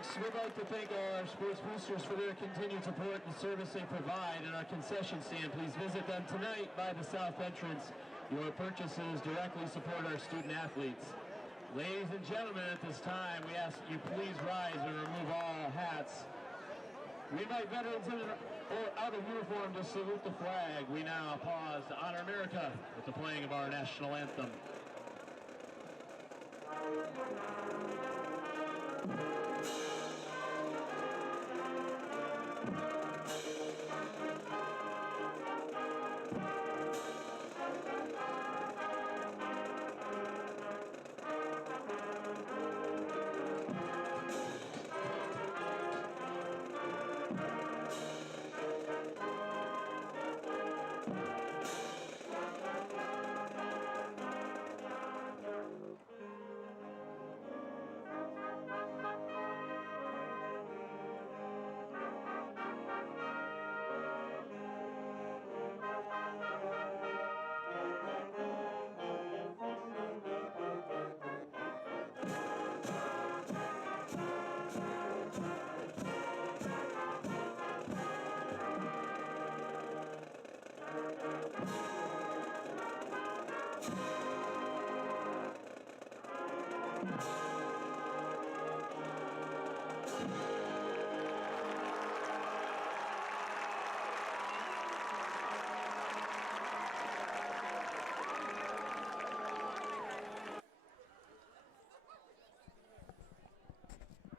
Next, we'd like to thank all our sports boosters for their continued support and service they provide in our concession stand. Please visit them tonight by the south entrance. Your purchases directly support our student athletes. Ladies and gentlemen, at this time, we ask that you please rise and remove all hats. We invite veterans in or out of uniform to salute the flag. We now pause to honor America with the playing of our national anthem.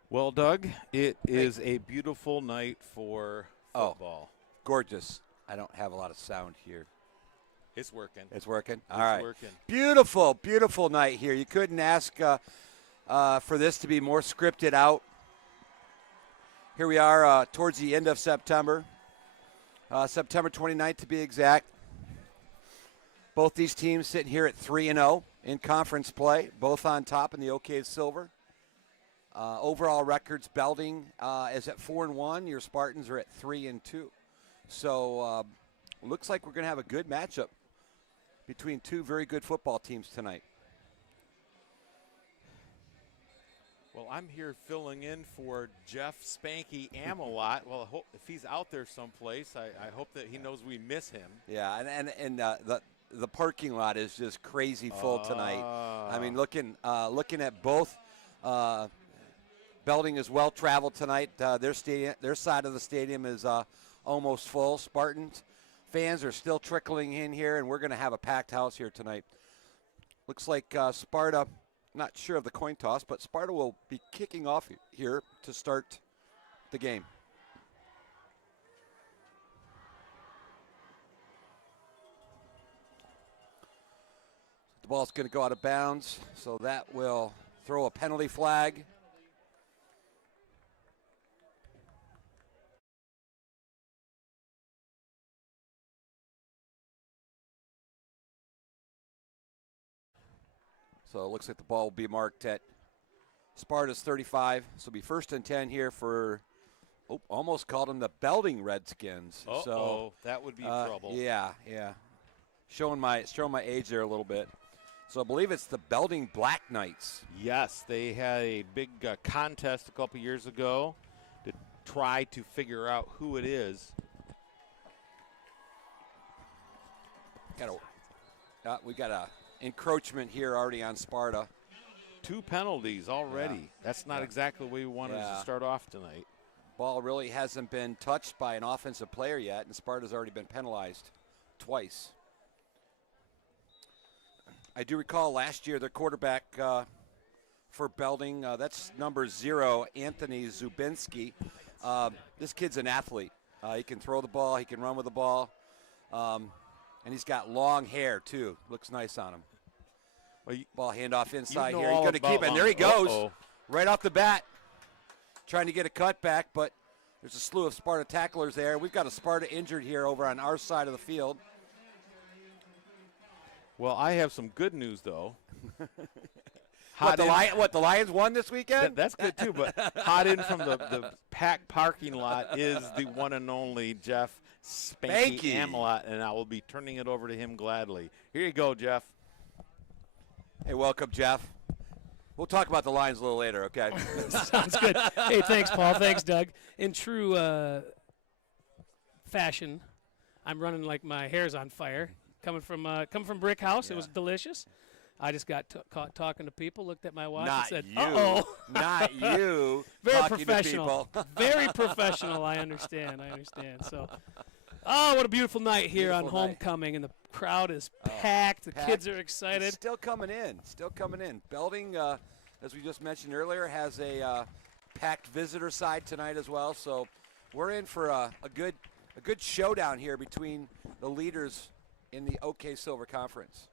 Well, Doug, it is a beautiful night for football. Oh, gorgeous. I don't have a lot of sound here. It's working. It's working? All it's right. Working. Beautiful, beautiful night here. You couldn't ask for this to be more scripted out. Here we are towards the end of September, September 29th to be exact. Both these teams sitting here at 3-0 in conference play, both on top in the OK Silver. Overall records, Belding is at 4-1. Your Spartans are at 3-2. So looks like we're going to have a good matchup between two very good football teams tonight. Well, I'm here filling in for Jeff Spanky Amelot. Well, if he's out there someplace, I hope that he knows we miss him. Yeah, and the parking lot is just crazy full tonight. I mean, looking at both. Belding is well traveled tonight. Their side of the stadium is almost full. Spartans fans are still trickling in here, and we're going to have a packed house here tonight. Looks like Sparta, not sure of the coin toss, but Sparta will be kicking off here to start the game. The ball's going to go out of bounds, so that will throw a penalty flag. So it looks like the ball will be marked at Sparta's 35. So it'll be 1st and 10 here for, almost called them the Belding Redskins. So that would be trouble. Yeah. Showing my age there a little bit. So I believe it's the Belding Black Knights. Yes, they had a big contest a couple years ago to try to figure out who it is. We got a encroachment here already on Sparta. 2 penalties already. Yeah. That's not exactly the way we wanted to start off tonight. Ball really hasn't been touched by an offensive player yet, and Sparta's already been penalized twice. I do recall last year their quarterback for Belding, that's number 0, Anthony Zubinski. This kid's an athlete. He can throw the ball, he can run with the ball, and he's got long hair too. Looks nice on him. Well, ball handoff inside here. He's going to keep it. And there he goes, right off the bat, trying to get a cutback, but there's a slew of Sparta tacklers there. We've got a Sparta injured here over on our side of the field. Well, I have some good news, though. The Lions won this weekend? That's good, too. But hot in from the packed parking lot is the one and only Jeff Spanky Amelot, and I will be turning it over to him gladly. Here you go, Jeff. Hey, welcome, Jeff. We'll talk about the lines a little later, okay? Sounds good. Hey, thanks, Paul. Thanks, Doug. In true fashion, I'm running like my hair's on fire. Coming from Brick House, It was delicious. I just got caught talking to people, looked at my watch and said, uh-oh. Not you. Very talking professional. To people. Very professional, I understand. So, oh, what a beautiful night here on homecoming, and the crowd is packed. The kids are excited. It's still coming in. Belding, as we just mentioned earlier, has a packed visitor side tonight as well. So we're in for a good showdown here between the leaders in the OK Silver Conference.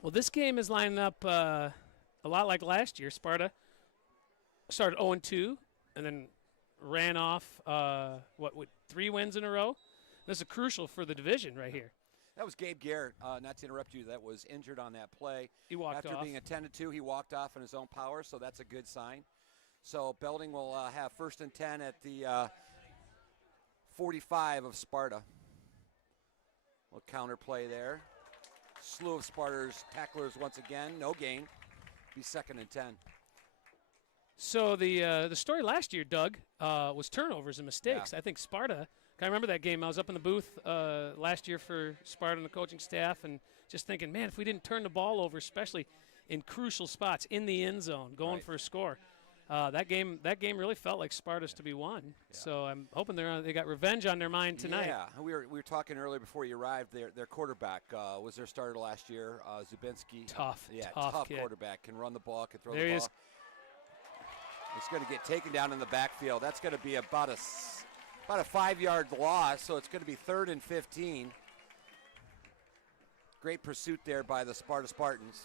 Well, this game is lining up a lot like last year. Sparta started 0-2 and then ran off, with 3 wins in a row? This is crucial for the division right here. That was Gabe Garrett, not to interrupt you, that was injured on that play. He walked off. After being attended to, he walked off in his own power, so that's a good sign. So Belding will have 1st and 10 at the 45 of Sparta. Little counter play there. Slew of Sparta's tacklers once again. No gain. Be 2nd and 10. So the story last year, Doug, was turnovers and mistakes. Yeah. I think Sparta, I remember that game. I was up in the booth last year for Sparta and the coaching staff and just thinking, man, if we didn't turn the ball over, especially in crucial spots, in the end zone, going for a score, that game really felt like Sparta's to be won. Yeah. So I'm hoping they got revenge on their mind tonight. Yeah, we were talking earlier before you arrived. Their quarterback was their starter last year, Zubinski. Tough kid. Quarterback, can run the ball, can throw there the ball. Is. It's going to get taken down in the backfield. That's going to be about a 5-yard loss, so it's going to be 3rd and 15. Great pursuit there by the Sparta Spartans.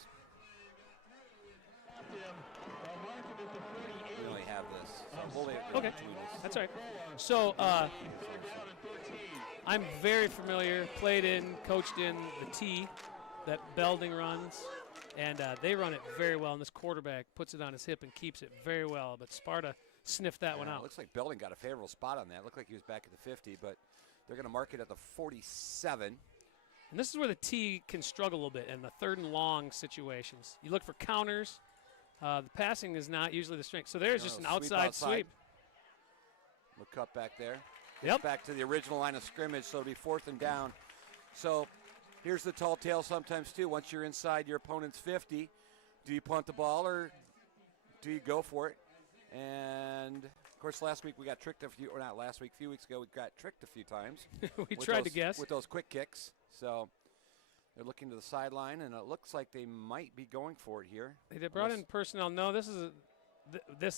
We only have this. Okay, that's all right. So I'm very familiar, played in, coached in the T that Belding runs, and they run it very well, and this quarterback puts it on his hip and keeps it very well, but Sparta sniffed that one out. Looks like Belding got a favorable spot on that. Looked like he was back at the 50, but they're going to mark it at the 47. And this is where the T can struggle a little bit in the 3rd and long situations. You look for counters. The passing is not usually the strength. So there's just an outside sweep. Look cut back there. Yep. Back to the original line of scrimmage, so it'll be 4th and down. So here's the tall tale sometimes, too. Once you're inside your opponent's 50, do you punt the ball or do you go for it? And, of course, last week we got tricked a few weeks ago we got tricked a few times. We tried to guess. With those quick kicks. So they're looking to the sideline, and it looks like they might be going for it here. They brought in personnel. No, this is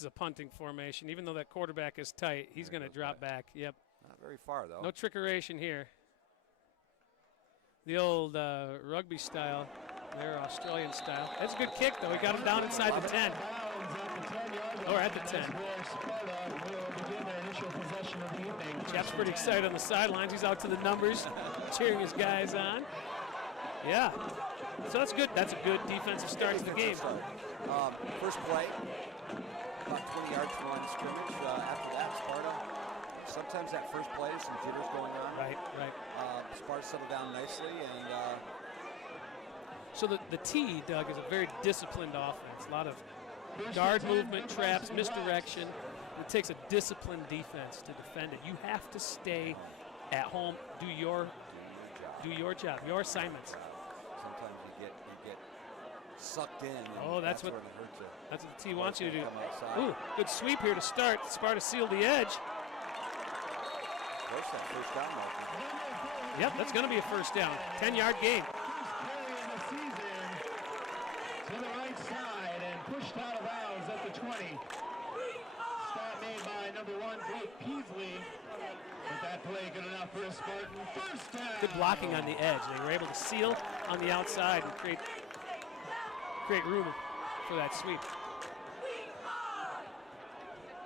a punting formation. Even though that quarterback is tight, he's going to drop back. Yep. Not very far, though. No trickeration here. The old rugby style, their Australian style. That's a good kick, though. He got him down inside the 10. Or at the 10. Jeff's pretty excited on the sidelines. He's out to the numbers, cheering his guys on. Yeah. So that's good. That's a good defensive start to the game. First play, about 20 yards from the line of scrimmage. After that, Sparta, sometimes that first play, there's some jitters going on. Right. Sparta settled down nicely. And so the T, Doug, is a very disciplined offense. A lot of guard movement, traps, misdirection. It takes a disciplined defense to defend it. You have to stay at home, do your job, your assignments. Sometimes you get sucked in. And that's what it hurts you. That's what the T wants you to do. Ooh, good sweep here to start. Sparta sealed the edge. Close that first down marker. Yep, that's going to be a first down. 10-yard gain. To the right side and pushed out of bounds at the 20. Stop made by number 1, Blake Peasley. But that play good enough for a Spartan first down. Good blocking on the edge. They were able to seal on the outside and create room for that sweep.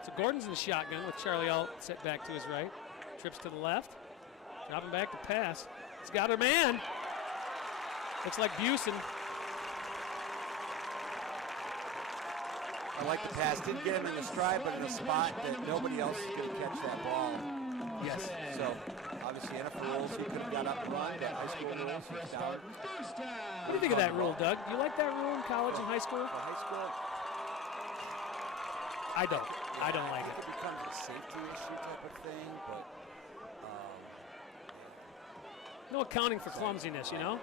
So Gordon's in the shotgun with Charlie Alt set back to his right. Trips to the left. Dropping back to pass. He's got a man. Looks like Busen. I like the pass. Didn't get him in the stride, but in a spot that nobody else is going to catch that ball. Yes. So obviously NFL rules, he could have got up and run, but high school rules, he's down. What do you think of that rule, Doug? Do you like that rule in college and high school? For high school, I don't like I think it. it becomes a safety issue type of thing, but No accounting for clumsiness, you know?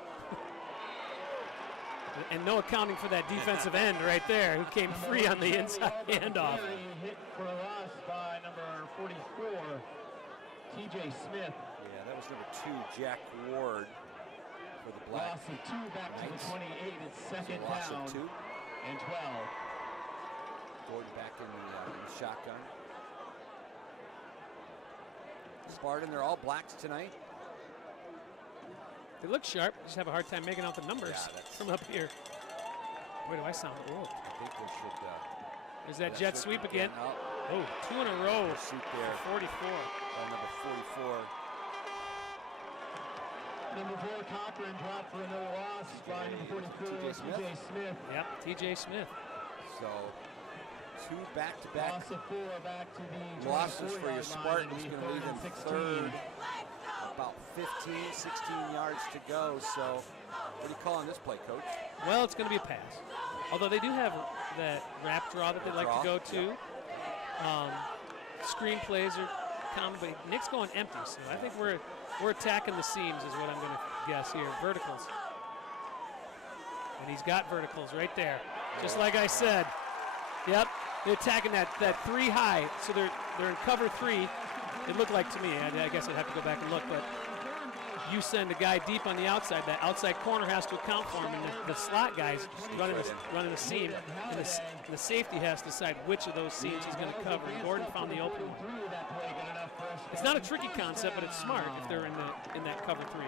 And no accounting for that defensive end right there who came free on the inside handoff. Hit for a loss by number 44, TJ Smith. yeah, that was number 2, Jack Ward, for the Black. Loss of 2 back to the 28. It's second Loss down of 2. and 12. Gordon back in the shotgun. Spartan, they're all blacks tonight. They look sharp. Just have a hard time making out the numbers from up here. Boy, do I sound old. I think they should. There's that jet sweep again. Oh, Oh, 2 in a row. pursuit there. 44. Number 44. Number 4, Cochran dropped for another loss by number 44, TJ Smith. Yep, TJ Smith. So 2 back-to-back Loss of 4 back to the losses for your 24-yard line. Spartans. It'll be Going to leave them 16. third. About 15, 16 yards to go. So what do you call on this play, Coach? Well, it's going to be a pass. Although they do have that wrap draw that they like to go to. Screen plays are common, but Nick's going empty. So I think we're attacking the seams is what I'm going to guess here. Verticals. And he's got verticals right there. Just like I said. Yep, they're attacking that 3 high. So they're in cover 3. It looked like to me, I guess I'd have to go back and look, but you send a guy deep on the outside, that outside corner has to account for him, and the slot guy's running the seam, and the safety has to decide which of those seams he's going to cover. And Gordon found the open one. It's not a tricky concept, but it's smart if they're in that cover 3.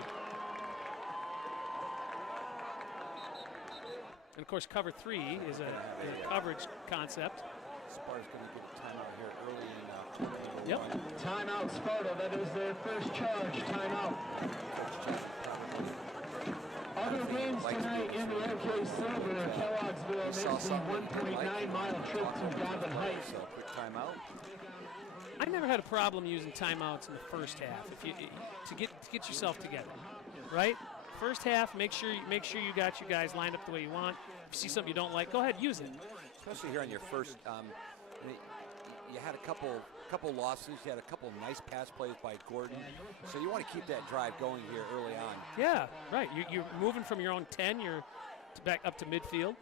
And of course, cover 3 is a coverage concept. Sparta's going to get a timeout here early in Yep. Timeout Sparta, that is their first charge, timeout. Other games tonight in the MK Silver, Kellogg'sville makes the 1.9-mile trip to Dobbin Heights. So quick timeout. I never had a problem using timeouts in the first half. If you to get yourself together, right? First half, make sure you got your guys lined up the way you want. If you see something you don't like, go ahead, use it. Especially here on your first, you had a couple losses. You had a couple nice pass plays by Gordon. So you want to keep that drive going here early on. Yeah, right. You're moving from your own 10, you're back up to midfield.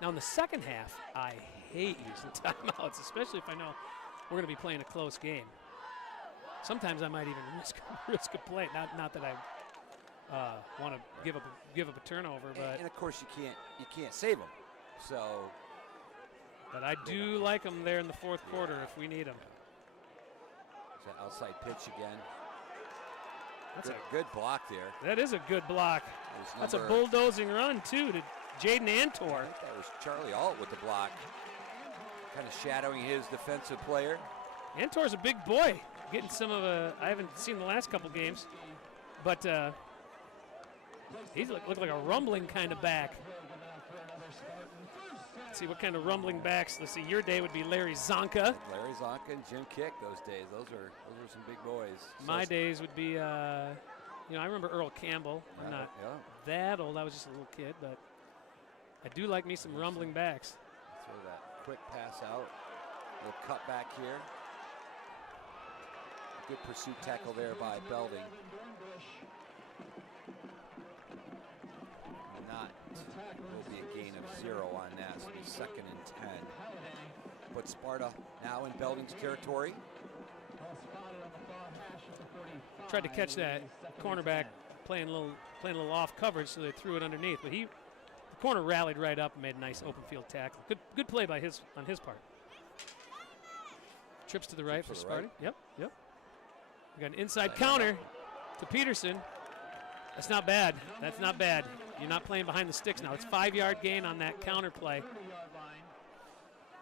Now in the second half, I hate using timeouts, especially if I know we're going to be playing a close game. Sometimes I might even risk a play. Not that I want to give up a turnover, but and of course you can't save them. So. But I do like them there in the fourth quarter if we need them. It's an outside pitch again. That's a good block there. That is a good block. That's a bulldozing run, too, to Jaden Antor. I think that was Charlie Alt with the block. Kind of shadowing his defensive player. Antor's a big boy. Getting some of I haven't seen the last couple games, but he's looked like a rumbling kind of back. Let's see what kind of rumbling backs. Let's see, your day would be Larry Zonka. Larry Zonka and Jim Kick those days. Those are some big boys. My days would be, I remember Earl Campbell. I'm not that old. I was just a little kid, but I do like me some rumbling backs. Throw that quick pass out. Little cut back here. Good pursuit tackle there by Belding. Will be a gain of 0 on that, so it'll be 2nd and 10. But Sparta now in Belding's territory. Tried to catch that cornerback playing a little off coverage, so they threw it underneath. But the corner rallied right up and made a nice open field tackle. Good play on his part. Trips to the right for Sparta. Yep. We got an inside counter to Peterson. That's not bad. You're not playing behind the sticks now. It's 5-yard gain on that counter play.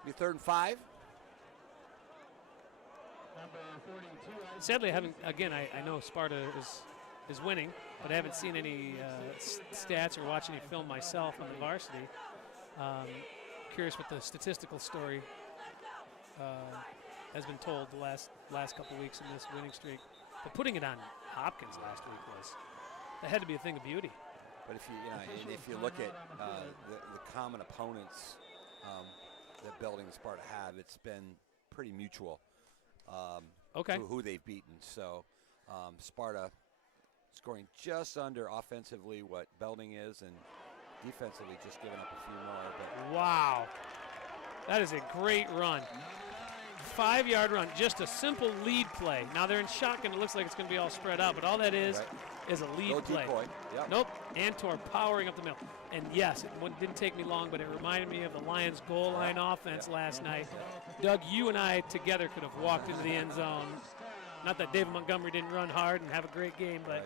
Be 3rd and 5. Sadly, I haven't. Again, I know Sparta is winning, but I haven't seen any stats or watched any film myself on the varsity. Curious what the statistical story has been told the last couple weeks in this winning streak. But putting it on Hopkins last week that had to be a thing of beauty. But if you look at the common opponents, that Belding and Sparta have, it's been pretty mutual. Okay. Who they've beaten. So Sparta scoring just under offensively what Belding is, and defensively just giving up a few more. But Wow. That is a great run. 5-yard run, just a simple lead play. Now they're in shotgun. It looks like it's going to be all spread out, but all that is a lead no play. decoy. Yep. Nope. Antor powering up the middle. And yes, it didn't take me long, but it reminded me of the Lions' goal line offense last night. Doug, you and I together could have walked into the end zone. Not that David Montgomery didn't run hard and have a great game, but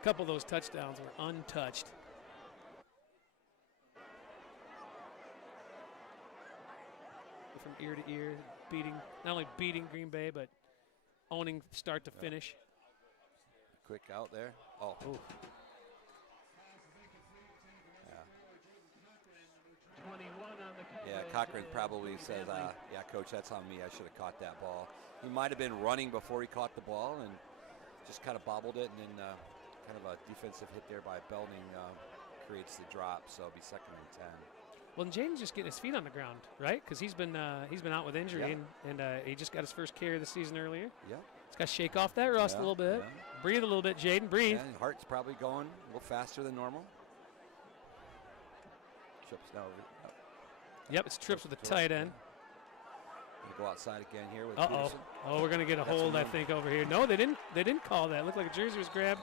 a couple of those touchdowns were untouched. From ear to ear, not only beating Green Bay, but owning start to finish. Quick out there. Oh. Ooh. Yeah, Cochran probably says, yeah, Coach, that's on me. I should have caught that ball. He might have been running before he caught the ball and just kind of bobbled it, and then kind of a defensive hit there by Belding creates the drop, so it'll be 2nd and 10. Well, and Jaden's just getting his feet on the ground, right? Because he's been out with injury, and he just got his first carry of the season earlier. Yeah. He's got to shake off that rust a little bit. Yeah. Breathe a little bit, Jaden. Breathe. Yeah, and Hart's probably going a little faster than normal. Trips now over. Yep, it's trips with a tight end. Gonna go outside again here with Uh-oh. Peterson. Oh, we're going to get a hold, I think, over here. No, they didn't call that. It looked like a jersey was grabbed.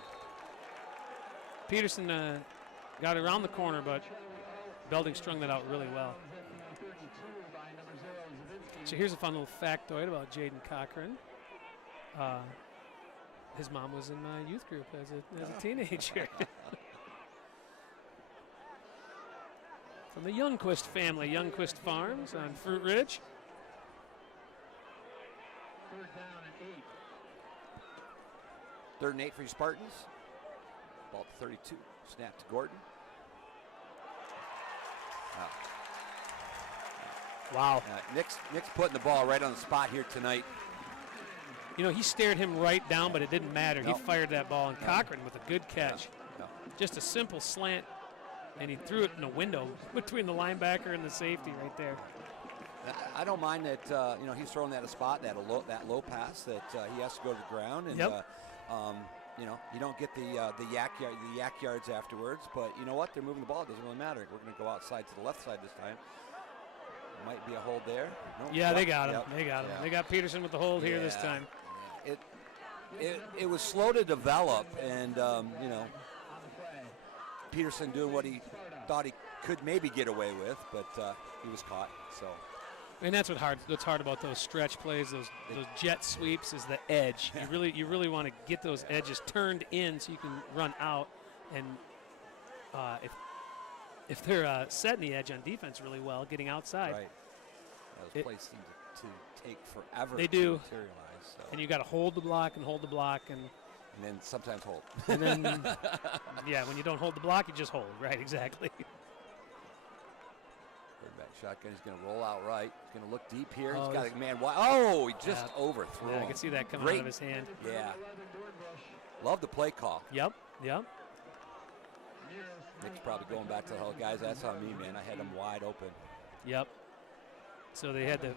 Peterson got around the corner, but Belding strung that out really well. So here's a fun little factoid about Jaden Cochran. His mom was in my youth group as a teenager. From the Youngquist family, Youngquist Farms on Fruit Ridge. 3rd and 8 for you Spartans. Ball to 32. Snap to Gordon. Wow. Nick's putting the ball right on the spot here tonight. You know, he stared him right down, but it didn't matter. He fired that ball, and Cochran with a good catch. Just a simple slant, and he threw it in a window between the linebacker and the safety right there. I don't mind that, he's throwing that a spot, that low pass that he has to go to the ground. And, you don't get the yak yards afterwards. But you know what? They're moving the ball. It doesn't really matter. We're going to go outside to the left side this time. Might be a hold there. Nope. Yeah, they got him. They got him. They got Peterson with the hold here this time. It was slow to develop, and Peterson doing what he thought he could maybe get away with, but he was caught. So, and that's what's hard about those stretch plays, those jet sweeps, is the edge. You really want to get those edges turned in so you can run out, and if they're setting the edge on defense really well, getting outside. Right. Those plays seem to take forever they to do. materialize. So. And you got to hold the block, and then sometimes hold. And then, when you don't hold the block, you just hold. Right, exactly. Quarterback shotgun. He's going to roll out right. He's going to look deep here. Oh, he's got a man wide. Oh, he just overthrew him. I can see that coming out of his hand. Yeah. Love the play call. Yep. Nick's probably going back to the whole guys. That's on me, man. I had him wide open. Yep. So they had the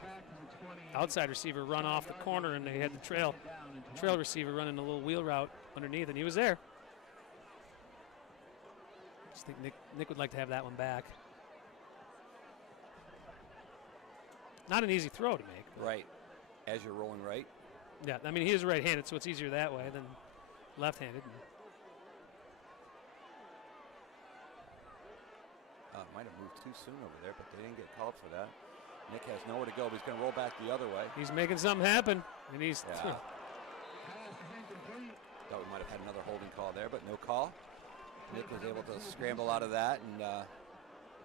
outside receiver run off the corner, and they had the trail receiver running a little wheel route underneath, and he was there. Just think Nick would like to have that one back. Not an easy throw to make. Right. As you're rolling right. Yeah, I mean, he is right-handed, so it's easier that way than left-handed. Might have moved too soon over there, but they didn't get called for that. Nick has nowhere to go, but he's going to roll back the other way. He's making something happen, and he's. Thought we might have had another holding call there, but no call. Nick was able to scramble out of that and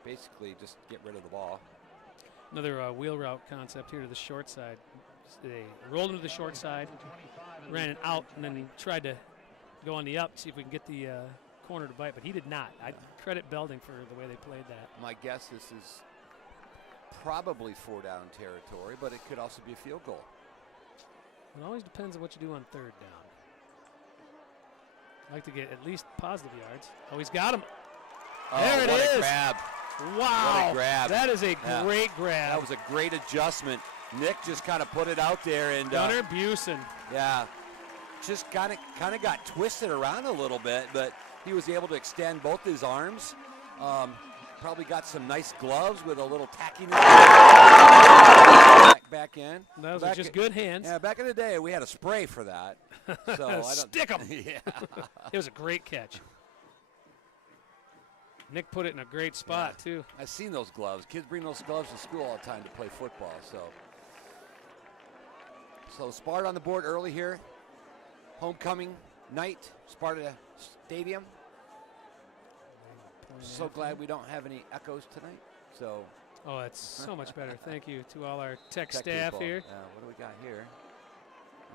basically just get rid of the ball. Another wheel route concept here to the short side. They rolled him to the short side, ran it out, and then he tried to go on the up, see if we can get the corner to bite, but he did not. I credit Belding for the way they played that. My guess this is probably 4-down territory, but it could also be a field goal. It always depends on what you do on 3rd down. I like to get at least positive yards. Oh, he's got him. Oh, there it what is. A grab. Wow. What a grab. That is a great grab. That was a great adjustment. Nick just kind of put it out there, and Gunnar Busen. yeah, just kind of got twisted around a little bit, but he was able to extend both his arms. Probably got some nice gloves with a little tackiness back in. Those are just good hands. Yeah, back in the day we had a spray for that. So I don't Stick 'em. Yeah. It was a great catch. Nick put it in a great spot too. I've seen those gloves. Kids bring those gloves to school all the time to play football. So Sparta on the board early here. Homecoming night, Sparta Stadium. So glad we don't have any echoes tonight. So. Oh, it's so much better. Thank you to all our tech staff people. here. What do we got here?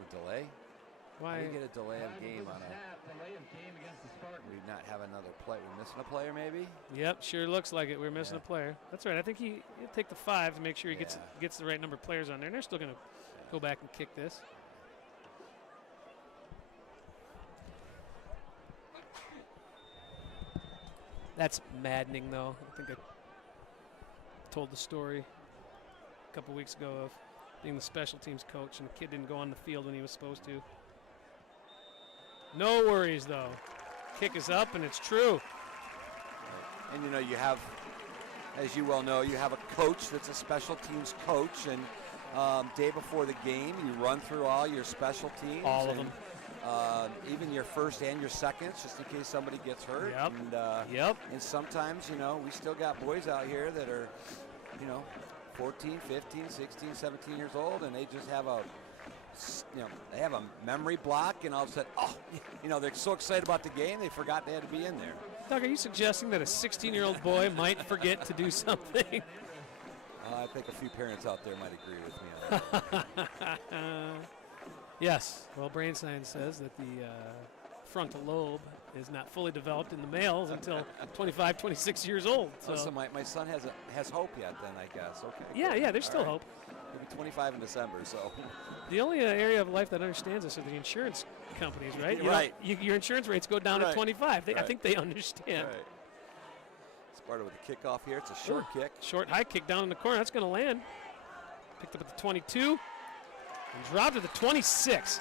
A delay? Why? We get a delay of game on we not have another play. We're missing a player maybe? Yep, sure looks like it. We're missing a player. That's right. I think he'll take the 5 to make sure he gets the right number of players on there. And they're still going to go back and kick this. That's maddening, though. I think I told the story a couple weeks ago of being the special teams coach, and the kid didn't go on the field when he was supposed to. No worries, though. Kick is up, and it's true. And, you know, you have, as you well know, you have a coach that's a special teams coach, and day before the game, you run through all your special teams. All of them. Even your first and your seconds, just in case somebody gets hurt. Yep. And, and sometimes, you know, we still got boys out here that are, you know, 14, 15, 16, 17 years old, and they just have they have a memory block, and all of a sudden, you know, they're so excited about the game, they forgot they had to be in there. Doug, are you suggesting that a 16-year-old boy might forget to do something? I think a few parents out there might agree with me on that. Yes. Well, brain science says that the frontal lobe is not fully developed in the males until 25, 26 years old. So my son has hope yet then, I guess. Okay. Yeah, there's still hope. He'll be 25 in December, so. The only area of life that understands this are the insurance companies, right? Right. Your insurance rates go down to 25. I think they understand. Right. Sparta with a kickoff here. It's a short kick. Short high kick down in the corner. That's going to land. Picked up at the 22 and dropped to the 26.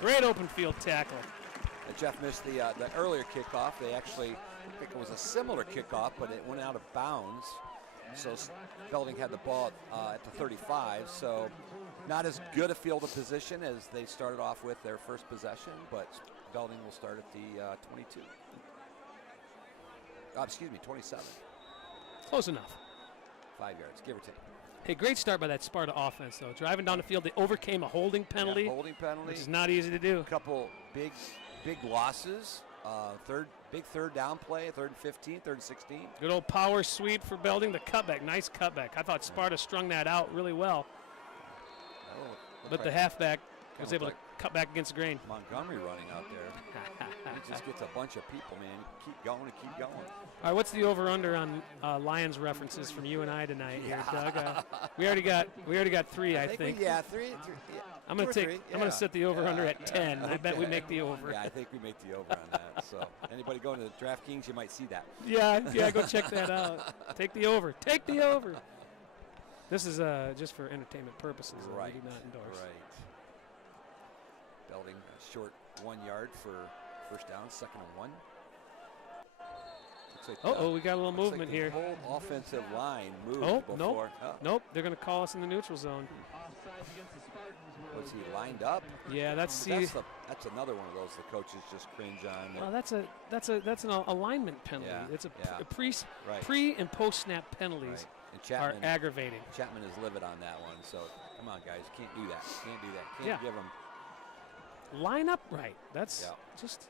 Great open field tackle. And Jeff missed the earlier kickoff. They actually, I think it was a similar kickoff, but it went out of bounds. So Belding had the ball at the 35. So not as good a field of position as they started off with their first possession, but Belding will start at the 22. Excuse me, 27. Close enough. 5 yards, give or take. Hey, great start by that Sparta offense, though. Driving down the field, they overcame a holding penalty. Holding penalty. Which is not easy to do. A couple big losses. Big third down play, 3rd and 15, 3rd and 16. Good old power sweep for Belding. The cutback, nice cutback. I thought Sparta strung that out really well. But the halfback was able to cut back against the grain. Montgomery running out there. He just gets a bunch of people, man. Keep going and keep going. All right, what's the over/under on Lions references from you and I tonight here, Doug? We already got 3, I think. Three. I'm gonna set the over/under at 10. Okay. I bet we make the over. Yeah, I think we make the over on that. So anybody going to DraftKings, you might see that. Yeah, go check that out. Take the over. Take the over. This is just for entertainment purposes. Right. We do not endorse. Right. Belding a short 1 yard for first down, 2nd and 1. We got a little movement here. The whole offensive line moved before. Nope. They're going to call us in the neutral zone. Was he lined up? Yeah, that's another one of those the coaches just cringe on. Well, that's an alignment penalty. Yeah, it's a pre and post snap penalties are aggravating. Chapman is livid on that one. So come on, guys, can't do that. Can't give them. Line up right. That's just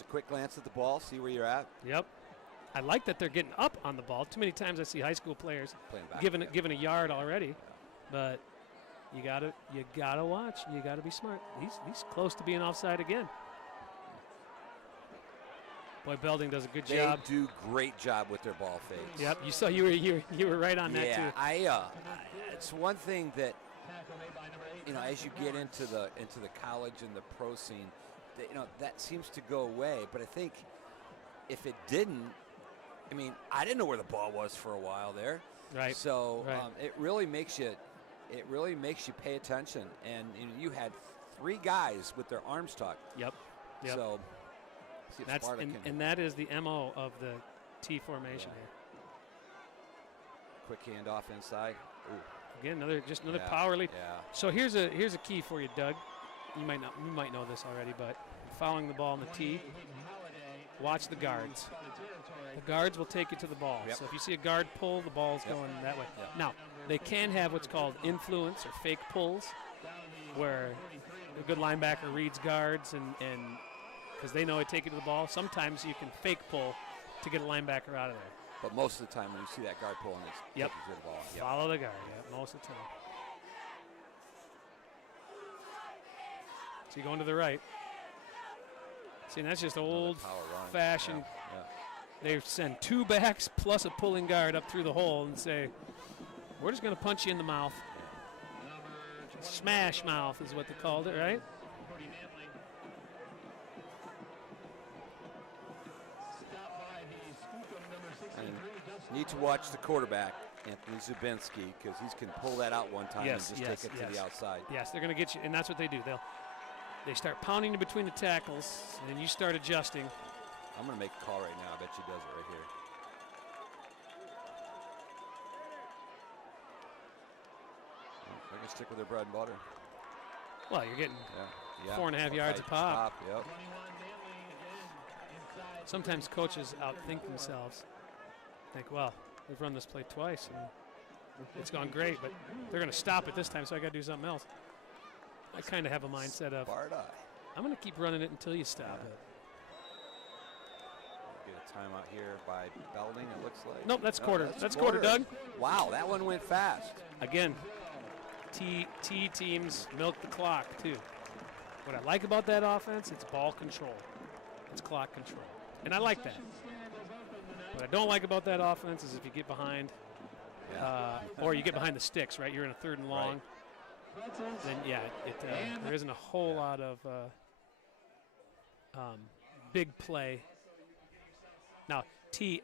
a quick glance at the ball, see where you're at. Yep. I like that they're getting up on the ball. Too many times I see high school players given a yard already, but you gotta watch. You gotta be smart. He's close to being offside again. Boy, Belding does a good job. They do great job with their ball fakes. Yep. You saw you were right on that too. Yeah, it's one thing that as you get into the college and the pro scene, that seems to go away. But I think if it didn't, I mean, I didn't know where the ball was for a while there. Right. So Right. It really makes you pay attention. And you had 3 guys with their arms tucked. Yep. So see if Sparta can. And that is the MO of the T formation here. Quick handoff inside. Ooh. Again, another power lead. Yeah. So here's a key for you, Doug. You might know this already, but following the ball in the tee, watch the guards. The guards will take you to the ball. Yep. So if you see a guard pull, the ball's going that way. Yep. Now, they can have what's called influence or fake pulls, where a good linebacker reads guards and because they know they take you to the ball. Sometimes you can fake pull to get a linebacker out of there. But most of the time when you see that guard pulling, it's Yep. taking you to the ball. Yep. Follow the guard, most of the time. So you go into the right. See, and that's just old-fashioned. Yeah. They send 2 backs plus a pulling guard up through the hole and say, we're just going to punch you in the mouth. Smash mouth is what they called it, right? And need to watch the quarterback, Anthony Zubinski, because he can pull that out one time and just take it to the outside. Yes, they're going to get you, and that's what they do. They start pounding in between the tackles, and then you start adjusting. I'm going to make a call right now. I bet she does it right here. They're going to stick with their bread and butter. Well, you're getting Yeah. 4.5 yards a pop. Yep. Sometimes coaches outthink themselves. Think, well, we've run this play twice, and it's gone great, but they're going to stop it this time, so I got to do something else. I kind of have a mindset of, Sparta. I'm going to keep running it until you stop it. Get a timeout here by Belding, it looks like. Nope, that's quarter. That's quarter, Doug. Wow, that one went fast. Again, T teams milk the clock, too. What I like about that offense, it's ball control. It's clock control. And I like that. What I don't like about that offense is if you get behind, or you get behind the sticks, right? You're in a 3rd and long. Then, there isn't a whole lot of big play. Now, T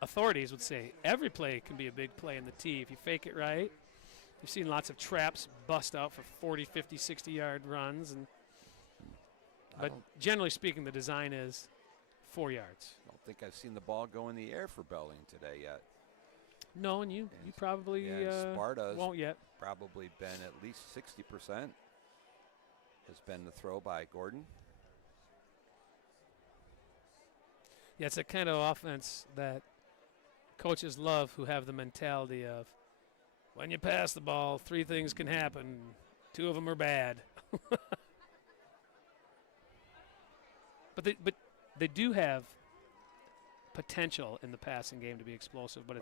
authorities would say every play can be a big play in the T if you fake it right. You've seen lots of traps bust out for 40, 50, 60-yard runs. But generally speaking, the design is 4 yards. I don't think I've seen the ball go in the air for Belding today yet. No, and you probably Sparta's won't yet. Probably been at least 60% has been the throw by Gordon. Yeah, it's a kind of offense that coaches love who have the mentality of, when you pass the ball, 3 things can happen. 2 of them are bad. But they do have potential in the passing game to be explosive, but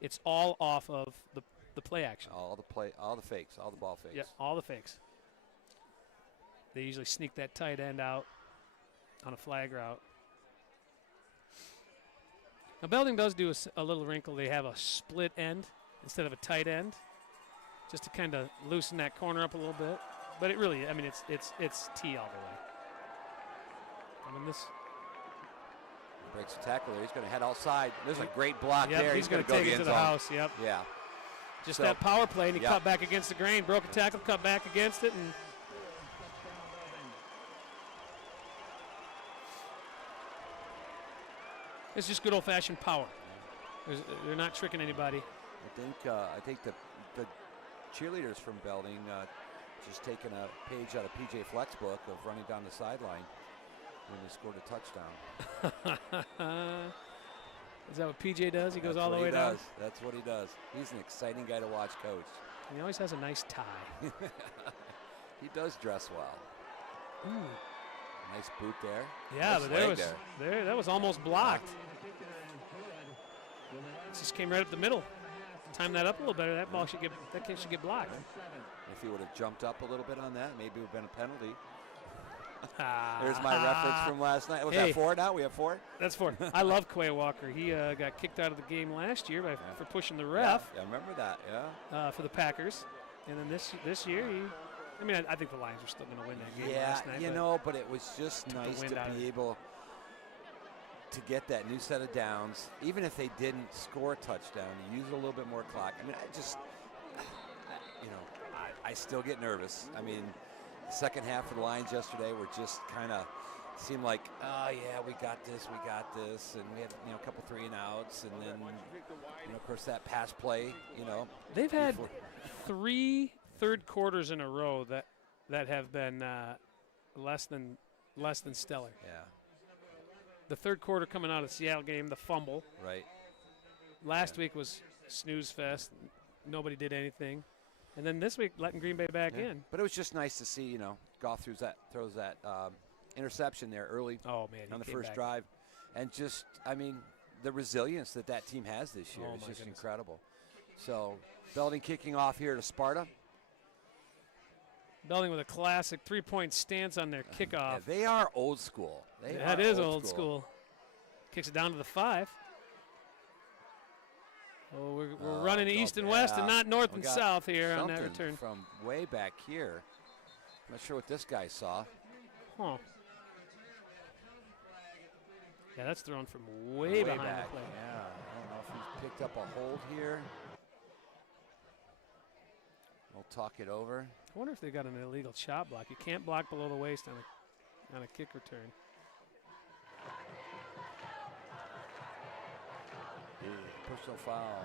it's all off of the play action. All the fakes, all the ball fakes. Yeah, all the fakes. They usually sneak that tight end out on a flag route. Now, Belding does do a little wrinkle. They have a split end instead of a tight end, just to kind of loosen that corner up a little bit. But it really, I mean, it's T all the way. I mean, this breaks the tackle there. He's going to head outside. There's a great block there. He's going to take it to the house. Yep. Yeah. Just that power play, and he cut back against the grain, broke a tackle, cut back against it, and it's just good old-fashioned power. They're not tricking anybody. I think the cheerleaders from Belding just taking a page out of PJ Fleck's book of running down the sideline when they scored a touchdown. Is that what PJ does? He goes all the way down? That's what he does. He's an exciting guy to watch coach. And he always has a nice tie. He does dress well. Nice boot there. Yeah, nice but that was almost blocked. It just came right up the middle. Time that up a little better. That kid should get blocked. If he would have jumped up a little bit on that, maybe it would have been a penalty. There's my reference from last night. Was that 4 now? We have 4? That's 4. I love Quay Walker. He got kicked out of the game last year for pushing the ref. Yeah, I remember that, yeah. For the Packers. And then this year, I think the Lions are still going to win that game last night. But it was just nice to be able to get that new set of downs, even if they didn't score a touchdown, you use a little bit more clock. I mean, I still get nervous. I mean, the second half of the Lions yesterday were just kind of seemed like, oh yeah, we got this, and we had a couple 3 and outs, and then of course that pass play. They've had 3 third quarters in a row that have been less than stellar. Yeah. The third quarter coming out of the Seattle game, the fumble. Right. Last week was snooze fest. Nobody did anything. And then this week, letting Green Bay back in. But it was just nice to see, Goff throws that interception there early on the first drive. And just, the resilience that team has this year is just incredible. So, Belding kicking off here to Sparta. Belding with a classic 3-point stance on their kickoff. Yeah, they are old school. That is old school. Kicks it down to the 5. Oh, we're running east and west and not north and south here on that return. From way back here. I'm not sure what this guy saw. Huh. Yeah, that's thrown from way behind back. the play. Yeah, I don't know if he's picked up a hold here. We'll talk it over. I wonder if they got an illegal chop block. You can't block below the waist on a kick return. Personal foul.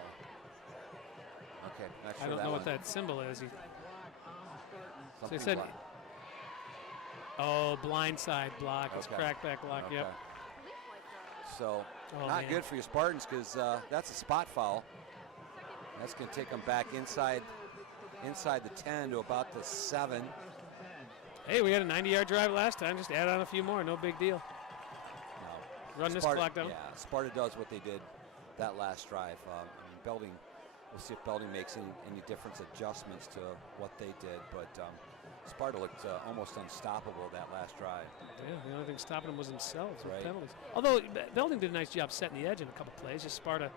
Okay, not sure I don't know what that symbol is. So they said, blindside block. It's crackback block. Okay. Yep. So not good for your Spartans because that's a spot foul. That's going to take them back inside the 10 to about the 7. Hey, we had a 90-yard drive last time. Just add on a few more. No big deal. No. Run this clock down. Yeah, Sparta does what they did that last drive. Belding, we'll see if Belding makes any difference adjustments to what they did. But Sparta looked almost unstoppable that last drive. Yeah, the only thing stopping them was themselves with right. penalties. Although Belding did a nice job setting the edge in a couple plays. Just Sparta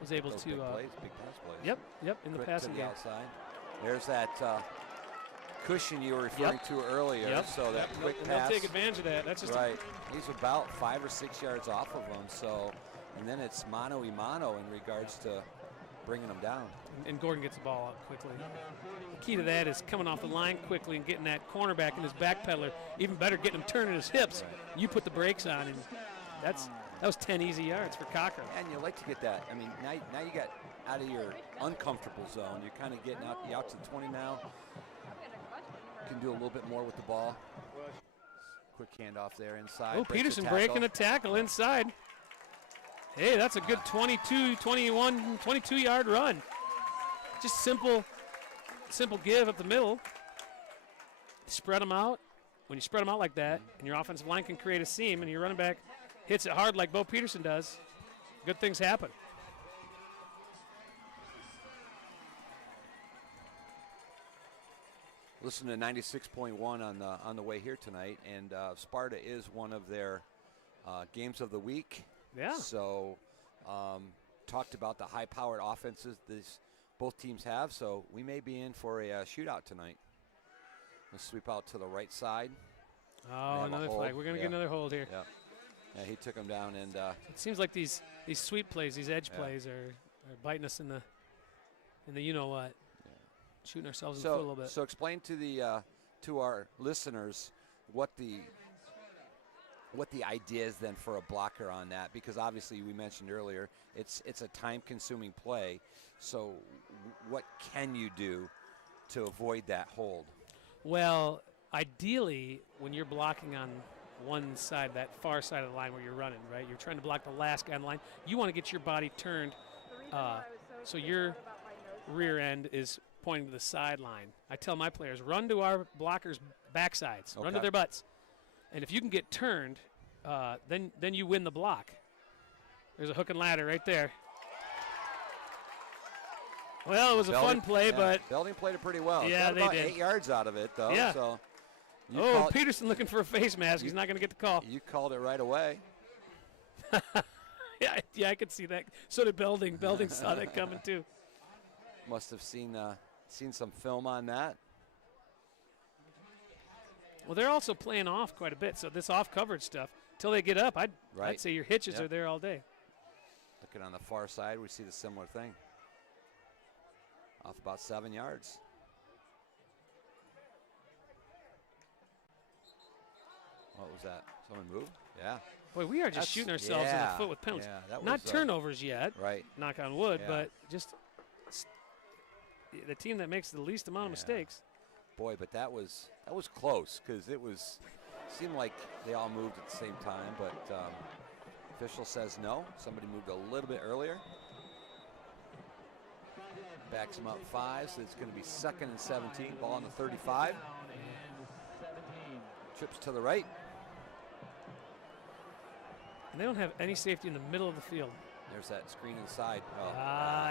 was able to. Big pass plays. Yep, in the passing game. Outside. There's that cushion you were referring to earlier. Yep. So that quick and pass. they'll take advantage of that. That's just right. He's about 5 or 6 yards off of him. So, and then it's mano-a-mano in regards to bringing them down. And Gordon gets the ball out quickly. The key to that is coming off the line quickly and getting that cornerback in his backpedaler. Even better, getting him turning his hips. Right. You put the brakes on, and that was 10 easy yards for Cocker. And you like to get that. I mean, now you got out of your uncomfortable zone. You're kind of getting out to the 20 now. Can do a little bit more with the ball. Quick handoff there inside. Oh, Peterson breaking a tackle inside. Hey, that's a good 22, 21, 22-yard run. Just simple give up the middle. Spread them out. When you spread them out like that, and your offensive line can create a seam, and your running back hits it hard like Bo Peterson does, good things happen. Listen to 96.1 on the way here tonight, and Sparta is one of their games of the week. Yeah. So talked about the high-powered offenses both teams have, so we may be in for a shootout tonight. Let's sweep out to the right side. Oh, another flag. We're going to get another hold here. Yeah, he took him down. And it seems like these sweep plays, these edge plays are biting us in the you-know-what. Shooting ourselves in the foot a little bit. So explain to our listeners what the idea is then for a blocker on that, because obviously we mentioned earlier it's a time-consuming play. So what can you do to avoid that hold? Well, ideally, when you're blocking on one side, that far side of the line where you're running, right? You're trying to block the last guy on the line. You want to get your body turned so your rear end is pointing to the sideline. I tell my players, run to our blockers' backsides, run to their butts. And if you can get turned, then you win the block. There's a hook and ladder right there. Well, it was a fun play, but Belding played it pretty well. Yeah, got they about did. 8 yards out of it, though. Yeah. So Peterson looking for a face mask. He's not going to get the call. You called it right away. Yeah, I could see that. So did Belding. Belding saw that coming too. Must have seen some film on that. Well, they're also playing off quite a bit. So this off-coverage stuff until they get up, I'd Right. say your hitches Yep. are there all day. Looking on the far side, we see the similar thing. Off about 7 yards. What was that? Someone moved? Yeah. Boy, we are just That's- shooting ourselves in the yeah, foot with penalties. yeah, that Not was, turnovers yet, Right. knock on wood, Yeah. but just the team that makes the least amount of Yeah. mistakes. Boy, but that was close because seemed like they all moved at the same time, but official says no. Somebody moved a little bit earlier. Backs him up 5, so it's going to be 2nd and 17. Ball on the 35. Trips to the right. And they don't have any safety in the middle of the field. There's that screen inside.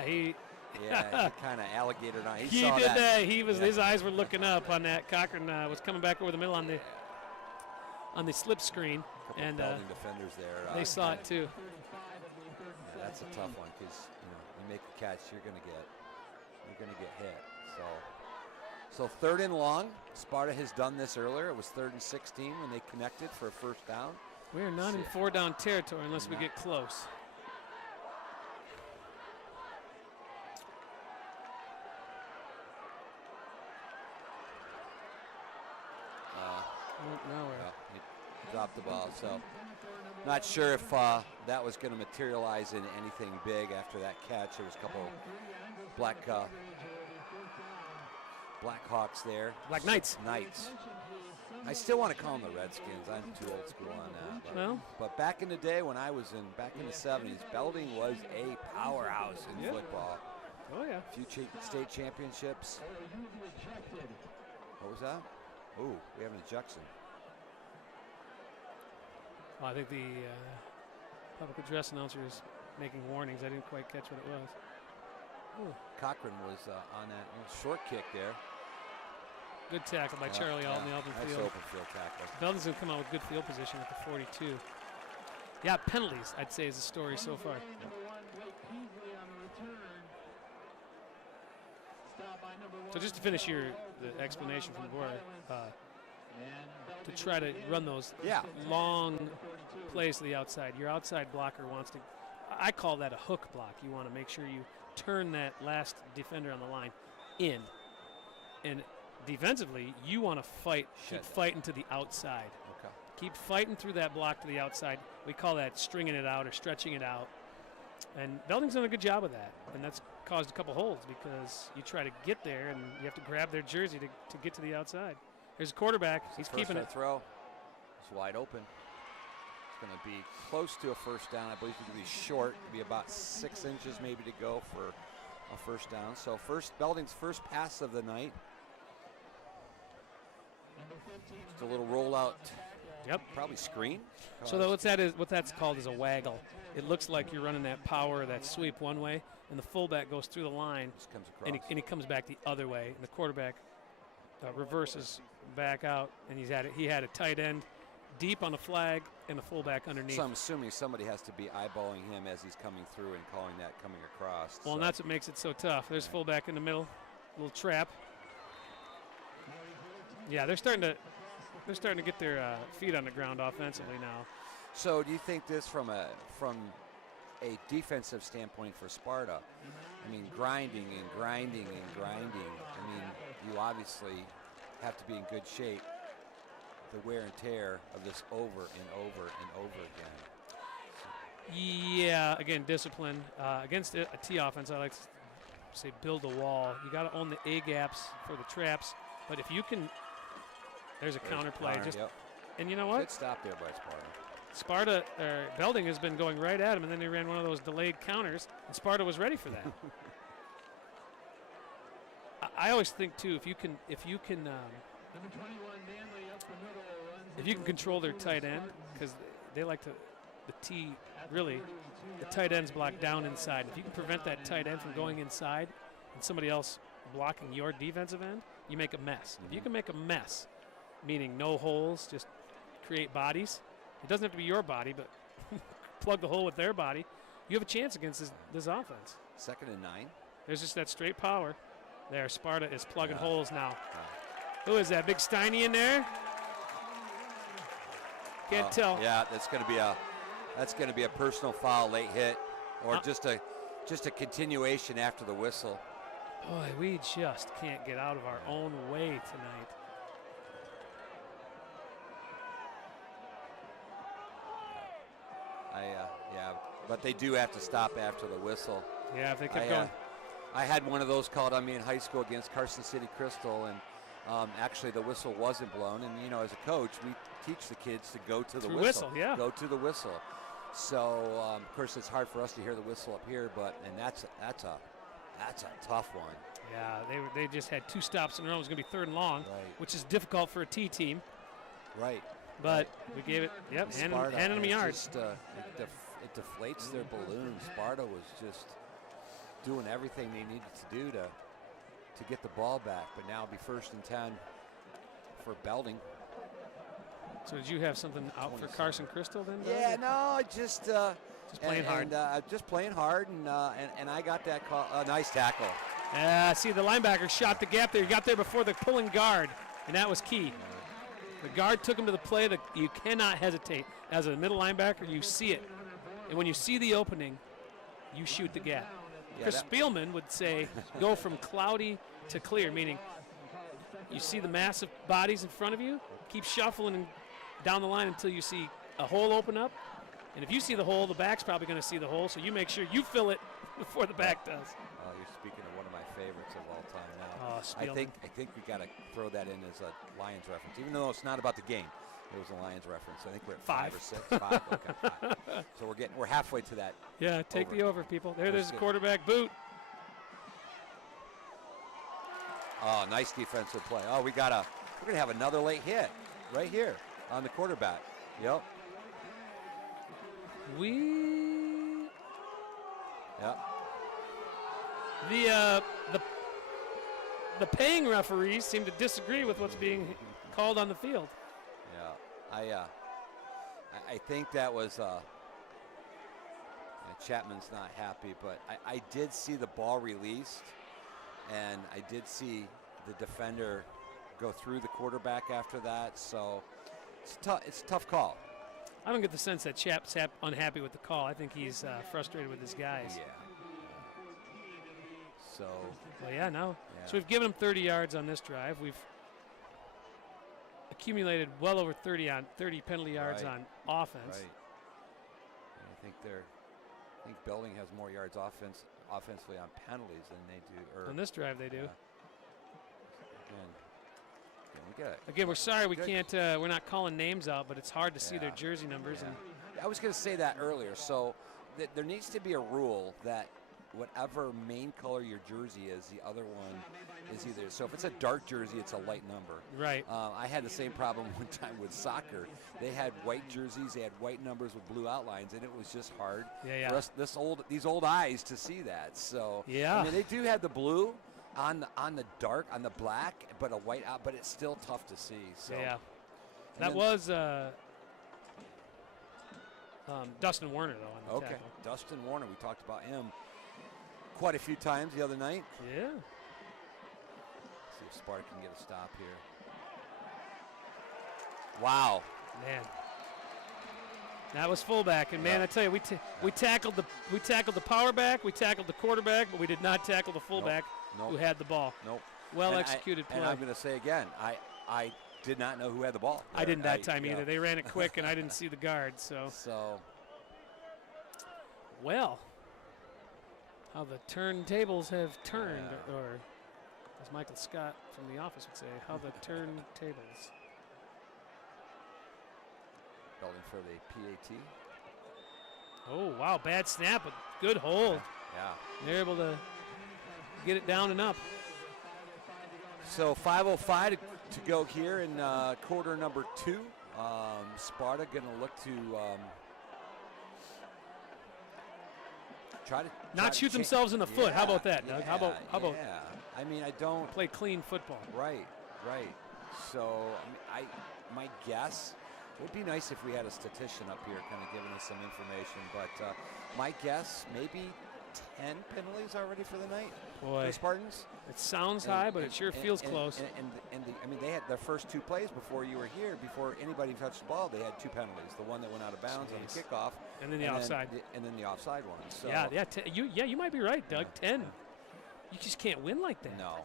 He Yeah, he kind of alligator on. he saw did that. that. He was Yeah. his eyes were looking up on that. Cochran was coming back over the middle on the slip screen, Couple and Belding defenders there. they saw it too. Yeah, that's a tough one because you make a catch, you're gonna get hit. So 3rd and long. Sparta has done this earlier. It was 3rd and 16 when they connected for a first down. We are not in 4-down territory unless we get close. Now we're Well, he dropped the ball, so not sure if that was going to materialize in anything big after that catch. There was a couple Blackhawks there. Black Knights. I still want to call them the Redskins. I'm too old school on that. But back in the day when I was back in the 70s, Belding was a powerhouse in football. Oh, yeah. A few state championships. What was that? Ooh, we have an ejection. Well, I think the public address announcer is making warnings. I didn't quite catch what it was. Ooh. Cochran was on that short kick there. Good tackle by Charlie Alt in the open Nice field. open field tackle. Belding's going to come out with good field position at the 42. Yeah, penalties, I'd say, is the story so far. So just to finish the explanation from Boer, to try to run those long plays to the outside. Your outside blocker wants to, I call that a hook block. You want to make sure you turn that last defender on the line in. And defensively, you want to keep fighting to the outside. Okay. Keep fighting through that block to the outside. We call that stringing it out or stretching it out. And Belding's done a good job of that. And that's caused a couple holds because you try to get there and you have to grab their jersey to get to the outside. Here's a quarterback. He's keeping it. Throw. It's wide open. It's going to be close to a first down. I believe it's going to be short. It'll be about 6 inches maybe to go for a first down. So Belding's first pass of the night. Just a little rollout. Yep. Probably screen. So what that's called is a waggle. It looks like you're running that power, that sweep one way, and the fullback goes through the line, Just comes and across. he comes back the other way, and the quarterback reverses back out, and he had a tight end deep on the flag and the fullback underneath. So I'm assuming somebody has to be eyeballing him as he's coming through and calling that coming across. Well, and that's what makes it so tough. There's fullback in the middle, little trap. Yeah, they're starting to get their feet on the ground offensively now. So do you think this from a defensive standpoint for Sparta? I mean, grinding and grinding and grinding. I mean, you obviously have to be in good shape. The wear and tear of this over and over and over again. Yeah, again, discipline. Against a T offense, I like to say build a wall. You got to own the A gaps for the traps. But if you can, there's a counter play. And you know what? Good stop there by Sparta, Belding has been going right at him, and then they ran one of those delayed counters, and Sparta was ready for that. I always think too, if you can control their tight end, because they like to, the tight end's blocked down inside. If you can prevent that tight end from going inside, and somebody else blocking your defensive end, you make a mess. If you can make a mess, meaning no holes, just create bodies. It doesn't have to be your body, but plug the hole with their body. You have a chance against this offense. 2nd and 9. There's just that straight power. There, Sparta is plugging holes now. Who is that? Big Steiny in there? Can't tell. Yeah, that's going to be a personal foul, late hit, or just a continuation after the whistle. Boy, we just can't get out of our own way tonight. Yeah, but they do have to stop after the whistle. Yeah, if they kept going. I had one of those called on me in high school against Carson City Crystal, and actually the whistle wasn't blown. And, you know, as a coach, we teach the kids to go to the whistle. Yeah. Go to the whistle. So, of course, it's hard for us to hear the whistle up here, and that's a tough one. Yeah, they just had 2 stops in a row. It was going to be 3rd and long, Right. which is difficult for a T team. Right. But we gave it, handing them yards. It deflates their balloon. Sparta was just doing everything they needed to do to get the ball back. But now it'll be 1st and 10 for Belding. So did you have something out for Carson Crystal then? Yeah, no, just playing hard. Just playing hard, and I got that call. Nice tackle. See, the linebacker shot the gap there. He got there before the pulling guard, and that was key. The guard took him to the play. You cannot hesitate. As a middle linebacker, you see it. And when you see the opening, you shoot the gap. Yeah, Chris Spielman would say go from cloudy to clear, meaning you see the massive bodies in front of you, keep shuffling down the line until you see a hole open up. And if you see the hole, the back's probably going to see the hole, so you make sure you fill it before the back does. You're speaking of one of my favorites of all time now. Oh, I think we got to throw that in as a Lions reference, even though it's not about the game. It was a Lions reference. I think we're at 5 or 6. 5. Okay, 5. So we're halfway to that. Yeah, take over. the over, people. There's a good. quarterback boot. Oh, nice defensive play. Oh, we're gonna have another late hit right here on the quarterback. Yep. Yep. The paying referees seem to disagree with what's being called on the field. Yeah, I think that was Chapman's not happy, but I did see the ball released, and I did see the defender go through the quarterback after that. So it's a tough call. I don't get the sense that Chap's unhappy with the call. I think he's frustrated with his guys. Yeah. So. Well, yeah, no. Yeah. So we've given them 30 yards on this drive. We've accumulated well over 30 penalty yards on offense. Right. And I think Belding has more yards offensively on penalties than they do. On this drive, they do. Again, we're sorry we can't. We're not calling names out, but it's hard to see their jersey numbers. Yeah. And I was going to say that earlier. So there needs to be a rule that whatever main color your jersey is, the other one is either. So if it's a dark jersey, it's a light number. Right. I had the same problem one time with soccer. They had white jerseys, they had white numbers with blue outlines, and it was just hard for us, these old eyes to see that. So I mean, they do have the blue on the black, but a white out, but it's still tough to see. So that was Dustin Warner though on the tackle. Dustin Warner, we talked about him quite a few times the other night. Yeah. Let's see if Sparta can get a stop here. Wow. Man. That was fullback, and man, I tell you, we tackled the power back, we tackled the quarterback, but we did not tackle the fullback who had the ball. Nope. Well executed play. And I'm going to say again, I did not know who had the ball. I didn't that time either. They ran it quick, and I didn't see the guard. So. Well. How the turntables have turned, or as Michael Scott from The Office would say, how the turntables. Belding for the PAT. Oh, wow, bad snap, but good hold. Yeah. They're able to get it down and up. So 5:05 to go here in quarter number 2. Sparta going to look to try to not shoot themselves in the foot. How about that, Doug? How about I mean, I don't play clean football. Right. So my guess would be nice if we had a statistician up here kind of giving us some information, but my guess maybe 10 penalties already for the night Boy, for the Spartans. it sounds high, but it sure feels close. I mean, they had their first 2 plays before you were here. Before anybody touched the ball, they had 2 penalties. The one that went out of bounds on the kickoff, and then the offside, and then the offside one. So you might be right, Doug. 10. You just can't win like that. No.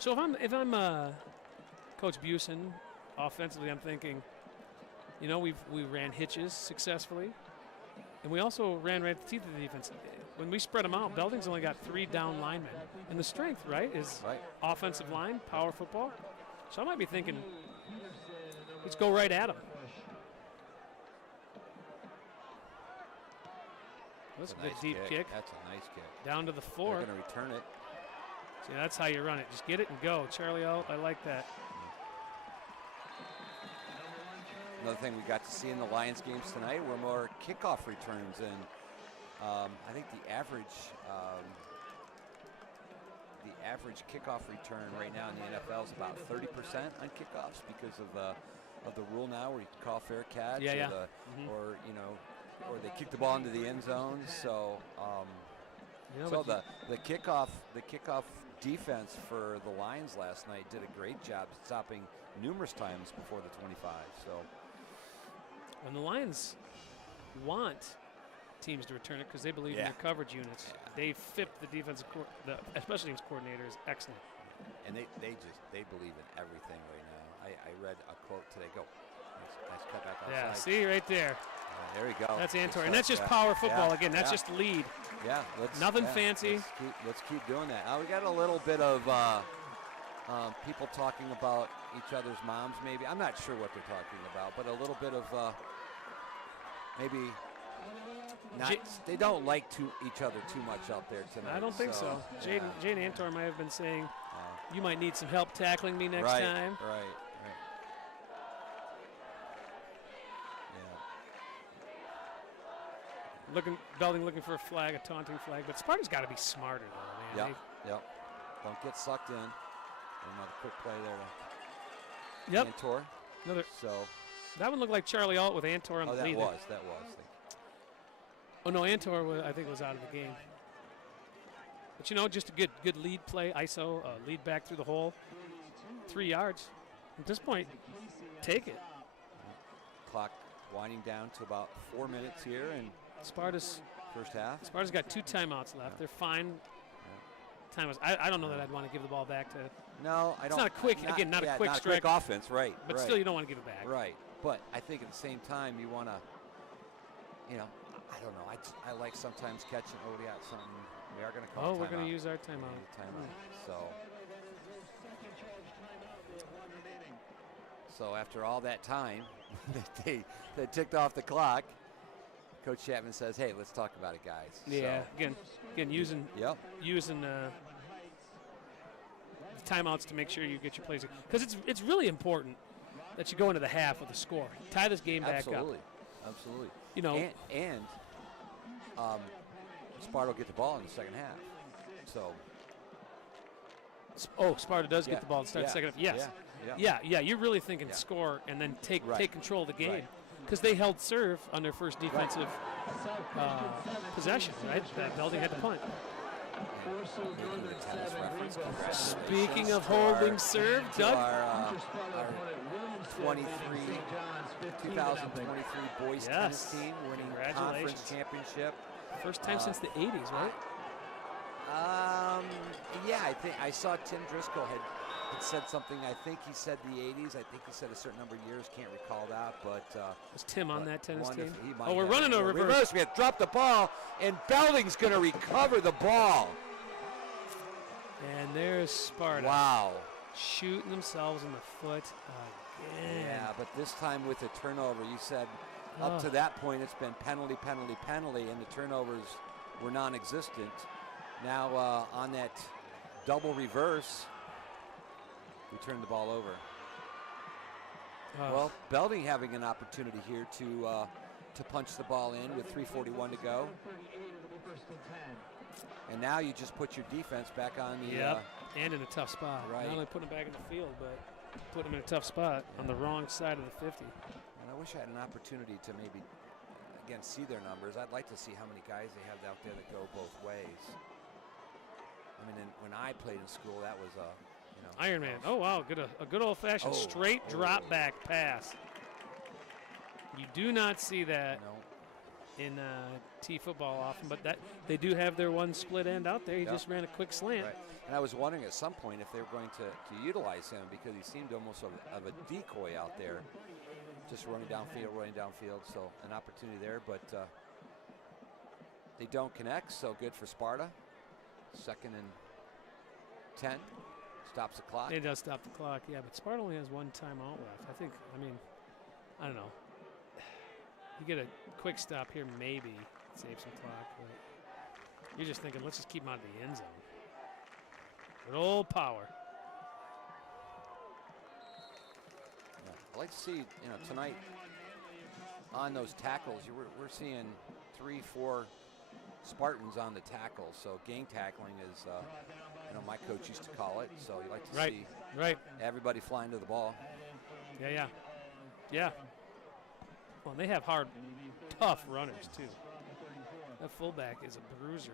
So if I'm Coach Busen, offensively, I'm thinking, we ran hitches successfully, and we also ran right at the teeth of the defense. When we spread them out, Belding's only got 3 down linemen, and the strength, right, is offensive line, power football. So I might be thinking, let's go right at them. That's a good deep kick. That's a nice kick. Down to the floor. They're going to return it. See, that's how you run it. Just get it and go. Charlie out. I like that. Another thing we got to see in the Lions games tonight were more kickoff returns, and I think the average kickoff return right now in the NFL is about 30% on kickoffs because of the rule now where you can call fair catch, or they kick the ball into the end zone. So the kickoff defense for the Lions last night did a great job stopping numerous times before the 25. So. And the Lions want teams to return it because they believe in their coverage units. Yeah. They FIP the defensive, the special teams coordinator is excellent. And they believe in everything right now. I read a quote today. Go. Nice cut back outside. Yeah, see right there. There we go. That's Antor, and that's just power football again. That's just lead. Yeah. Nothing fancy. Let's keep doing that. We got a little bit of people talking about each other's moms, maybe. I'm not sure what they're talking about, but a little bit of maybe not. They don't like each other too much out there tonight. I don't think so. Jane Antor might have been saying, "You might need some help tackling me next time." Right. Belding looking for a flag, a taunting flag, but Sparta's got to be smarter though, man. Yep. Don't get sucked in. Another quick play there. Yep. Antor. So that one looked like Charlie Alt with Antor on the lead. That was. Oh no, Antor I think was out of the game. But just a good lead play, ISO, lead back through the hole, 3 yards. At this point, take it. Clock winding down to about 4 minutes here, and Sparta's first half. Sparta's got 2 timeouts left. They're fine. Timeouts. I don't know that I'd want to give the ball back to. No, I don't. It's not a quick. Not a quick stretch. Quick offense, right? But still, you don't want to give it back. Right. But I think at the same time, you want to. I don't know. I like sometimes catching. Oh, we got something. We are going to call. We're going to use our timeout. So after all that time, they ticked off the clock. Coach Chapman says, "Hey, let's talk about it, guys." Yeah. So. Again, using timeouts to make sure you get your plays, because it's really important that you go into the half with a score, tie this game back up. Absolutely. And Sparta will get the ball in the second half. So. Sparta does get the ball to start the second half. Yes. Yeah. You're really thinking score and then take control of the game. Because they held serve on their first defensive possession, right? Belding had to punt. Speaking of holding serve, Doug. Our 2023 boys tennis team winning conference championship. First time since the 80s, right? I think I saw Tim Driscoll had said something. I think he said the 80s. I think he said a certain number of years. Can't recall that, but was Tim on that tennis team? We're running a reverse. We have dropped the ball, and Belding's going to recover the ball. And there's Sparta. Wow. Shooting themselves in the foot again. Yeah, but this time with a turnover. You said up to that point it's been penalty, and the turnovers were non-existent. Now on that double reverse, we turned the ball over. Well, Belding having an opportunity here to punch the ball in with 3:41 to go. And now you just put your defense back on the... and in a tough spot. Right. Not only putting them back in the field, but putting them in a tough spot on the wrong side of the 50. And I wish I had an opportunity to maybe again, see their numbers. I'd like to see how many guys they have out there that go both ways. I mean, when I played in school, that was a, Iron Man. Oh, wow. A good old-fashioned straight drop-back pass. You do not see that in T-football often, but they do have their one split end out there. He just ran a quick slant. Right. And I was wondering at some point if they were going to utilize him, because he seemed almost of a decoy out there, just running downfield. So an opportunity there, but they don't connect, so good for Sparta. 2nd and 10. Stops the clock. It does stop the clock, yeah, but Sparta only has one timeout left. I don't know. You get a quick stop here, maybe save some clock, but you're just thinking, let's just keep him out of the end zone. Good old power. Yeah, I'd like to see, tonight on those tackles, we're seeing 3-4 Spartans on the tackle. So gang tackling is, my coach used to call it. So you like to see everybody flying to the ball. Yeah. Well, and they have hard, tough runners too. That fullback is a bruiser.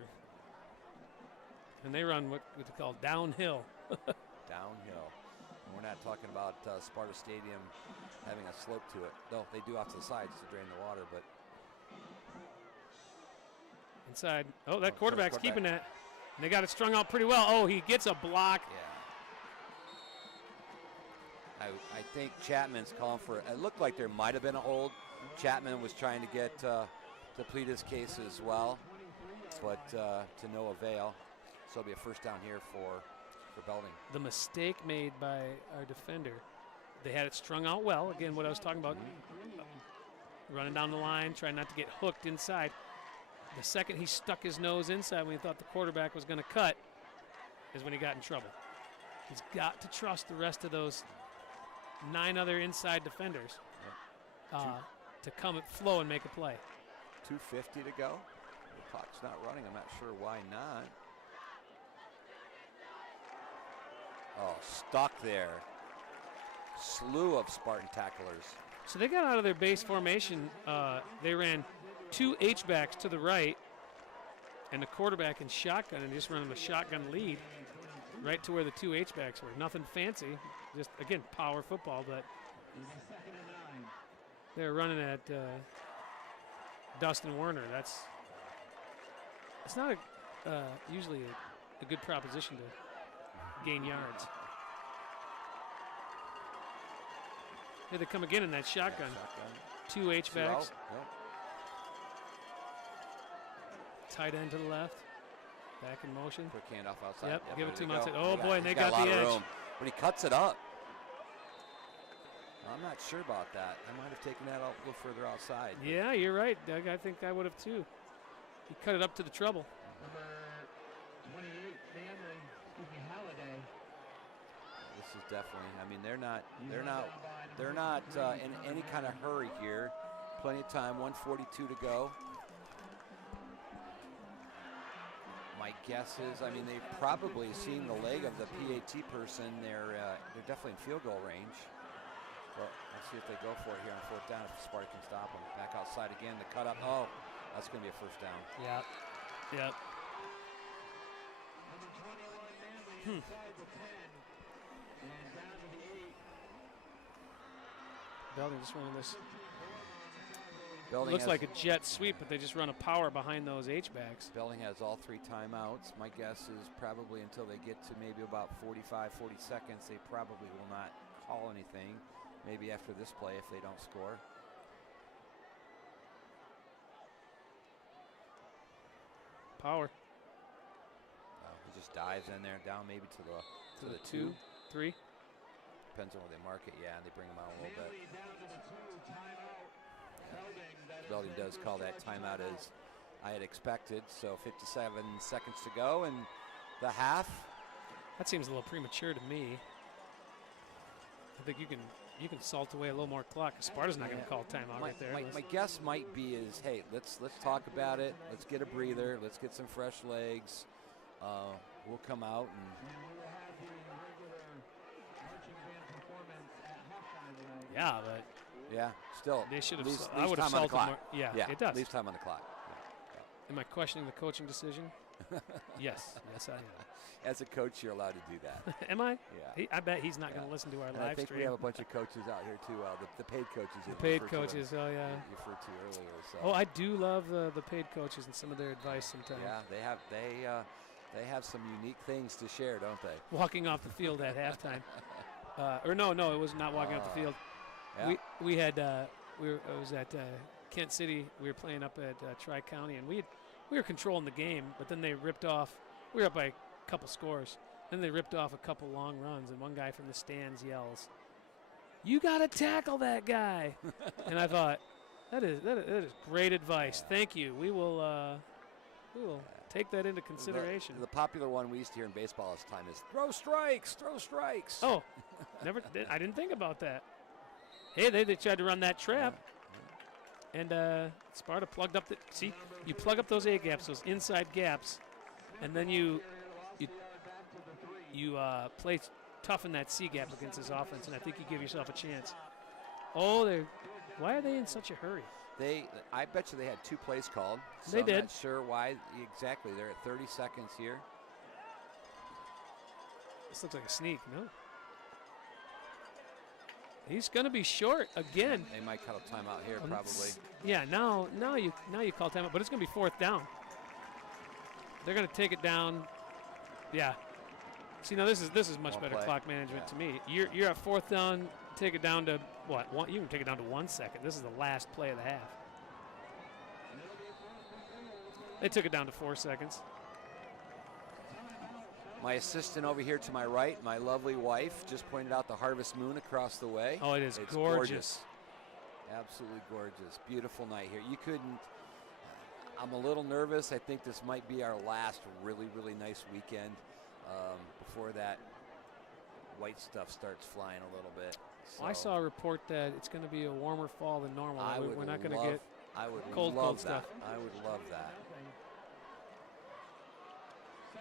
And they run what they call downhill. Downhill. And we're not talking about Sparta Stadium having a slope to it. Though they do off to the sides to drain the water, but. Inside. Oh, that quarterback's keeping that. And they got it strung out pretty well. Oh, he gets a block. Yeah. I think Chapman's calling for it. It looked like there might have been a hold. Chapman was trying to get to plead his case as well, but to no avail. So it'll be a first down here for Belding. The mistake made by our defender, they had it strung out well. Again, what I was talking about, running down the line, trying not to get hooked inside. The second he stuck his nose inside when he thought the quarterback was going to cut is when he got in trouble. He's got to trust the rest of those 9 other inside defenders to come at flow and make a play. 2:50 to go. The clock's not running. I'm not sure why not. Oh, stuck there. Slew of Spartan tacklers. So they got out of their base formation. They ran 2 H-backs to the right and the quarterback in shotgun, and just running a shotgun lead right to where the 2 H-backs were. Nothing fancy, just, again, power football, but they're running at Dustin Werner. It's not usually a good proposition to gain yards. Here they come again in that shotgun. 2 H-backs. Tight end to the left. Back in motion. Quick handoff outside. Yep, give it to him outside. Oh, boy, and they got the edge. But he cuts it up. I'm not sure about that. I might have taken that a little further outside. Yeah, you're right, Doug. I think I would have too. He cut it up to the trouble. Number 28, Halliday. This is definitely. I mean, they're not in any kind of hurry here. Plenty of time. 1:42 to go. My guess is, I mean, they've probably seen the leg of the PAT person. They're definitely in field goal range. Well, let's see if they go for it here on 4th down. If Sparta can stop them. Back outside again. The cut up. Oh, that's going to be a first down. Yep. Belding just running this. Belding looks like a jet sweep, but they just run a power behind those H-backs. Belding has all 3 timeouts. My guess is probably until they get to maybe about 45, 40 seconds, they probably will not call anything. Maybe after this play if they don't score. Power. He just dives in there, down maybe to the 2, 3. Depends on where they mark it. Yeah, and they bring them out a little bit. Belding does call that timeout as I had expected. So 57 seconds to go in the half. That seems a little premature to me. I think you can salt away a little more clock. Sparta's not going to call timeout right there. My guess might be is, hey, let's talk about it. Let's get a breather. Let's get some fresh legs. We'll come out and. Yeah, but Yeah, still. They should have. Leaves I would have time on the salted clock. more. Yeah, Yeah, it does. leaves time on the clock. Am I questioning the coaching decision? Yes, I am. As a coach, you're allowed to do that. Am I? Yeah. I bet he's not going to listen to our And live I think stream. we have a bunch of coaches out here too. The paid coaches. The paid coaches. Oh yeah. You referred to earlier. So. Oh, I do love the paid coaches and some of their advice sometimes. Yeah, they have some unique things to share, don't they? Walking off the field at halftime. No, it was not walking off the field. Yeah. We had I was at Kent City. We were playing up at Tri-County, and we were controlling the game, but then they ripped off. We were up by a couple scores. Then they ripped off a couple long runs, and one guy from the stands yells, "You got to tackle that guy!" And I thought, that is great advice. Yeah. Thank you. We will take that into consideration. The popular one we used to hear in baseball all the time is throw strikes, throw strikes. Oh, I didn't think about that. Hey, they tried to run that trap. And Sparta plugged up you plug up those A gaps, those inside gaps, and then you play tough in that C gap against his offense, and I think you give yourself a chance. Oh, why are they in such a hurry? I bet you they had 2 plays called. So They did. I'm not sure why exactly. They're at 30 seconds here. This looks like a sneak, no? He's going to be short again. They might call a timeout here, probably. Yeah, now you call timeout, but it's going to be 4th down. They're going to take it down. Yeah. See, now this is much One better play. clock management to me. You're at 4th down. Take it down to what? You can take it down to 1 second. This is the last play of the half. They took it down to 4 seconds. My assistant over here to my right, my lovely wife, just pointed out the harvest moon across the way. Oh, it's gorgeous. Absolutely gorgeous. Beautiful night here. You couldn't. I'm a little nervous. I think this might be our last really, really nice weekend before that white stuff starts flying a little bit. So I saw a report that it's going to be a warmer fall than normal. We're not going to get cold stuff. I would love that.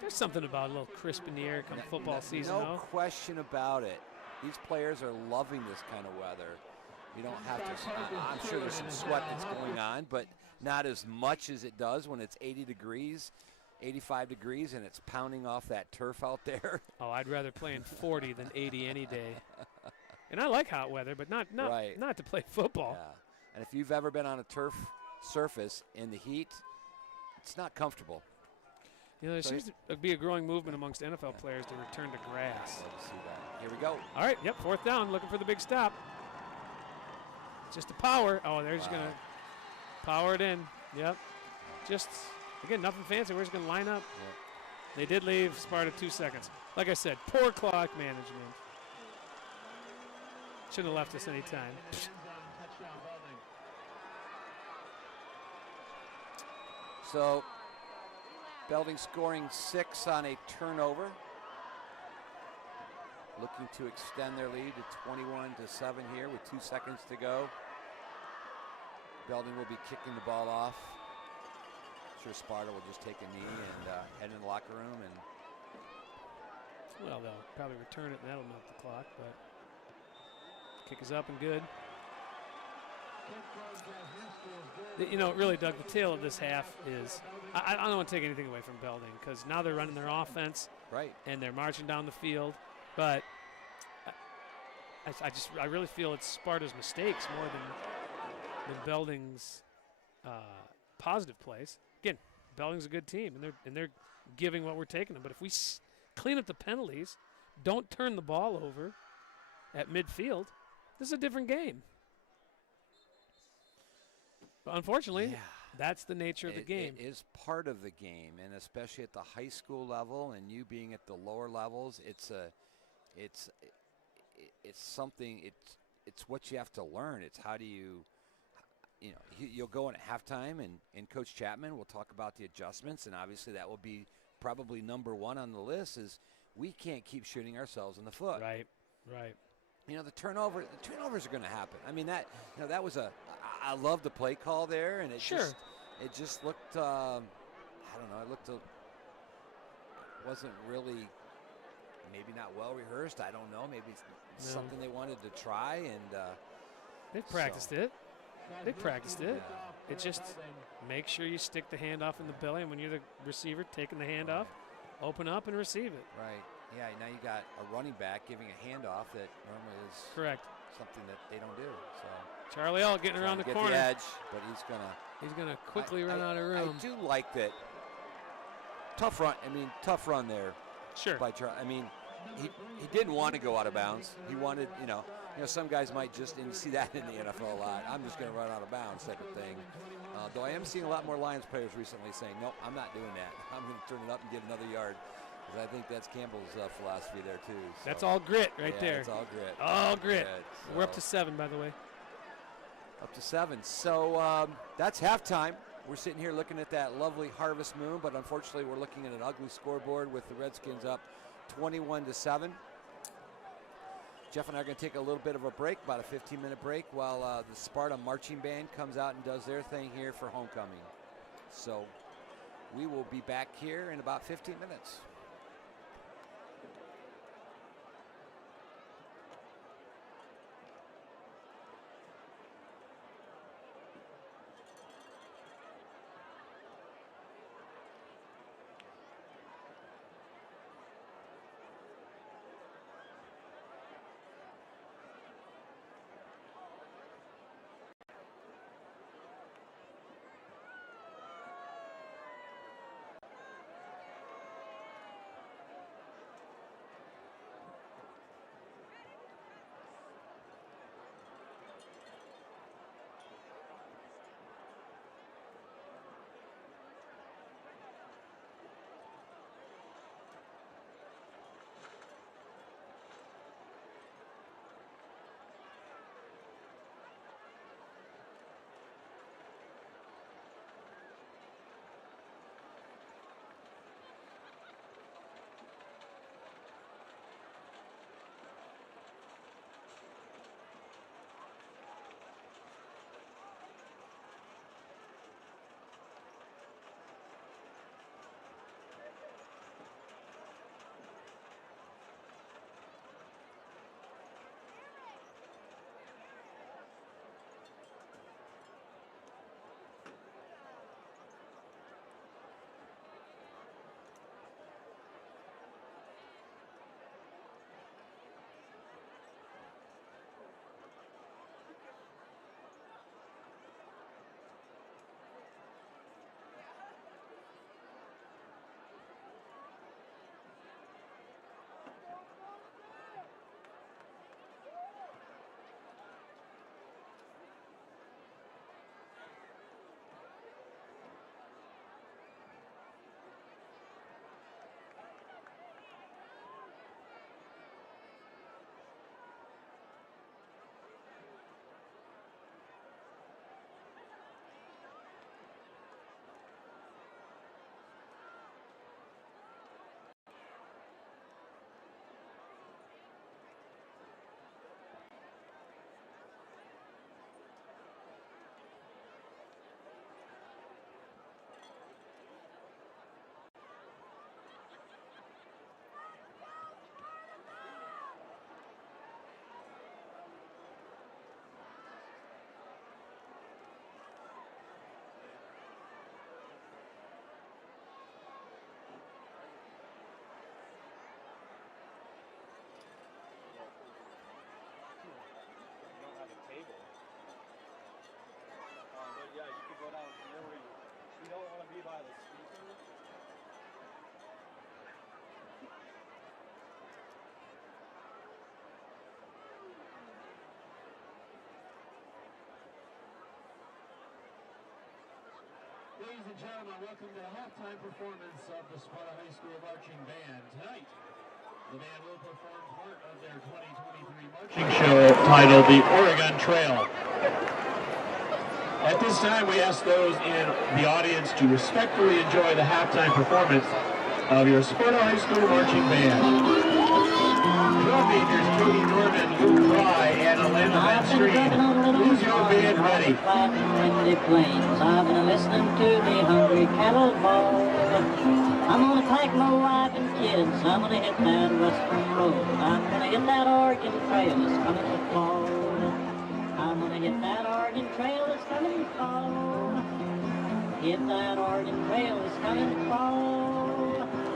There's something about a little crisp in the air come football season, No though. question about it. These players are loving this kind of weather. You don't have to. I'm sure there's some sweat that's going on, but not as much as it does when it's 80 degrees, 85 degrees, and it's pounding off that turf out there. Oh, I'd rather play in 40 than 80 any day. And I like hot weather, but not to play football. Yeah. And if you've ever been on a turf surface in the heat, it's not comfortable. You know, there seems to be a growing movement amongst NFL players to return to grass. Love to see that. Here we go. All right, yep, 4th down, looking for the big stop. Just a power. Oh, they're just going to power it in. Yep. Just, again, nothing fancy. We're just going to line up. Yep. They did leave Sparta 2 seconds. Like I said, poor clock management. Shouldn't have left us any time. So, Belding scoring 6 on a turnover. Looking to extend their lead to 21-7 here with 2 seconds to go. Belding will be kicking the ball off. I'm sure Sparta will just take a knee and head in the locker room. Well, they'll probably return it, and that'll milk the clock, but kick is up and good. You know, really, Doug, the tale of this half is I don't want to take anything away from Belding because now they're running their offense, right, and they're marching down the field. But I really feel it's Sparta's mistakes more than Belding's positive plays. Again, Belding's a good team, and they're giving what we're taking them. But if we clean up the penalties, don't turn the ball over at midfield, this is a different game. But unfortunately, that's the nature of the game. It is part of the game, and especially at the high school level, and you being at the lower levels, it's something. It's what you have to learn. It's how do you'll go in at halftime, and Coach Chapman will talk about the adjustments, and obviously that will be probably number one on the list. Is we can't keep shooting ourselves in the foot. Right. You know, the turnovers are going to happen. I mean, that was I love the play call there, and it just looked, I don't know, wasn't really, maybe not well rehearsed. I don't know. Maybe it's something they wanted to try, and They've practiced it. They've practiced it. It just make sure you stick the handoff in the belly, and when you're the receiver taking the handoff, open up and receive it. Right. Yeah, now you got a running back giving a handoff that normally is correct. Something that they don't do. So Charlie L getting around the corner. The edge, but he's gonna quickly run out of room. I do like that. Tough run. I mean, tough run there. Sure. By Charlie. I mean, he didn't want to go out of bounds. He wanted, you know, some guys might just, and you see that in the NFL a lot. I'm just going to run out of bounds type of thing. Though I am seeing a lot more Lions players recently saying, nope, I'm not doing that. I'm going to turn it up and get another yard. Because I think that's Campbell's philosophy there too. So. That's all grit right there. It's all grit. All grit. So. We're up to 7, by the way. Up to 7. So that's halftime. We're sitting here looking at that lovely harvest moon, but unfortunately we're looking at an ugly scoreboard with the Redskins up 21-7. Jeff and I are going to take a little bit of a break, about a 15-minute break, while the Sparta marching band comes out and does their thing here for homecoming. So we will be back here in about 15 minutes. Ladies and gentlemen, welcome to the halftime performance of the Sparta High School Marching Band. Tonight, the band will perform part of their 2023 marching show titled The Oregon Trail. At this time, we ask those in the audience to respectfully enjoy the halftime performance of your Sparta High School Marching Band. Drum majors Katie Norman, Luke Fry, and Elena Van Streen. Is your band ready? I've been listening to the hungry cattle bawl. I'm gonna pack my wife and kids. I'm gonna hit that western road. I'm gonna hit that Oregon trail. It's coming to fall. I'm gonna hit hit that Oregon Trail, it's coming fall. Hit that Oregon Trail, it's coming fall.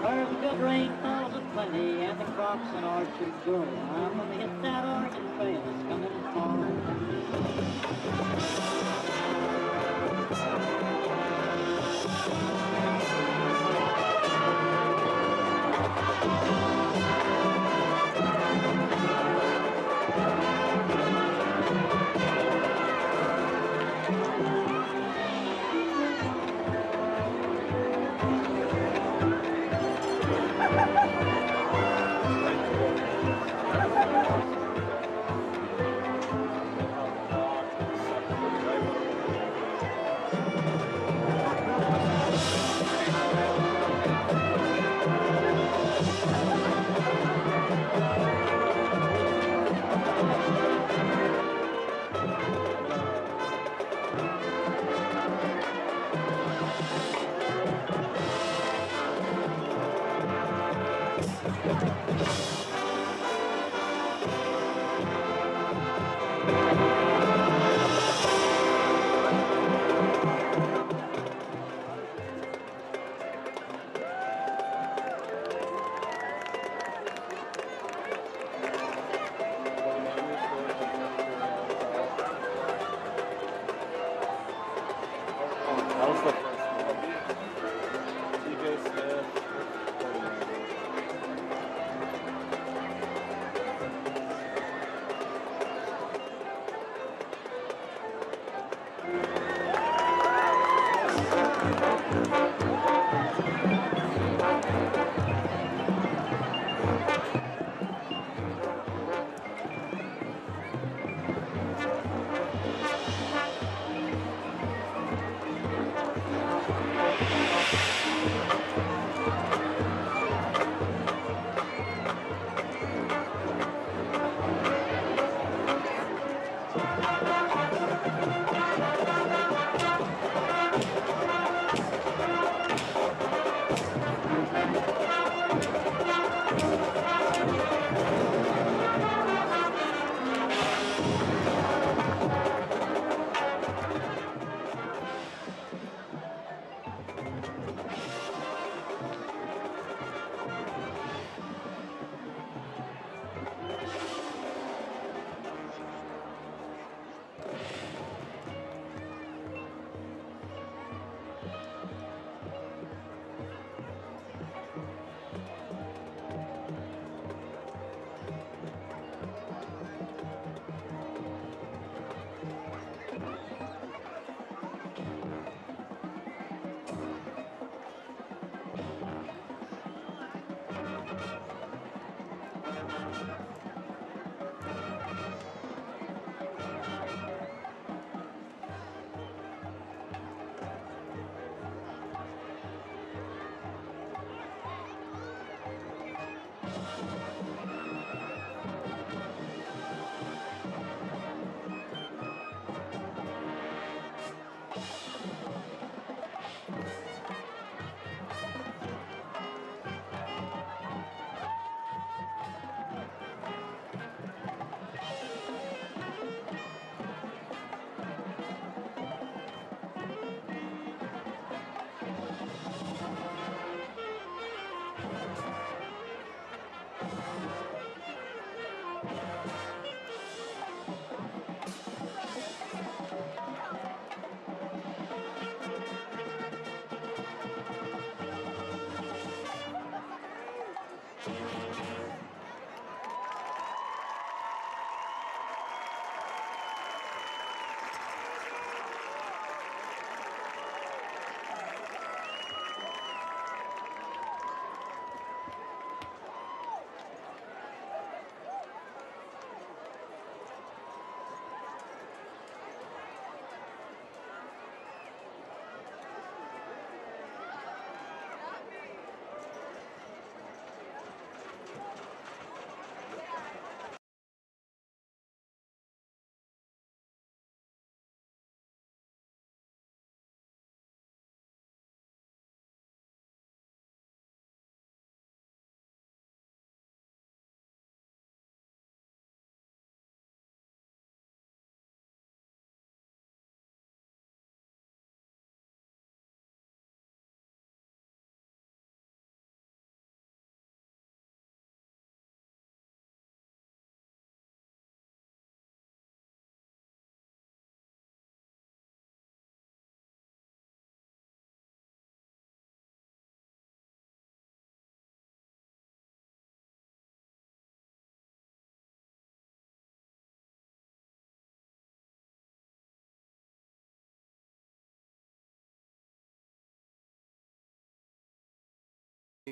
Where the good rain falls aplenty and the crops and orchards grow. I'm gonna hit that Oregon Trail, it's coming fall.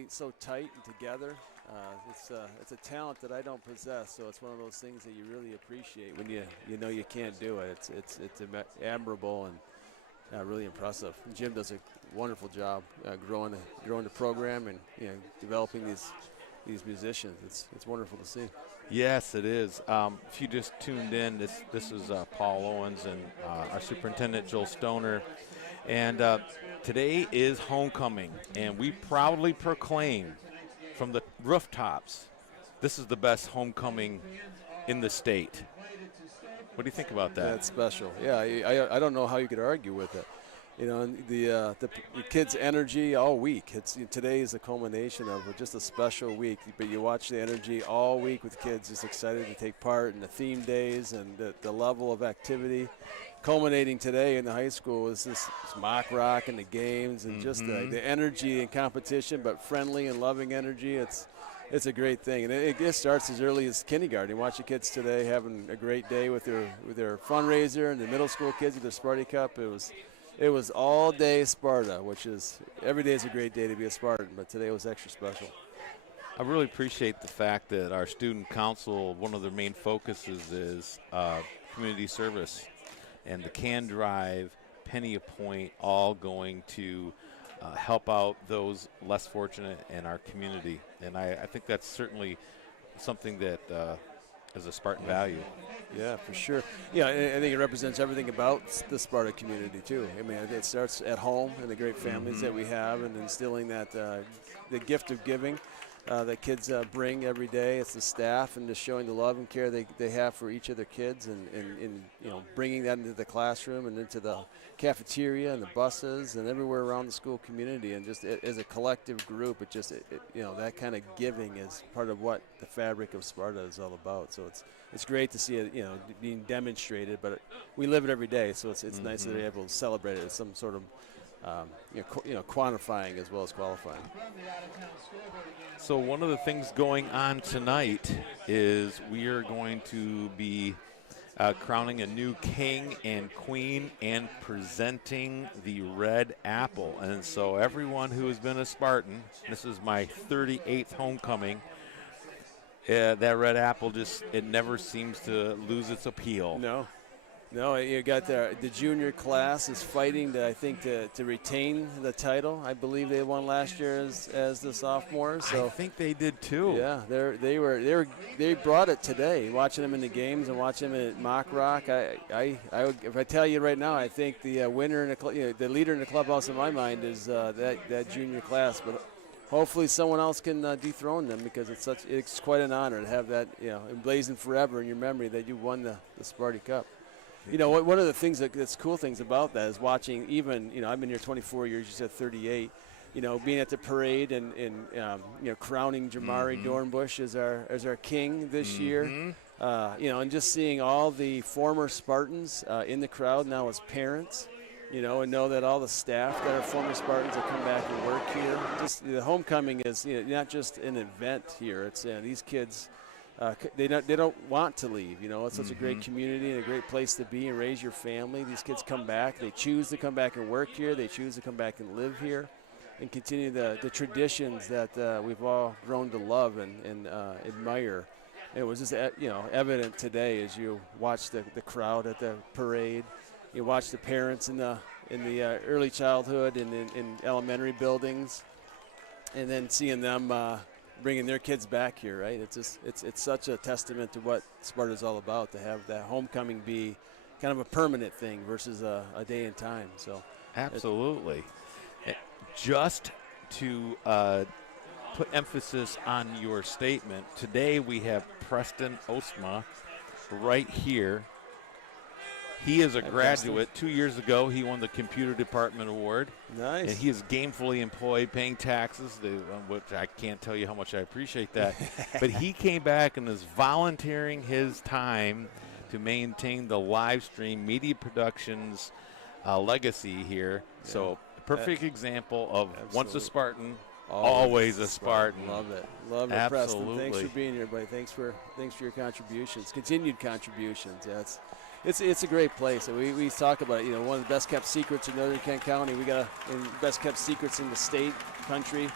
So tight and together. It's a talent that I don't possess, so it's one of those things that you really appreciate when you know you can't do it. It's admirable and really impressive. Jim does a wonderful job growing the program and developing these musicians. It's wonderful to see. Yes, it is. If you just tuned in, this is Paul Owens and our superintendent Joel Stoner, and today is homecoming, and we proudly proclaim from the rooftops, this is the best homecoming in the state. What do you think about that? That's special. Yeah, I don't know how you could argue with it. And the kids' energy all week. Today is the culmination of just a special week. But you watch the energy all week with kids just excited to take part in the theme days and the level of activity. Culminating today in the high school was this mock rock and the games and just the energy and competition, but friendly and loving energy. It's a great thing, and it starts as early as kindergarten. You watch the kids today having a great day with their fundraiser, and the middle school kids with their Sparty Cup. It was all day Sparta, which is every day is a great day to be a Spartan, but today was extra special. I really appreciate the fact that our student council, one of their main focuses is community service, and the can drive, penny a point, all going to help out those less fortunate in our community. And I think that's certainly something that is a Spartan value. Yeah, for sure. Yeah, I think it represents everything about the Sparta community, too. I mean, it starts at home and the great families that we have and instilling that the gift of giving that kids bring every day. It's the staff and just showing the love and care they have for each of their kids and bringing that into the classroom and into the cafeteria and the buses and everywhere around the school community. And just as a collective group, that kind of giving is part of what the fabric of Sparta is all about. So it's great to see it, being demonstrated, but we live it every day. So it's nice that they're able to celebrate it as some sort of quantifying as well as qualifying. So one of the things going on tonight is we are going to be crowning a new king and queen and presenting the red apple. And so everyone who has been a Spartan, this is my 38th homecoming, that red apple it never seems to lose its appeal. No, you got the junior class is fighting to retain the title. I believe they won last year as the sophomores. So I think they did too. Yeah, they brought it today. Watching them in the games and watching them at Mock Rock, if I tell you right now, I think the winner in the leader in the clubhouse in my mind is that junior class. But hopefully someone else can dethrone them because it's quite an honor to have that emblazoned forever in your memory that you won the Sparty Cup. One of the things that's cool things about that is watching even, I've been here 24 years, you said 38, being at the parade and crowning Jamari Dornbush as our king this year, and just seeing all the former Spartans in the crowd now as parents, and know that all the staff that are former Spartans that come back and work here. Just the homecoming is not just an event here. It's these kids. They don't want to leave. It's such a great community and a great place to be and raise your family. These kids come back. They choose to come back and work here. They choose to come back and live here and continue the traditions that we've all grown to love and admire. It was just evident today as you watch the crowd at the parade. You watch the parents in the early childhood and in elementary buildings, and then seeing them bringing their kids back here, right? It's such a testament to what Sparta's all about, to have that homecoming be kind of a permanent thing versus a day in time. So absolutely. Just to put emphasis on your statement, today we have Preston Ostma right here. He is a graduate. 2 years ago, he won the Computer Department Award. Nice. And he is gainfully employed, paying taxes, which I can't tell you how much I appreciate that. But he came back and is volunteering his time to maintain the live stream media productions legacy here. Yeah. So perfect example of once a Spartan, always a Spartan. Love it. Love it, Absolutely. Preston. Thanks for being here, buddy. Thanks for your contributions, continued contributions. Yeah, it's a great place. We talk about it. One of the best kept secrets in Northern Kent County. We got best kept secrets in the state, country.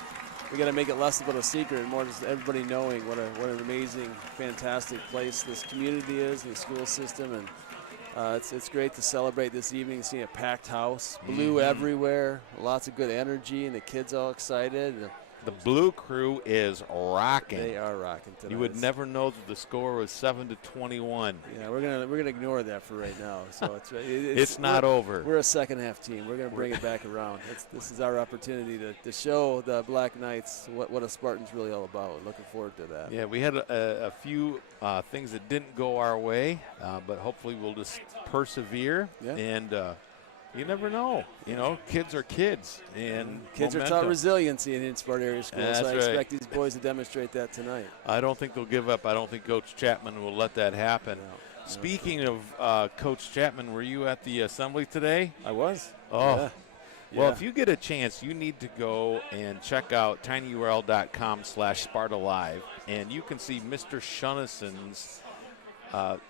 we got to make it less about a secret and more just everybody knowing what an amazing, fantastic place this community is, and the school system, and it's great to celebrate this evening, seeing a packed house, blue everywhere, lots of good energy, and the kids all excited. The blue crew is rocking. They are rocking tonight. You would never know that the score was 7-21. Yeah, we're gonna ignore that for right now. So it's not over. We're a second half team. We're gonna bring it back around. This is our opportunity to show the Black Knights what a Spartan's really all about. Looking forward to that. Yeah, we had a few things that didn't go our way, but hopefully we'll just persevere. Yeah. And you never know. You know, kids are kids, and kids are taught resiliency in Sparta area schools. That's so I expect these boys to demonstrate that tonight. I don't think they'll give up. I don't think Coach Chapman will let that happen. No. Speaking of Coach Chapman, were you at the assembly today? I was. Oh. Yeah. Well, if you get a chance, you need to go and check out tinyurl.com/Sparta Live, and you can see Mr. Shunnison's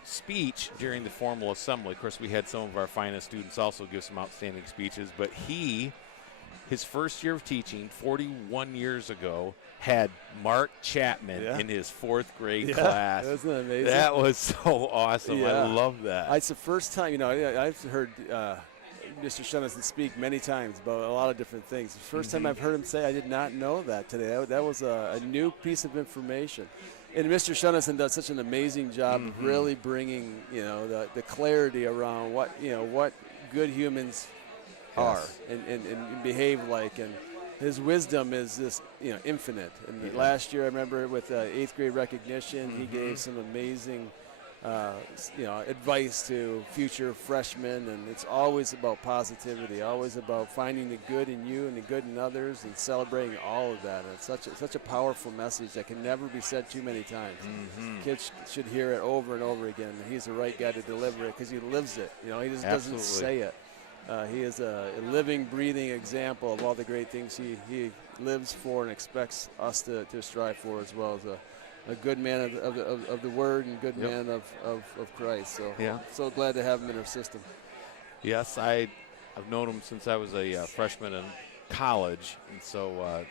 speech during the formal assembly. Of course, we had some of our finest students also give some outstanding speeches, but his first year of teaching 41 years ago had Mark Chapman in his 4th grade class. Isn't that amazing? That was so awesome. I love that. It's the first time, I've heard Mr. Shunnison speak many times about a lot of different things. The first time I've heard him say, I did not know that today. That was a new piece of information. And Mr. Shunnison does such an amazing job of really bringing, the clarity around what good humans are and behave like. And his wisdom is just, infinite. And last year, I remember with 8th grade recognition, he gave some amazing, advice to future freshmen. And it's always about positivity, always about finding the good in you and the good in others and celebrating all of that. And it's such a powerful message that can never be said too many times. Kids should hear it over and over again. And he's the right guy to deliver it because he lives it. He just doesn't say it. He is a living, breathing example of all the great things he lives for and expects us to strive for, as well as a good man of the Word and good man of Christ. So so glad to have him in our system. Yes, I've known him since I was a freshman in college, and so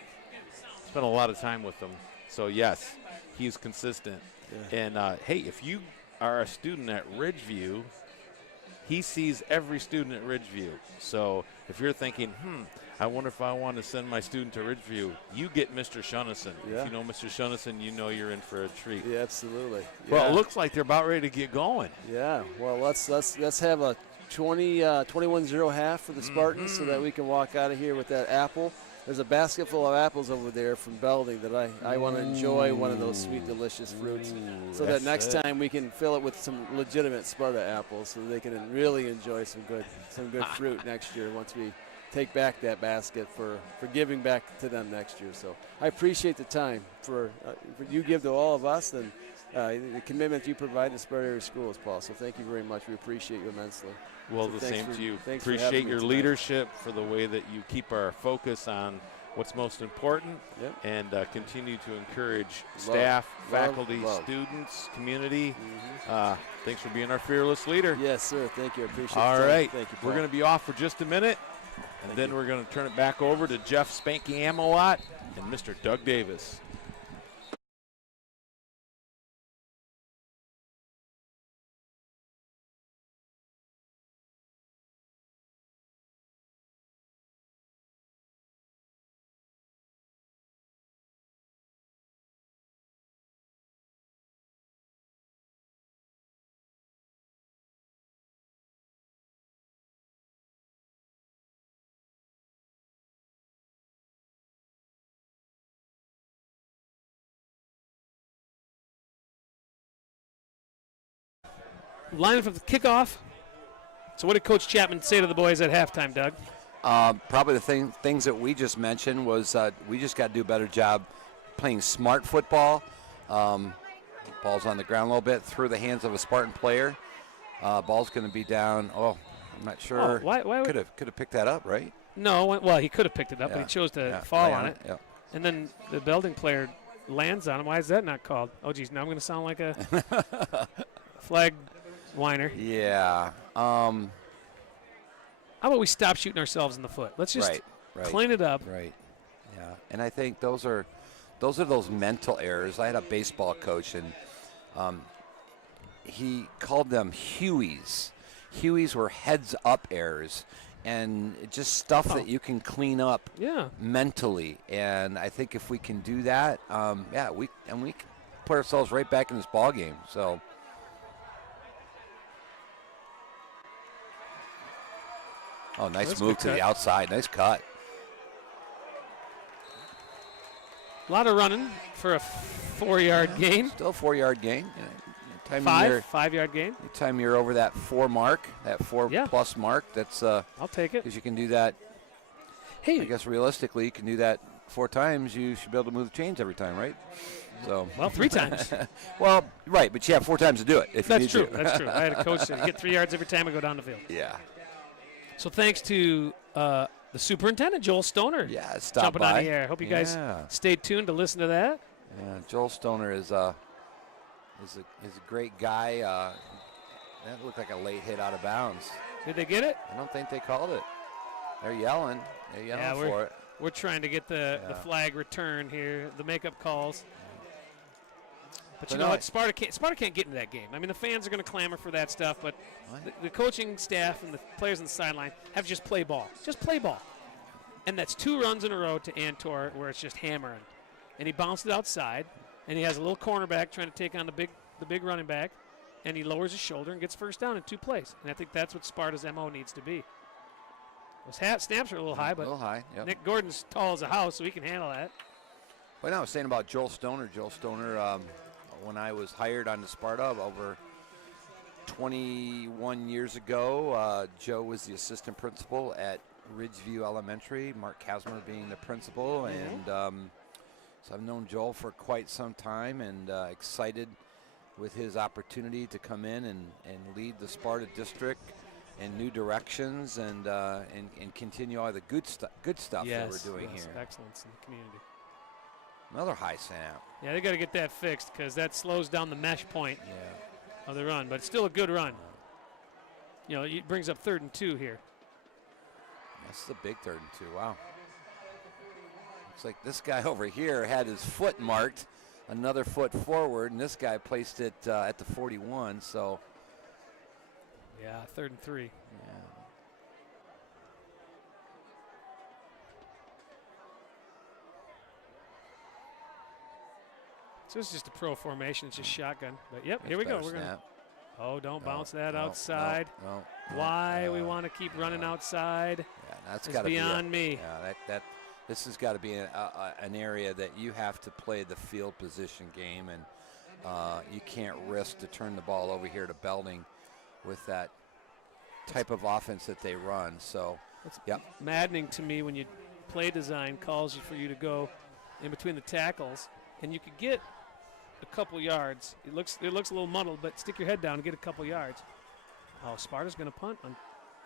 spent a lot of time with him. So yes, he's consistent. And hey, if you are a student at Ridgeview, he sees every student at Ridgeview. So if you're thinking, I wonder if I want to send my student to Ridgeview, you get Mr. Shunnison. If you know Mr. Shunnison, you know you're in for a treat. Yeah, absolutely. Well, it looks like they're about ready to get going. Yeah. Well, let's have a 21-0 half for the Spartans so that we can walk out of here with that apple. There's a basket full of apples over there from Belding that I want to enjoy one of those sweet, delicious fruits, so that next time we can fill it with some legitimate Sparta apples, so they can really enjoy some good fruit next year once we take back that basket for giving back to them next year. So I appreciate the time for you give to all of us and the commitment you provide to Sparta area schools, Paul. So thank you very much. We appreciate you immensely. Well, the same to you. Appreciate your leadership, for the way that you keep our focus on what's most important, and continue to encourage staff, faculty, students, community. Thanks for being our fearless leader. Yes, sir. Thank you. I appreciate it. All right. Thank you, Paul. We're going to be off for just a minute, and then we're going to turn it back over to Jeff Spanky Amelot and Mr. Doug Davis. Line for the kickoff. So what did Coach Chapman say to the boys at halftime, Doug? Probably the things that we just mentioned was we just got to do a better job playing smart football. Ball's on the ground a little bit through the hands of a Spartan player. Ball's going to be down. I'm not sure. Why could have picked that up, right? No, well, he could have picked it up, but he chose to fall on it. Yeah. And then the Belding player lands on him. Why is that not called? Oh, geez, now I'm going to sound like a flag whiner. Yeah. How about we stop shooting ourselves in the foot? Let's just clean it up. Right. Yeah. And I think those are those mental errors. I had a baseball coach, and he called them Hueys. Hueys were heads-up errors, and just stuff that you can clean up mentally. And I think if we can do that, we can put ourselves right back in this ball game. So. Oh, nice move to the outside. Nice cut. A lot of running for a 4-yard gain. Still a 4-yard gain. Five-yard gain. Anytime you're over that 4 mark, that 4+ mark, that's I'll take it. Because you can do that. Hey, I guess realistically, you can do that 4 times. You should be able to move the chains every time, right? So. Well, 3 times. Well, right, but you have 4 times to do it. That's true. That's true. I had a coach that you get 3 yards every time I go down the field. Yeah. So thanks to the superintendent, Joel Stoner. Yeah, stop jumping by. on the air. Hope you guys stayed tuned to listen to that. Yeah, Joel Stoner is a great guy. That looked like a late hit out of bounds. Did they get it? I don't think they called it. They're yelling. They're yelling for it. We're trying to get the flag return here, the makeup calls. But you know what? Sparta can't get into that game. I mean, the fans are going to clamor for that stuff, but the coaching staff and the players on the sideline have to just play ball. Just play ball. And that's 2 runs in a row to Antor where it's just hammering. And he bounced it outside, and he has a little cornerback trying to take on the big running back, and he lowers his shoulder and gets first down in 2 plays. And I think that's what Sparta's MO needs to be. Those snaps are a little high, but Nick Gordon's tall as a house, so he can handle that. Well, I was saying about Joel Stoner. When I was hired on the Sparta over 21 years ago, Joe was the assistant principal at Ridgeview Elementary, Mark Kasmer being the principal. And so I've known Joel for quite some time, and excited with his opportunity to come in and lead the Sparta district in new directions and continue all the good stuff that we're doing here. Excellence in the community. Another high snap. Yeah, they got to get that fixed because that slows down the mesh point of the run. But it's still a good run. You know, it brings up 3rd and 2 here. This is a big 3rd and 2. Wow. Looks like this guy over here had his foot marked, another foot forward, and this guy placed it at the 41. So. Yeah, 3rd and 3. Yeah. So it's just a pro formation. It's just shotgun. But, yep, here we go. We're gonna. Oh, don't bounce that outside. No. Why we want to keep running outside? Yeah, that's got to be beyond me. Yeah, this has got to be an area that you have to play the field position game, and you can't risk to turn the ball over here to Belding with that type of offense that they run. So, it's maddening to me when you play design calls for you to go in between the tackles, and you could get a couple yards. It looks a little muddled, but stick your head down and get a couple yards. Oh, Sparta's going to punt on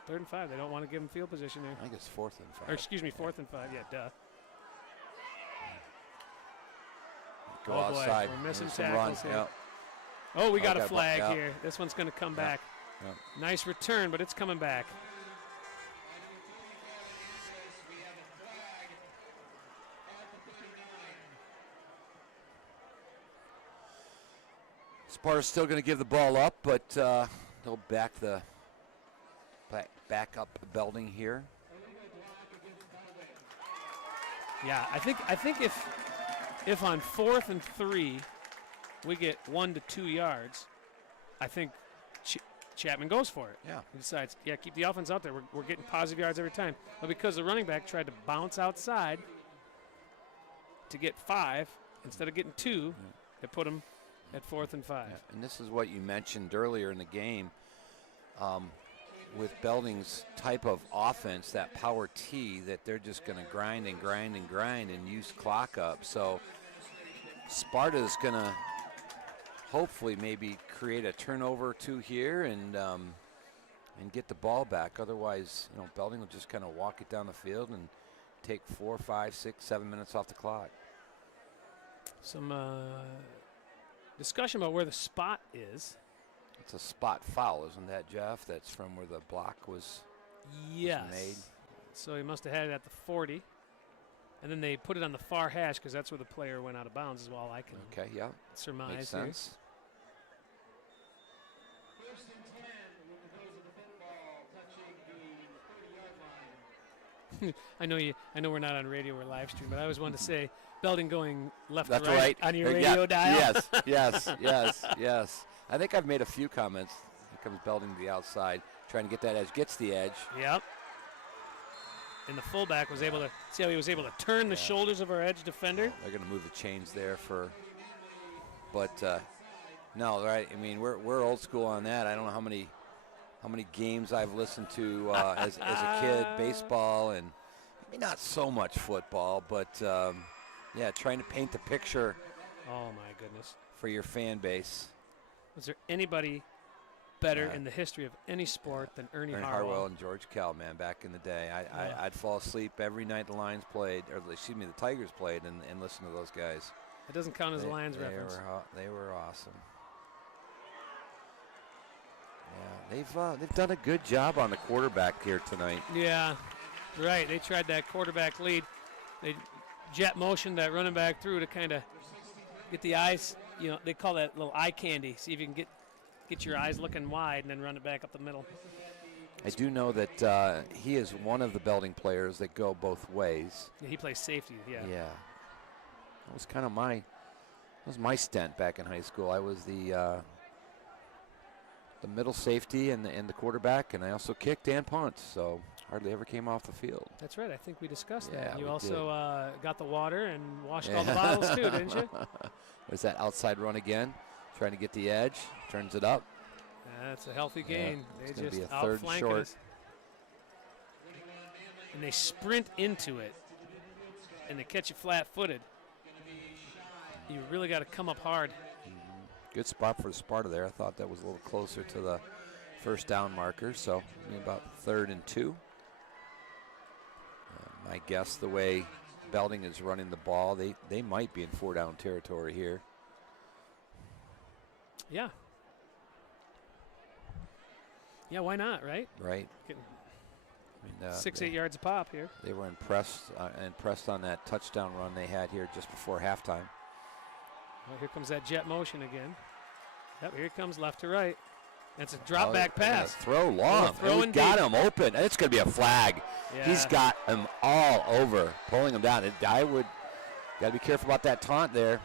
3rd and 5. They don't want to give him field position there. I think it's 4th and 5. Or excuse me, 4th and 5. Yeah, duh. Go outside. We're missing tackles here. Yep. Oh, we got a flag here. This one's going to come back. Yep. Nice return, but it's coming back. Sparta's still going to give the ball up, but they'll back up Belding here. Yeah, I think if on 4th and 3 we get 1 to 2 yards, I think Chapman goes for it. Yeah. He decides, keep the offense out there. We're getting positive yards every time. But because the running back tried to bounce outside to get 5 instead of getting 2, it put him at 4th and 5. Yeah. And this is what you mentioned earlier in the game. With Belding's type of offense, that power T, that they're just going to grind and use clock up. So Sparta's going to hopefully maybe create a turnover or 2 here and get the ball back. Otherwise, Belding will just kind of walk it down the field and take 4, 5, 6, 7 minutes off the clock. Some discussion about where the spot is. It's a spot foul, isn't that, Jeff? That's from where the block was made. Yes. So he must have had it at the 40. and then they put it on the far hash because that's where the player went out of bounds, is all I can Okay, yeah. surmise. Makes here. sense. First and 10 with the goes of the football touching the 30-yard line. I know we're not on radio, we're live stream, but I always wanted to say Belding going left That's to right, on your radio dial. Yes. I think I've made a few comments. Here comes Belding to the outside, trying to get that edge. Gets the edge. Yep. And the fullback was able to see how he was able to turn the shoulders of our edge defender. They're going to move the chains there but no, right? I mean, we're old school on that. I don't know how many games I've listened to as a kid, baseball, and maybe not so much football, but trying to paint the picture. Oh my goodness! For your fan base. Was there anybody better in the history of any sport than Ernie Harwell and George Kell, man, back in the day. I'd fall asleep every night the Lions played, or excuse me, the Tigers played, and listen to those guys. It doesn't count as a Lions reference. They were awesome. Yeah, they've done a good job on the quarterback here tonight. Yeah, right. They tried that quarterback lead. They jet motioned that running back through to kind of get the eyes. You know, they call that little eye candy. See if you can get your eyes looking wide and then run it back up the middle. I do know that he is one of the Belding players that go both ways. Yeah, he plays safety. Yeah. Yeah. That was kind of my stint back in high school. I was the middle safety and the quarterback, and I also kicked and punt, so hardly ever came off the field. That's right. I think we discussed that. Yeah, You we also got the water and washed all the bottles too, didn't you? There's that outside run again, trying to get the edge, turns it up. That's a healthy gain. It's They gonna just be a third outflank short. us. And they sprint into it, and they catch you flat-footed. You really got to come up hard. Good spot for Sparta there. I thought that was a little closer to the first down marker, so maybe about 3rd and 2. My guess, the way Belding is running the ball, they might be in 4-down territory here. Yeah. Yeah, why not, right? Right. Getting I mean, 6-8 yards a pop here. They were impressed on that touchdown run they had here just before halftime. Well, here comes that jet motion again. Yep, here it comes left to right. That's a drop back pass. Throw long. Throw We got him open. It's going to be a flag. Yeah. He's got him all over, pulling him down. I would got to be careful about that taunt there.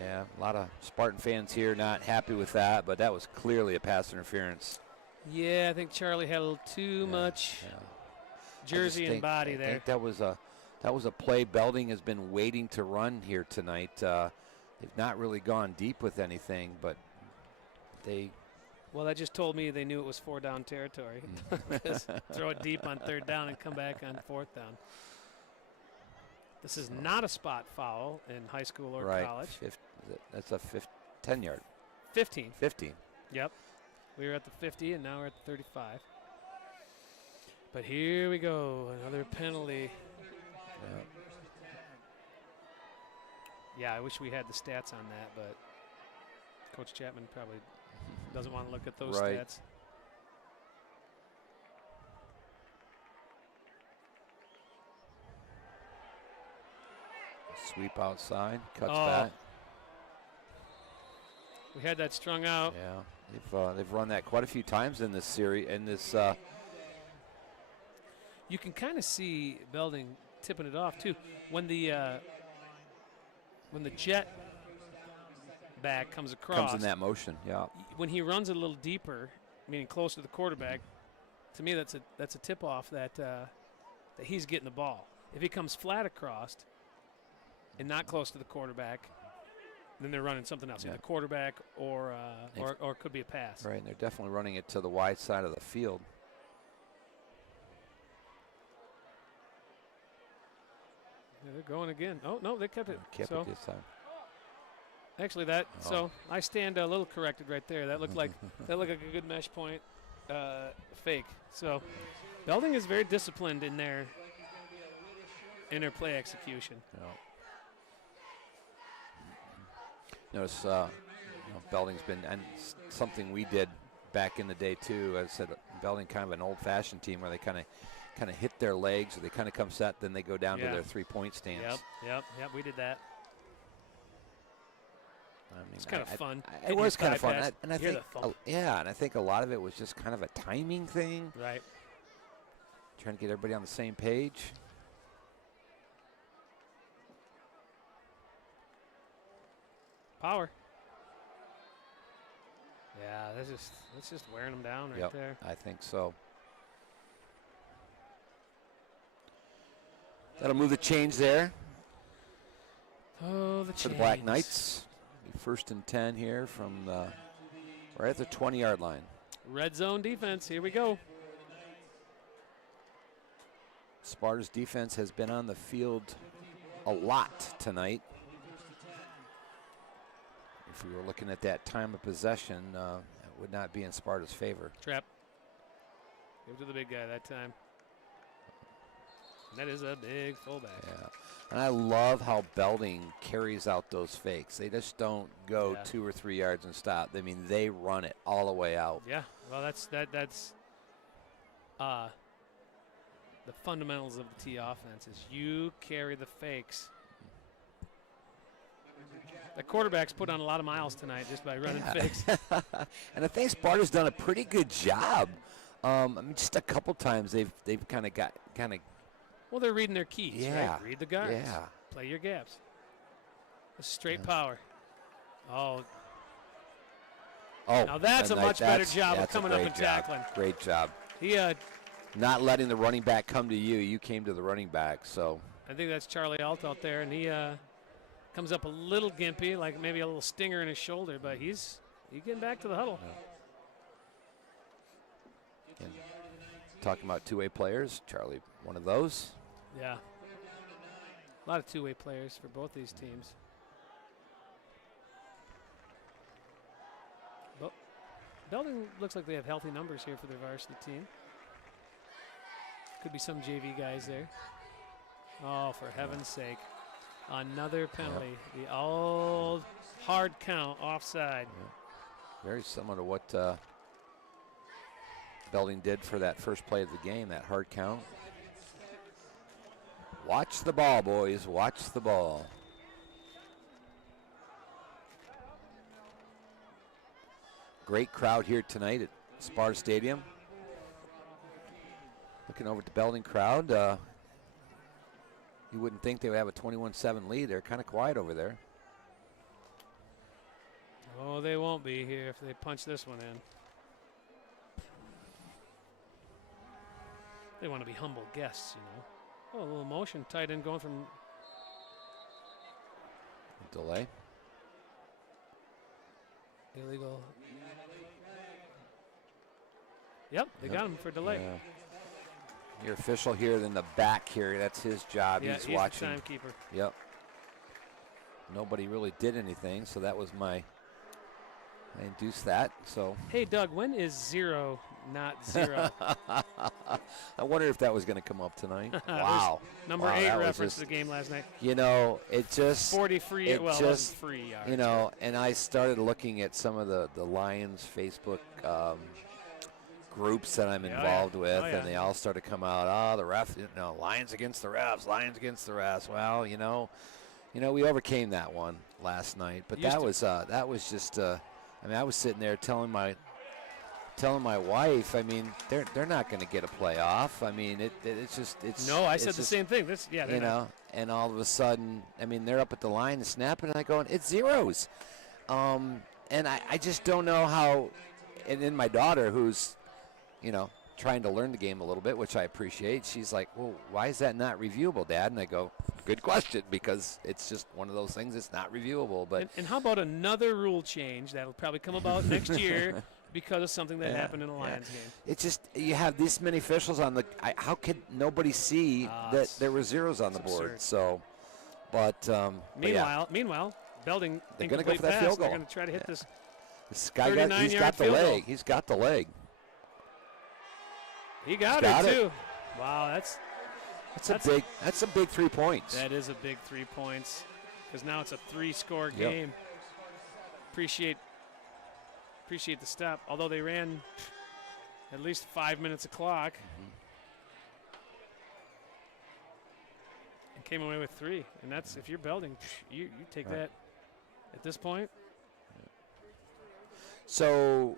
Yeah, a lot of Spartan fans here not happy with that, but that was clearly a pass interference. Yeah, I think Charlie had a little too much jersey and body there. I think that was a play Belding has been waiting to run here tonight. They've not really gone deep with anything, but they. Well, that just told me they knew it was 4-down territory. Just throw it deep on 3rd down and come back on 4th down. This is not a spot foul in high school or college. That's a 10-yard. 15. 15. Yep. We were at the 50, and now we're at the 35. But here we go, another penalty. Yeah, I wish we had the stats on that, but Coach Chapman probably doesn't want to look at those stats. Sweep outside, cuts back. We had that strung out. Yeah, they've run that quite a few times in this series. You can kind of see Belding tipping it off too when the jet back comes across. Comes in that motion, yeah. When he runs a little deeper, meaning close to the quarterback, to me that's a tip off that that he's getting the ball. If he comes flat across and not close to the quarterback, then they're running something else, either quarterback or it could be a pass. Right, and they're definitely running it to the wide side of the field. Yeah, they're going again. Oh no, they kept it. Kept it this time. Actually, so I stand a little corrected right there. That looked like a good mesh point fake. So Belding is very disciplined in their play execution. Yeah. Notice Belding's been, and something we did back in the day too. As I said, Belding kind of an old-fashioned team where they kind of hit their legs, or they kind of come set, then they go down to their three-point stance. Yep. We did that. I mean, It's kind of fun. It was kind of fun, pass, and I think, and I think a lot of it was just kind of a timing thing. Right. Trying to get everybody on the same page. Power. Yeah, that's just wearing them down right there. I think so. That'll move the change there. Oh, the for the Black Knights. First and 10 here from right at the 20-yard line. Red zone defense. Here we go. Sparta's defense has been on the field a lot tonight. If we were looking at that time of possession, it would not be in Sparta's favor. Trap. Give it to the big guy that time. And that is a big fullback. Yeah. And I love how Belding carries out those fakes. They just don't go 2 or 3 yards and stop. I mean, they run it all the way out. Yeah. Well, that's the fundamentals of the T offense is you carry the fakes. The quarterback's put on a lot of miles tonight just by running fakes. And I think Sparta's done a pretty good job. I mean, just a couple times they've kind of. Well, they're reading their keys, right? Read the guards. Yeah. Play your gaps. Straight power. Oh. Now that's a much better job of coming up and tackling. Great job. He not letting the running back come to you. You came to the running back. So I think that's Charlie Alt out there, and he comes up a little gimpy, like maybe a little stinger in his shoulder, but he's getting back to the huddle. And talking about two-way players, Charlie, one of those. Yeah. A lot of two-way players for both these teams. But Belding looks like they have healthy numbers here for their varsity team. Could be some JV guys there. Oh, for heaven's sake. Another penalty. The old hard count offside. Very similar to what Belding did for that first play of the game, that hard count. Watch the ball, boys. Watch the ball. Great crowd here tonight at Sparta Stadium. Looking over at the Belding crowd. You wouldn't think they would have a 21-7 lead. They're kind of quiet over there. Oh, they won't be here if they punch this one in. They want to be humble guests, you know. Oh, a little motion. Tight end going from... Delay. Illegal. Yep, they got him for delay. Yeah. Your official here, then the back here, that's his job. Yeah, he's watching. The timekeeper. Yep. Nobody really did anything, so that was I induced that, so. Hey, Doug, when is 0 not 0? I wonder if that was going to come up tonight. Wow. Number 8 reference to the game last night. You know, it just. 40 free, it wasn't free yards. You know, and I started looking at some of the Lions Facebook groups that I'm involved with, and they all started to come out, the ref, Lions against the refs, Lions against the refs. Well, you know, we overcame that one last night, but that was just, I mean, I was sitting there telling my wife, I mean, they're not going to get a playoff. I mean, it's. No, I said the same thing. And all of a sudden, I mean, they're up at the line and snapping, and I going, it's zeros. And I just don't know how, and then my daughter, who's, trying to learn the game a little bit, which I appreciate, she's like, well, why is that not reviewable, Dad? And I go, good question, because it's just one of those things that's not reviewable. But and how about another rule change that'll probably come about next year because of something that happened in a Lions game? It's just, you have this many officials on the, how could nobody see that there were zeros on the board? Absurd. So, but meanwhile, Belding, they're going to go for that field goal. They're going to try to hit this. This guy he's got the leg. He's got the leg. He got it too. Wow, that's a big 3 points. That is a big 3 points, because now it's a 3-score game. Appreciate the stop. Although they ran At least 5 minutes of clock. And came away with 3. And that's, if you're Belding, you take that at this point. So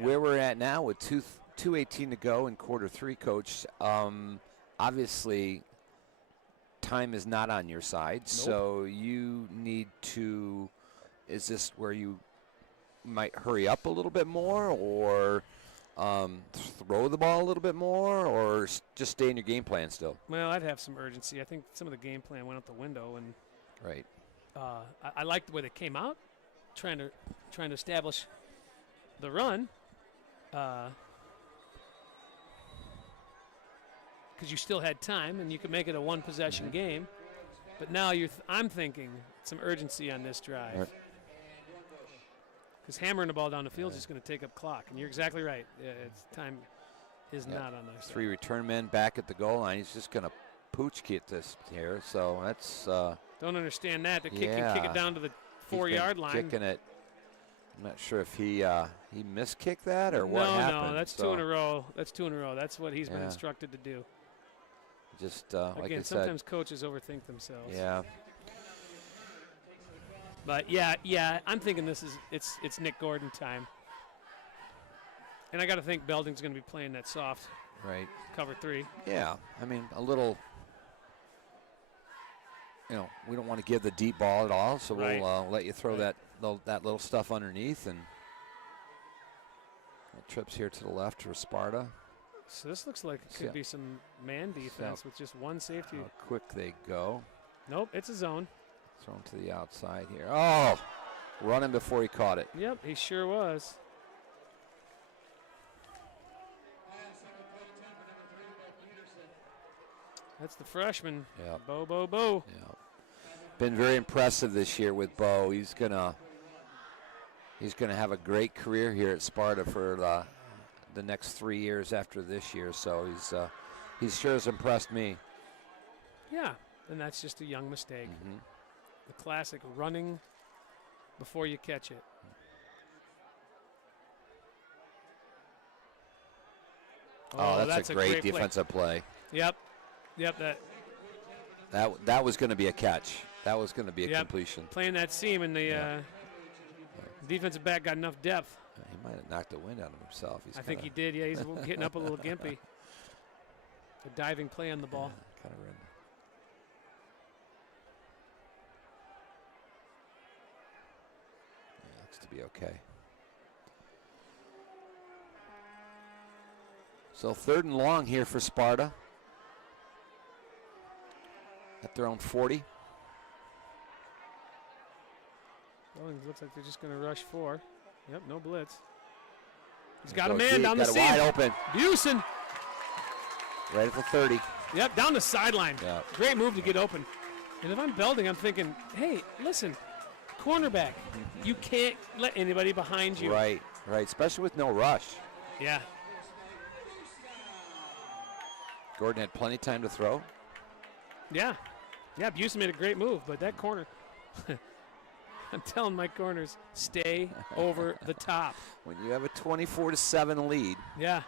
where we're at now with 2:18 to go in quarter 3, Coach, obviously time is not on your side. Nope. So you need to, is this where you might hurry up a little bit more, or throw the ball a little bit more, or just stay in your game plan still? Well, I'd have some urgency. I think some of the game plan went out the window, and Right. I liked the way they came out, trying to establish the run, because you still had time and you could make it a one-possession game. But now I'm thinking some urgency on this drive. Right. Because hammering the ball down the field is just going to take up clock. And you're exactly right. Time is not on their side. 3 return men back at the goal line. He's just going to pooch kick this here. So that's don't understand that. To kick it down to the 4-yard line. Kicking it. I'm not sure if he miskicked that or what happened. No, that's 2 in a row. That's 2 in a row. That's what he's been instructed to do. Just Again, like I sometimes said, coaches overthink themselves. Yeah. But yeah, I'm thinking it's Nick Gordon time. And I got to think Belding's going to be playing that soft Right. cover 3. Yeah. I mean, a little. We don't want to give the deep ball at all, so we'll let you throw that little stuff underneath, and trips here to the left for Sparta. So this looks like it could be some man defense with just one safety. How quick they go. Nope, it's a zone. Thrown to the outside here. Oh, running before he caught it. Yep, he sure was. That's the freshman. Yeah. Bo. Yeah. Been very impressive this year with Bo. He's gonna have a great career here at Sparta for the next 3 years after this year. So he sure has impressed me. Yeah, and that's just a young mistake. The classic running before you catch it. Oh, that's a great defensive play. Yep. That was going to be a catch. That was going to be a completion. Playing that seam, and the defensive back got enough depth. He might have knocked the wind out of himself. I think he did. Yeah, he's getting up a little gimpy. A diving play on the ball. Kind of ran. Looks to be okay. So 3rd and long here for Sparta. At their own 40. Looks like they're just going to rush 4. Yep, no blitz. He's got a man down the seam. Wide open. Busen. Right at the 30. Yep, down the sideline. Yep. Great move to get open. And if I'm Belding, I'm thinking, hey, listen, cornerback, you can't let anybody behind you. Right, especially with no rush. Yeah. Gordon had plenty of time to throw. Yeah, Busen made a great move, but that corner, I'm telling my corners, stay over the top. When you have a 24-7 lead, yeah,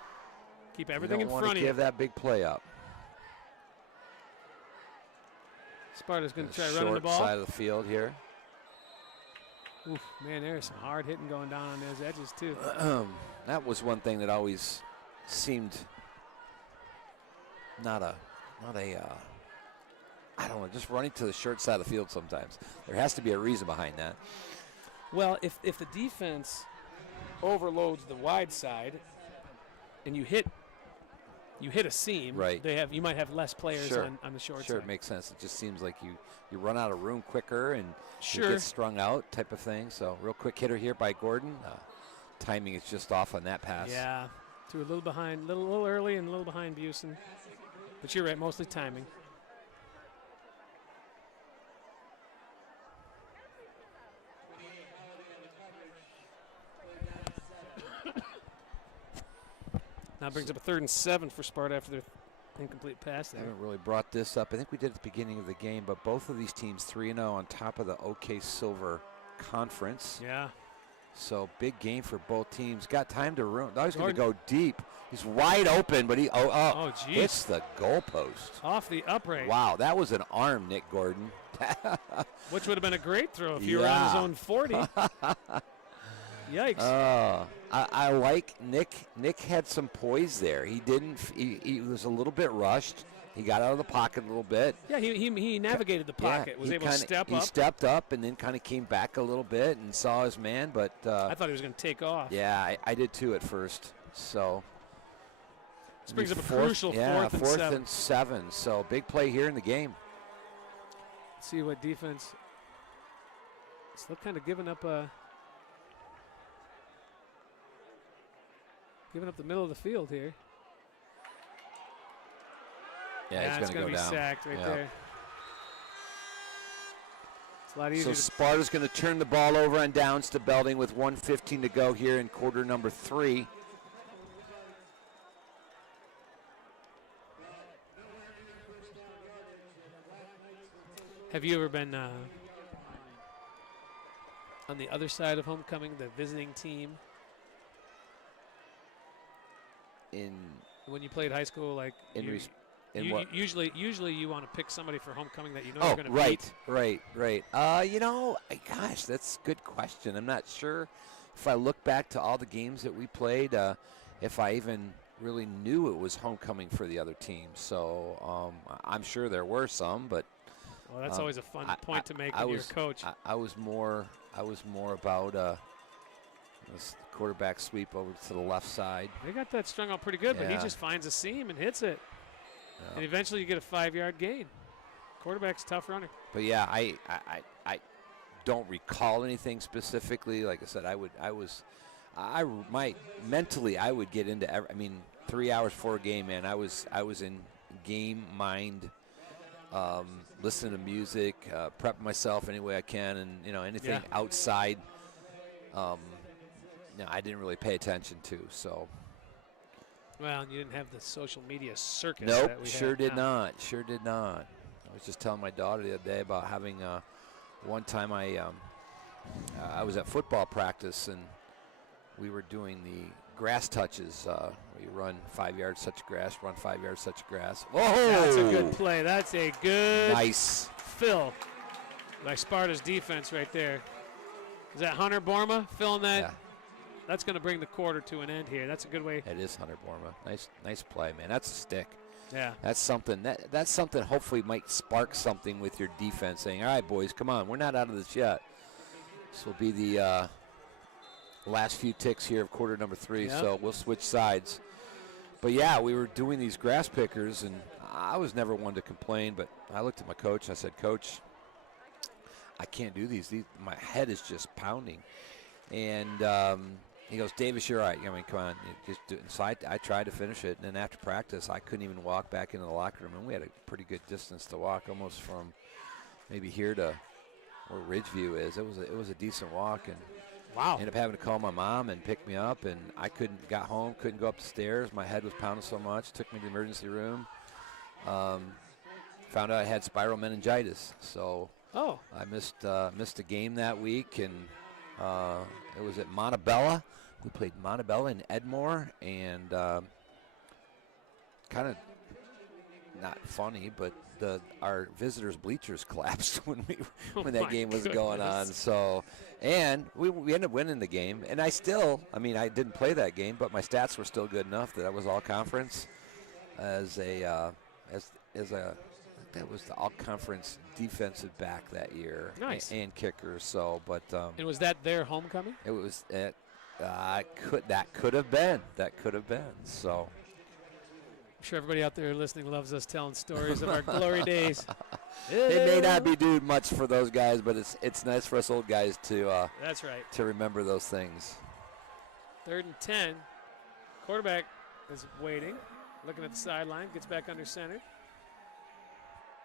keep everything in front of you. You don't want to give that big play up. Sparta's going to try running the ball. Short side of the field here. Oof, man, there's some hard hitting going down on those edges too. That was one thing that always seemed not a I don't know, just running to the short side of the field sometimes. There has to be a reason behind that. Well, if the defense overloads the wide side and you hit a seam, right, you might have less players on the short side. Sure, it makes sense. It just seems like you run out of room quicker and you get strung out type of thing. So real quick hitter here by Gordon. Timing is just off on that pass. Yeah, a little behind, little early and a little behind Busen. But you're right, mostly timing. Now brings up a 3rd and 7 for Sparta after their incomplete pass there. I haven't really brought this up. I think we did at the beginning of the game, but both of these teams 3-0 on top of the OK Silver Conference. Yeah. So big game for both teams. Got time to room. Now he's going to go deep. He's wide open, but he geez. hits the goalpost. Off the upright. Wow, that was an arm, Nick Gordon. Which would have been a great throw if you were on his own 40. Yikes. I like Nick. Nick had some poise there. He didn't. He was a little bit rushed. He got out of the pocket a little bit. Yeah, he navigated the pocket. Was able to step up. He stepped up and then kind of came back a little bit and saw his man. But I thought he was going to take off. Yeah, I did too at first. So this brings up a crucial fourth and seven. So big play here in the game. Let's see what defense. Still kind of giving up the middle of the field here. Yeah, he's going to be down. Sacked right there. It's a lot easier. So Sparta's going to turn the ball over on downs to Belding with 1:15 to go here in quarter number 3. Have you ever been on the other side of homecoming, the visiting team? When you played high school, like usually you want to pick somebody for homecoming that you know you're going to beat. Right. Gosh, that's a good question. I'm not sure if I look back to all the games that we played, if I even really knew it was homecoming for the other team. So I'm sure there were some, but. Well, that's always a fun point to make when you're a coach. I was more about this quarterback sweep over to the left side. They got that strung out pretty good, but he just finds a seam and hits it. Yeah. And eventually you get a 5-yard gain. Quarterback's a tough runner. But yeah, I don't recall anything specifically. Like I said, I would get into 3 hours before a game, man. I was in game mind. Listen to music, prep myself any way I can, and anything outside, I didn't really pay attention to. So, well, and you didn't have the social media circus. Nope, that we sure have did now. not. Sure did not. I was just telling my daughter the other day about having one time I was at football practice and we were doing the grass touches. Where you run 5 yards, touch grass, run 5 yards, touch grass. Whoa! That's a good play. That's a good nice fill by Sparta's defense right there. Is that Hunter Borma filling that? Yeah. That's going to bring the quarter to an end here. That's a good way. It is Hunter Borma. Nice play, man. That's a stick. Yeah. That's something. That's something hopefully might spark something with your defense saying, all right, boys, come on. We're not out of this yet. This will be the last few ticks here of quarter number 3, so we'll switch sides. But, yeah, we were doing these grass pickers, and I was never one to complain, but I looked at my coach and I said, Coach, I can't do these. My head is just pounding. And he goes, Davis, you're all right. Come on. Just do it. So I tried to finish it, and then after practice, I couldn't even walk back into the locker room, and we had a pretty good distance to walk, almost from maybe here to where Ridgeview is. It was a decent walk, and wow. Ended up having to call my mom and pick me up, and I got home, couldn't go up the stairs. My head was pounding so much. Took me to the emergency room. Found out I had spiral meningitis, so I missed a game that week, and it was at Montebello. We played Montebello in Edmore, and kind of not funny, but our visitors' bleachers collapsed when that game was going on. So, and we ended up winning the game. And I didn't play that game, but my stats were still good enough that I was all conference as a that was the all conference defensive back that year. Nice. And kicker. So, but and was that their homecoming? It was that could have been. So. I'm sure everybody out there listening loves us telling stories of our glory days. It may not be doing much for those guys, but it's nice for us old guys to that's right, to remember those things. 3rd and 10. Quarterback is waiting, looking at the sideline, gets back under center.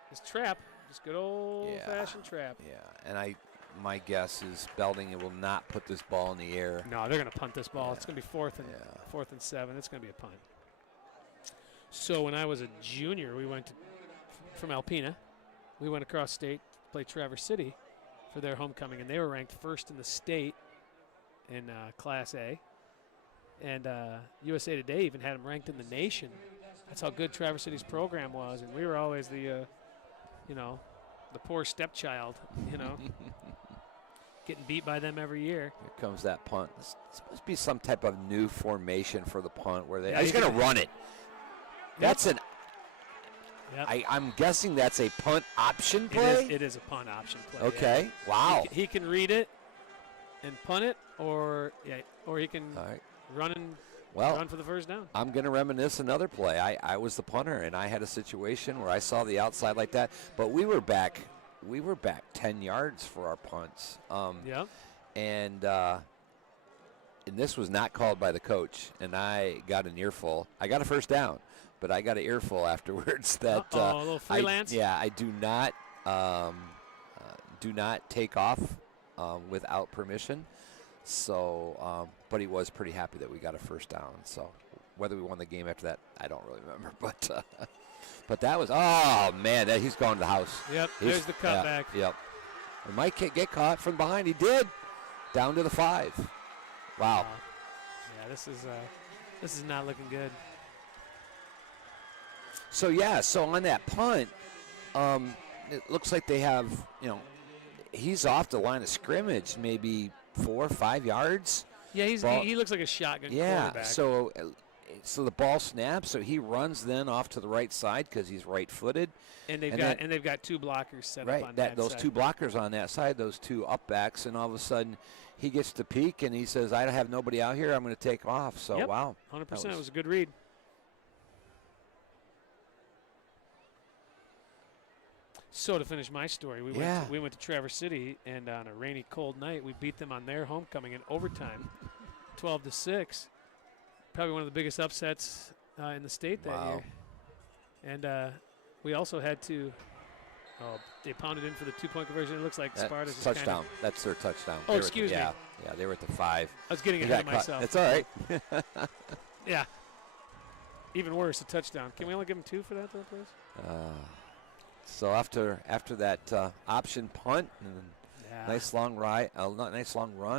His trap, just good old-fashioned trap. Yeah, and my guess is Belding will not put this ball in the air. No, they're going to punt this ball. Yeah. It's going to be 4th and 7. It's going to be a punt. So when I was a junior, we went from Alpena. We went across state to play Traverse City for their homecoming, and they were ranked 1st in the state in Class A. And USA Today even had them ranked in the nation. That's how good Traverse City's program was. And we were always the, the poor stepchild, getting beat by them every year. Here comes that punt. This must be some type of new formation for the punt where Yeah, he's going to run it. That's an. Yep. I'm guessing that's a punt option play. It is a punt option play. Okay. Yeah. Wow. He can read it and punt it, or he can All right. run for the first down. I'm going to reminisce another play. I was the punter, and I had a situation where I saw the outside like that, but we were back 10 yards for our punts. And this was not called by the coach, and I got an earful. I got a first down, but I got an earful afterwards that a little freelance. I do not take off without permission. So, but he was pretty happy that we got a first down. So, whether we won the game after that, I don't really remember. But that was, oh man, he's gone to the house. Yep, there's the cutback. Yep. He might get caught from behind. He did. Down to the 5. Wow. Yeah, this is not looking good. So on that punt, it looks like they have, he's off the line of scrimmage, maybe 4 or 5 yards. Yeah, he looks like a shotgun quarterback. So the ball snaps, so he runs then off to the right side because he's right-footed. And they've got 2 blockers set up on that those side. 2 blockers on that side, those 2 up backs, and all of a sudden he gets to peek and he says, I don't have nobody out here, I'm going to take off. So, yep, wow. 100%. It was a good read. So to finish my story, we went to Traverse City, and on a rainy, cold night, we beat them on their homecoming in overtime, 12-6. Probably one of the biggest upsets in the state that year. And we also had to. They pounded in for the 2-point conversion. It looks like Sparta's touchdown. That's their touchdown. Oh, excuse me. Yeah, they were at the 5. I was getting ahead of myself. That's all right. Yeah. Even worse, a touchdown. Can we only give them 2 for that, though, please? So after that option punt and nice long run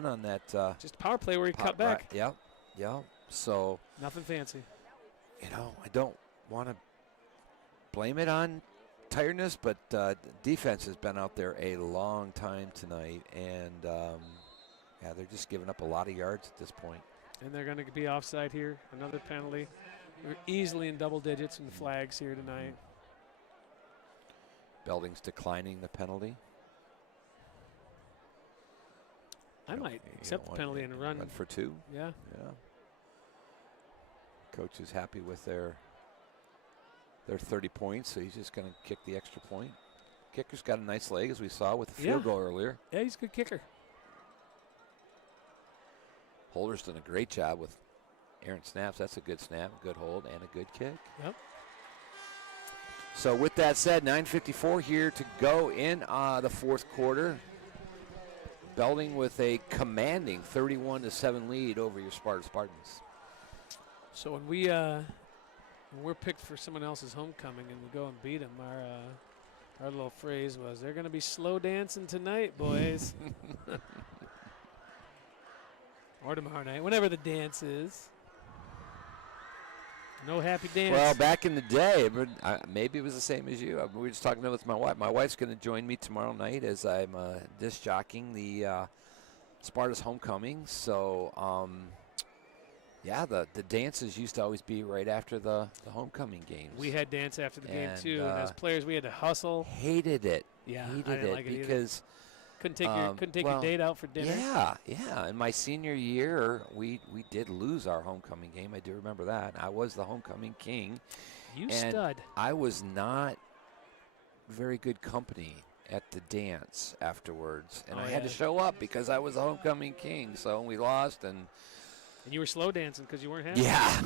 on that. Just a power play where he cut back. Yep. So nothing fancy. I don't want to blame it on tiredness, but defense has been out there a long time tonight, and they're just giving up a lot of yards at this point. And they're going to be offside here. Another penalty. We're easily in double digits in the flags here tonight. Belding's declining the penalty. I might accept the penalty and run for 2. Yeah. Coach is happy with their 30 points, so he's just going to kick the extra point. Kicker's got a nice leg, as we saw with the field goal earlier. Yeah, he's a good kicker. Holder's done a great job with errant snaps. That's a good snap, good hold, and a good kick. Yep. So with that said, 9:54 here to go in the 4th quarter. Belding with a commanding 31-7 lead over your Spartans. So when we're picked for someone else's homecoming and we go and beat them, our little phrase was, "They're going to be slow dancing tonight, boys." Or tomorrow night, whenever the dance is. No happy dance. Well, back in the day, maybe it was the same as you. We were just talking with my wife. My wife's going to join me tomorrow night as I'm disc jockeying the Sparta's homecoming. So, the dances used to always be right after the homecoming games. We had dance after the game too, and as players, we had to hustle. Hated it. Yeah, hated I didn't like it because. Couldn't take your date out for dinner. Yeah. In my senior year, we did lose our homecoming game. I do remember that. I was the homecoming king. You stud. I was not very good company at the dance afterwards, and I had to show up because I was the homecoming king. So we lost, and you were slow dancing because you weren't happy. Yeah.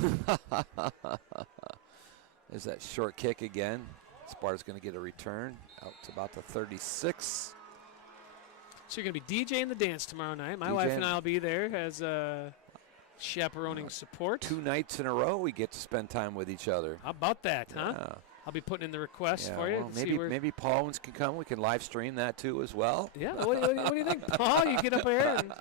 There's that short kick again. Sparta's going to get a return out to about the 36. So you're going to be DJing the dance tomorrow night. My wife and I will be there as chaperoning support. 2 nights in a row we get to spend time with each other. How about that, huh? I'll be putting in the request for you. Well, maybe Paul can come. We can live stream that too as well. Yeah, what do you think? Paul, you get up here and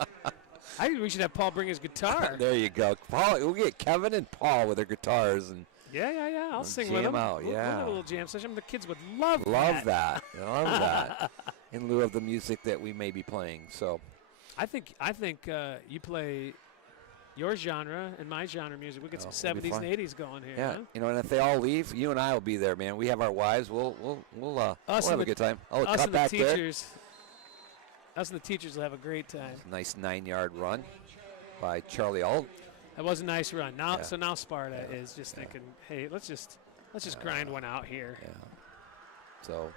I think we should have Paul bring his guitar. There you go. Paul, we'll get Kevin and Paul with their guitars and Yeah. I'll sing with jam them. out, We'll yeah. have a little jam session. The kids would love love that. Love that. In lieu of the music that we may be playing. So I think you play your genre and my genre music. We get some it'll be 70s and fun. 80s going here. yeah, Huh? you know, and if they all leave, you and I will be there, man. We have our wives. We'll have a good time. Oh, Us cut and the back there. teachers. Us and the teachers will have a great time. Nice 9-yard run by Charlie Alt. That was a nice run. Now, Yeah. so now Sparta is just thinking, hey, let's just grind one out here. Yeah. So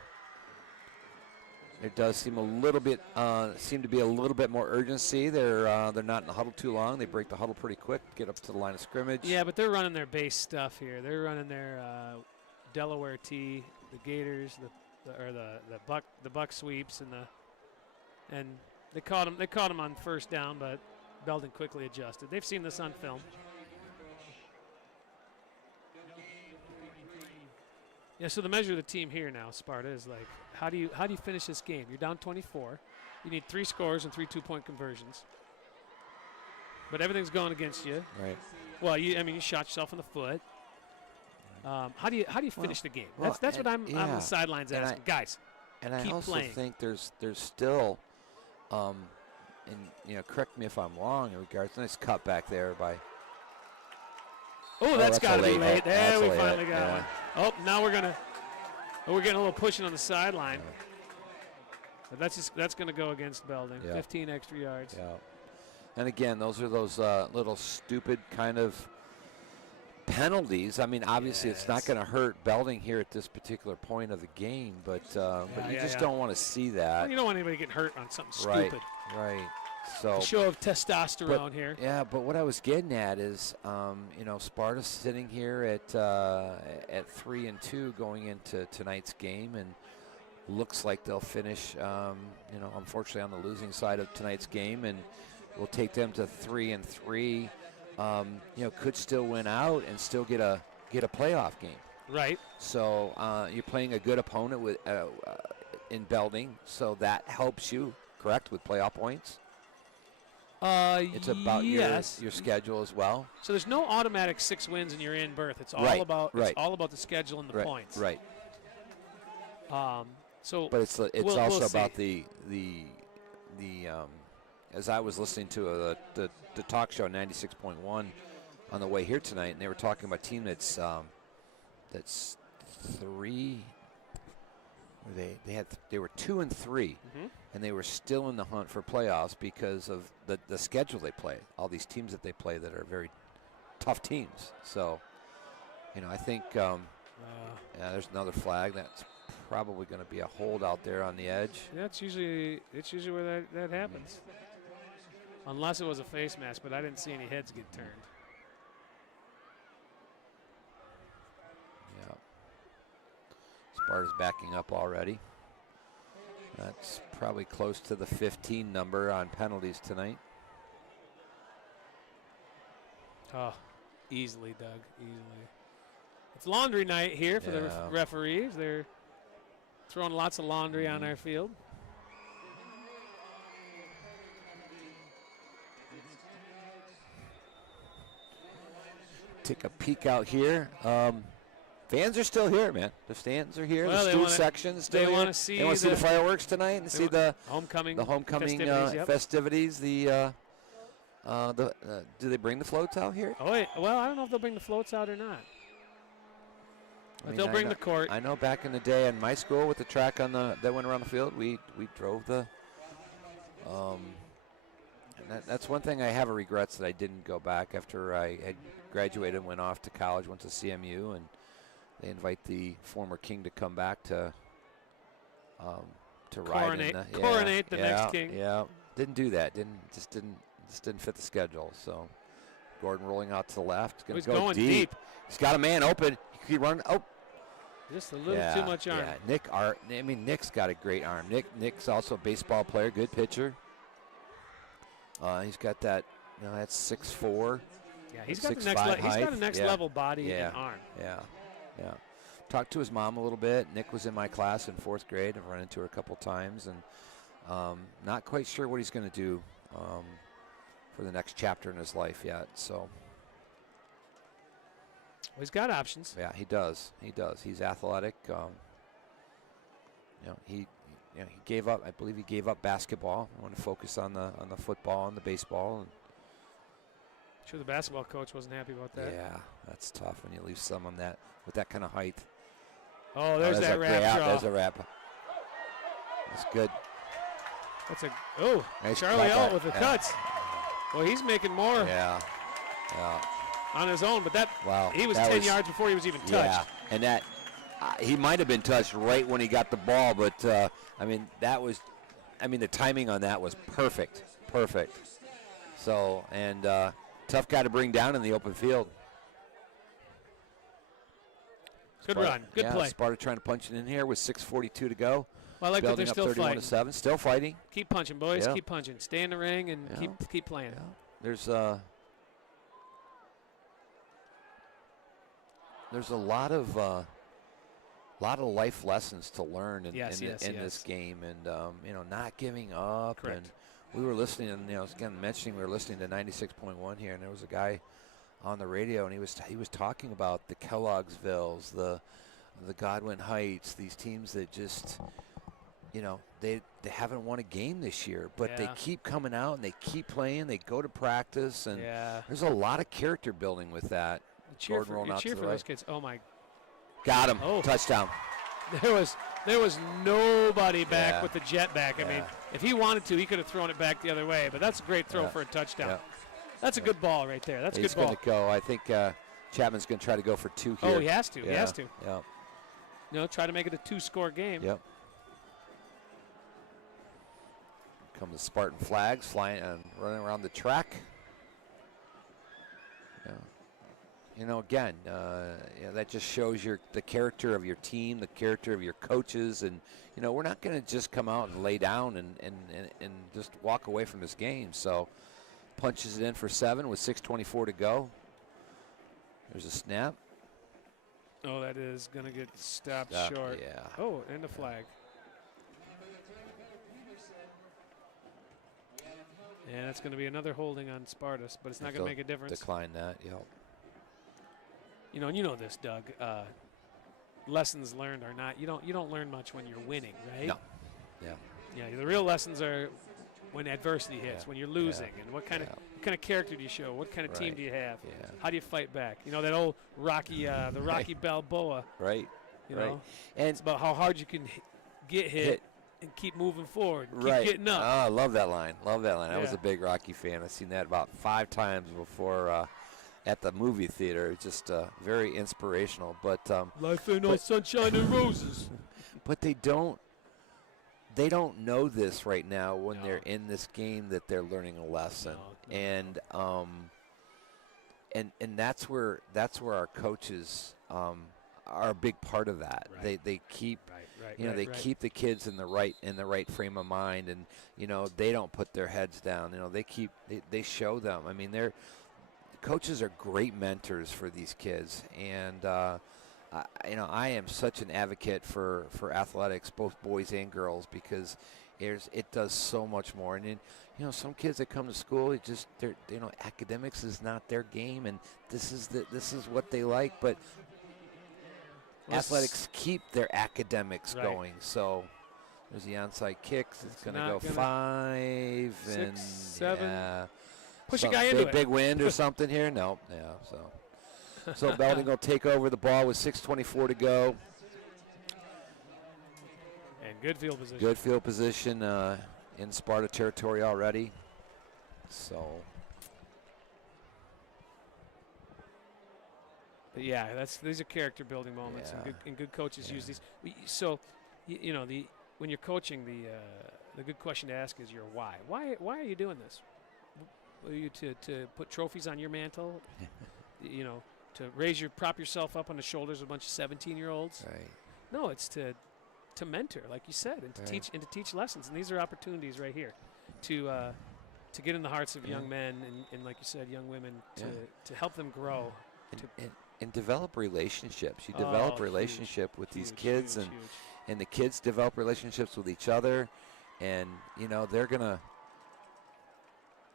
there does seem a little bit to be a little bit more urgency. They're not in the huddle too long. They break the huddle pretty quick, get up to the line of scrimmage. Yeah, but they're running their base stuff here. They're running their Delaware T, the Gators, the buck sweeps, and they caught him on first down, but Belding quickly adjusted. They've seen this on film. Yeah, so the measure of the team here now, Sparta, is like, how do you finish this game? You're down 24. You need 3 scores and 3 2-point conversions. But everything's going against you. Right. Well, you shot yourself in the foot. How do you finish the game? well, That's what I'm on yeah. the sidelines And asking. Guys, And I keep also playing. think there's still, and correct me if I'm wrong in regards. Nice cut back there by. oh, that's that's a got to be late late. hit. There, That's we a late finally hit, got yeah. one. Oh, now we're getting a little pushing on the sideline. But that's going to go against Belding. Yeah. 15 extra yards. Yeah. And again, those are those little stupid kind of penalties. I mean, obviously, it's not going to hurt Belding here at this particular point of the game, but you just don't want to see that. Well, you don't want anybody getting hurt on something Right. stupid. Right. So. A show of testosterone here. Yeah, but what I was getting at is, Sparta's sitting here at 3-2 going into tonight's game, and looks like they'll finish, unfortunately on the losing side of tonight's game, and we'll take them to 3-3. Could still win out and still get a playoff game. Right. So you're playing a good opponent with in Belding, so that helps you, correct, with playoff points. It's about yes. your schedule as well. So there's no automatic 6 wins and you're in berth. It's all Right, about right. it's all about the schedule and the Right, points. right. So But it's we'll also see. about the as I was listening to the talk show 96.1 on the way here tonight, and they were talking about a team that's 3. They were 2-3, and they were still in the hunt for playoffs because of the schedule they play. All these teams that they play that are very tough teams. So, I think there's another flag. That's probably going to be a hold out there on the edge. Yeah, it's usually where that happens. Unless it was a face mask, but I didn't see any heads get turned. Yeah. Sparta's backing up already. That's probably close to the 15 number on penalties tonight. Oh, easily, Doug, easily. It's laundry night here for the Yeah. referees. They're throwing lots of laundry on our field. Take a peek out here. Fans are still here, man. The stands are here. Well, the they student wanna- section is still they here. wanna see They want to see the the- fireworks tonight and see the Homecoming festivities. festivities, yep. Do they bring the floats out here? Oh, wait. Well, I don't know if they'll bring the floats out or not. But they'll bring the court. I know back in the day in my school with the track that went around the field, we drove the. And that's one thing I have a regrets that I didn't go back after I had graduated and went off to college, went to CMU, and they invite the former king to come back to ride in coronate the next king. Yeah, didn't do that. Didn't fit the schedule. So Gordon rolling out to the left, He's going going deep. He's got a man open. He could run. Oh, just a little too much arm. Yeah, Nick's got a great arm. Nick's also a baseball player, good pitcher. He's got that. That's 6'4". Yeah, he's got 6'5" he's got a next height. level body Yeah. and arm. Yeah. Talked to his mom a little bit. Nick was in my class in 4th grade. I've run into her a couple times, and not quite sure what he's going to do for for the next chapter in his life yet. So. Well, he's got options. Yeah, he does. He does. He's athletic. He gave up. I believe he gave up basketball. I want to focus on the football and the baseball. And sure, the basketball coach wasn't happy about that. yeah, that's tough when you leave someone that with that kind of height. Oh, there's that wrap draw. There's a wrap. That's good. That's a Nice Charlie cut. out with the cuts. Well, he's making more Yeah. on his own, but he was 10 yards before he was even touched. Yeah, and that he might have been touched right when he got the ball, but the timing on that was perfect. So, and tough guy to bring down in the open field. Good run, good play. Sparta trying to punch it in here with 6:42 to go. Well, I like that Belding they're up still 31-7, still fighting. Keep punching, boys. Yeah. Keep punching. Stay in the ring and keep playing. Yeah. There's a lot of life lessons to learn in this game, and not giving up. Correct. And we were listening, and again mentioning we were listening to 96.1 here, and there was a guy on the radio, and he was talking about the Kelloggsvilles, the Godwin Heights, these teams that just they haven't won a game this year, but they keep coming out and they keep playing. They go to practice, and there's a lot of character building with that. You cheer for those kids. Oh my! Got him. Oh. Touchdown. There was nobody back with the jet back. I mean, if he wanted to, he could have thrown it back the other way. But that's a great throw for a touchdown. Yeah. That's a good ball right there. That's a good ball. He's going to go. I think Chapman's going to try to go for 2 here. Oh, he has to. Yeah. He has to. Yeah. Try to make it a 2-score game. Yep. Come the Spartan flags flying and running around the track. Yeah. Again, that just shows the character of your team, the character of your coaches, and we're not going to just come out and lay down and just walk away from this game. So, punches it in for 7 with 6:24 to go. There's a snap. Oh, that is going to get stopped short. Yeah. Oh, and the flag. And that's going to be another holding on Spartus, but it's not going to make a difference. Decline that, yep. And you know this, Doug. Lessons learned are not. You don't learn much when you're winning, right? No. Yeah. Yeah. The real lessons are when adversity hits, when you're losing, and what kind of character do you show? What kind of team do you have? Yeah. How do you fight back? That old Rocky, the Rocky Balboa. Right. You know, and it's about how hard you can get hit. And keep moving forward. Keep getting up. Oh, I love that line. I was a big Rocky fan. I've seen that about 5 times before at the movie theater. It's just very inspirational. But life ain't all sunshine and roses. But they don't know this right now when they're in this game that they're learning a lesson. No. And that's where our coaches are a big part of that. Right. They keep keep the kids in the right frame of mind, and they don't put their heads down. They show them. I mean, coaches are great mentors for these kids, and I am such an advocate for athletics, both boys and girls, because it does so much more. And then, some kids that come to school, academics is not their game, and this is what they like, but athletics keep their academics going. So there's the onside kicks. It's going to go 5 6, and 7. Yeah. Push a guy into big wind or something here. No, so Belding will take over the ball with 6:24 to go. And good field position. Good field position in Sparta territory already. So. But yeah, these are character building moments, and good coaches use these. When you're coaching, the good question to ask is your why. Why are you doing this? Are you to put trophies on your mantle? To prop yourself up on the shoulders of a bunch of 17-year-olds? Right. No, it's to mentor, like you said, and to teach lessons. And these are opportunities right here to get in the hearts of young men and like you said, young women to help them grow. And develop relationships. You develop relationship with these kids, and the kids develop relationships with each other, and they're gonna.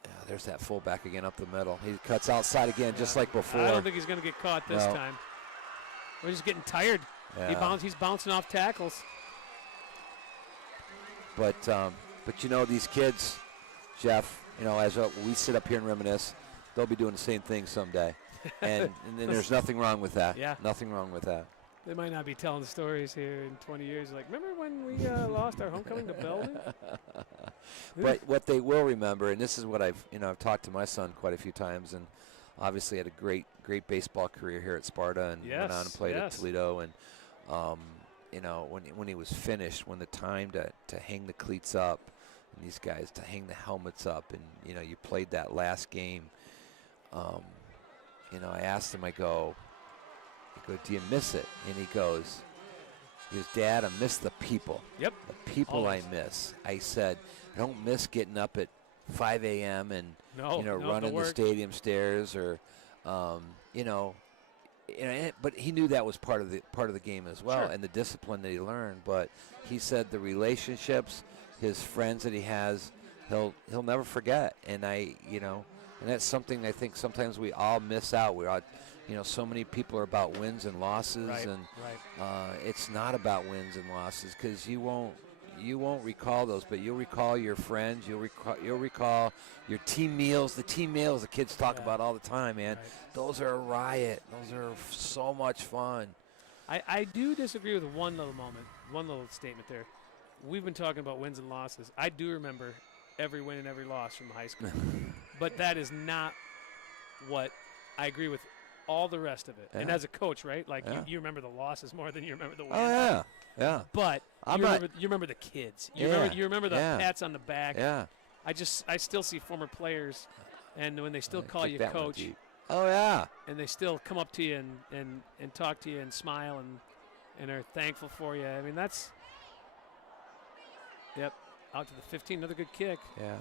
Yeah, there's that fullback again up the middle. He cuts outside again, just like before. I don't think he's going to get caught this time. We're just getting tired. Yeah. He's bouncing off tackles. But you know, these kids, Jeff, you know, as we sit up here and reminisce, they'll be doing the same thing someday. And there's nothing wrong with that. Yeah. Nothing wrong with that. They might not be telling the stories here in 20 years. Like, remember when we lost our homecoming to Belding? But what they will remember, and this is what I've talked to my son quite a few times, and obviously had a great baseball career here at Sparta, and went on and played at Toledo. And you know, when he was finished, when the time to hang the cleats up, and these guys to hang the helmets up, and you know, you played that last game. You know, I asked him, I go, do you miss it? And he goes, Dad, I miss the people. Yep. The people Always. I miss. I said, I don't miss getting up at 5 a.m. and running the stadium stairs, or but he knew that was part of the game as well, and the discipline that he learned. But he said the relationships, his friends that he has, he'll never forget. And and that's something I think sometimes we all miss out. We're all, so many people are about wins and losses, and it's not about wins and losses, because you won't recall those, but you'll recall your friends. You'll recall your team meals. The team meals the kids talk about all the time, man. Those are a riot. Those are so much fun. I do disagree with one little statement there. We've been talking about wins and losses. I do remember every win and every loss from high school, but that is not what I agree with. All the rest of it, and as a coach, right? Like you remember the losses more than you remember the wins. Oh yeah. But you remember the kids. You remember the pats on the back. Yeah. I still see former players, and when they still call you coach. Oh yeah. And they still come up to you and talk to you and smile and are thankful for you. I mean, that's out to the 15, another good kick. Yeah.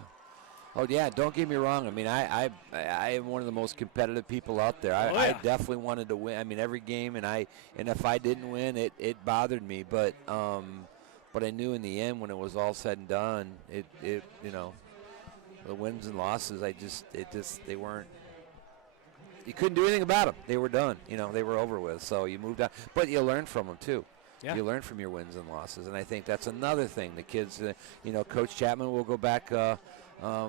Oh yeah, don't get me wrong. I mean, I am one of the most competitive people out there. I definitely wanted to win. I mean, every game, and if I didn't win, it bothered me. But I knew in the end, when it was all said and done, the wins and losses, they weren't. You couldn't do anything about them. They were done. They were over with. So you moved on. But you learned from them too. Yeah. You learn from your wins and losses, and I think that's another thing. The kids, Coach Chapman will go back.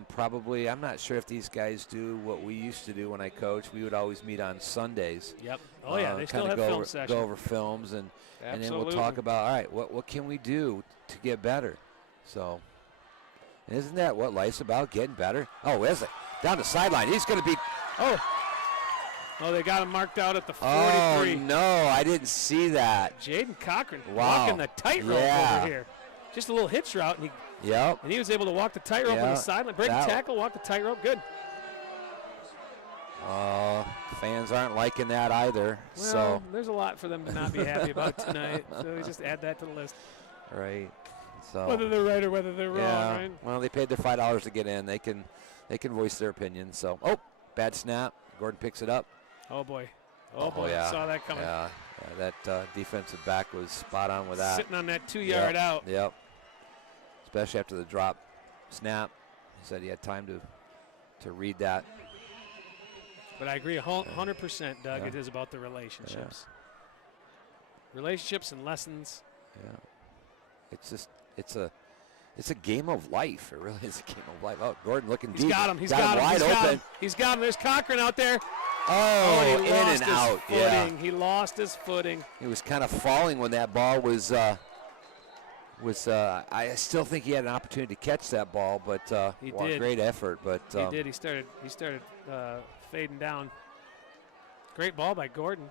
Probably, I'm not sure if these guys do what we used to do when I coached. We would always meet on Sundays. Yep. Oh yeah, they still have film sessions. Go over films, and then we'll talk about, all right, what can we do to get better? So, and isn't that what life's about, getting better? Oh, is it? Down the sideline. He's going to be. Oh, they got him marked out at the 43. Oh no, I didn't see that. Jaden Cochran walking the tightrope over here. Just a little hitch route, and he was able to walk the tightrope on the sideline. Break tackle, walk the tightrope. Good. Fans aren't liking that either. Well, so there's a lot for them to not be happy about tonight. So we just add that to the list. Right. So whether they're right or whether they're wrong, right? Well, they paid their $5 to get in. They can voice their opinion. So bad snap. Gordon picks it up. Oh boy. I saw that coming. Yeah. That defensive back was spot on with that. Sitting on that 2-yard out. Yep. Especially after the drop snap. He said he had time to read that. But I agree 100%, Doug. Yeah. It is about the relationships. Yeah. Relationships and lessons. Yeah. It's a game of life. It really is a game of life. Oh, Gordon looking deep. He's got him. Wide open. He's got him. There's Cochran out there. Oh, he in lost and his out. Footing. Yeah. He lost his footing. He was kind of falling when that ball was. I still think he had an opportunity to catch that ball, but he did. Great effort. But he did. He started fading down. Great ball by Gordon.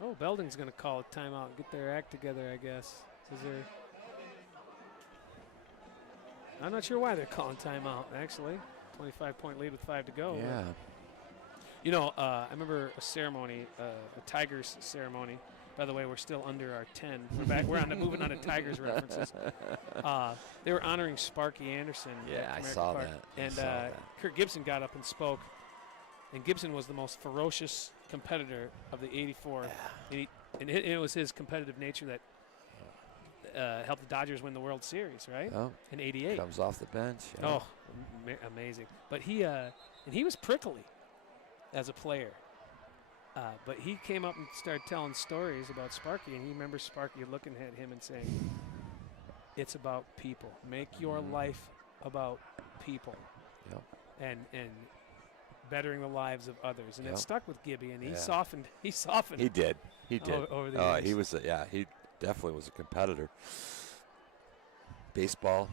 Oh, Belding's going to call a timeout and get their act together, I guess. I'm not sure why they're calling timeout, actually. 25-point lead with 5 to go. Yeah. I remember a ceremony, a Tigers ceremony. By the way, we're still under our 10. We're moving on to Tigers references. They were honoring Sparky Anderson. Yeah, I saw that. And Kurt Gibson got up and spoke. And Gibson was the most ferocious competitor of the '84. Yeah. And it was his competitive nature that helped the Dodgers win the World Series, right? Oh, In '88. comes off the bench. Yeah. Oh, amazing. But he and he was prickly as a player. But he came up and started telling stories about Sparky, and he remembers Sparky looking at him and saying, "It's about people. Make your life about people." Yep. And bettering the lives of others, and it Yep. stuck with Gibby, and he Yeah. softened. He softened. He did. He did. Over the years. He was. He definitely was a competitor. Baseball,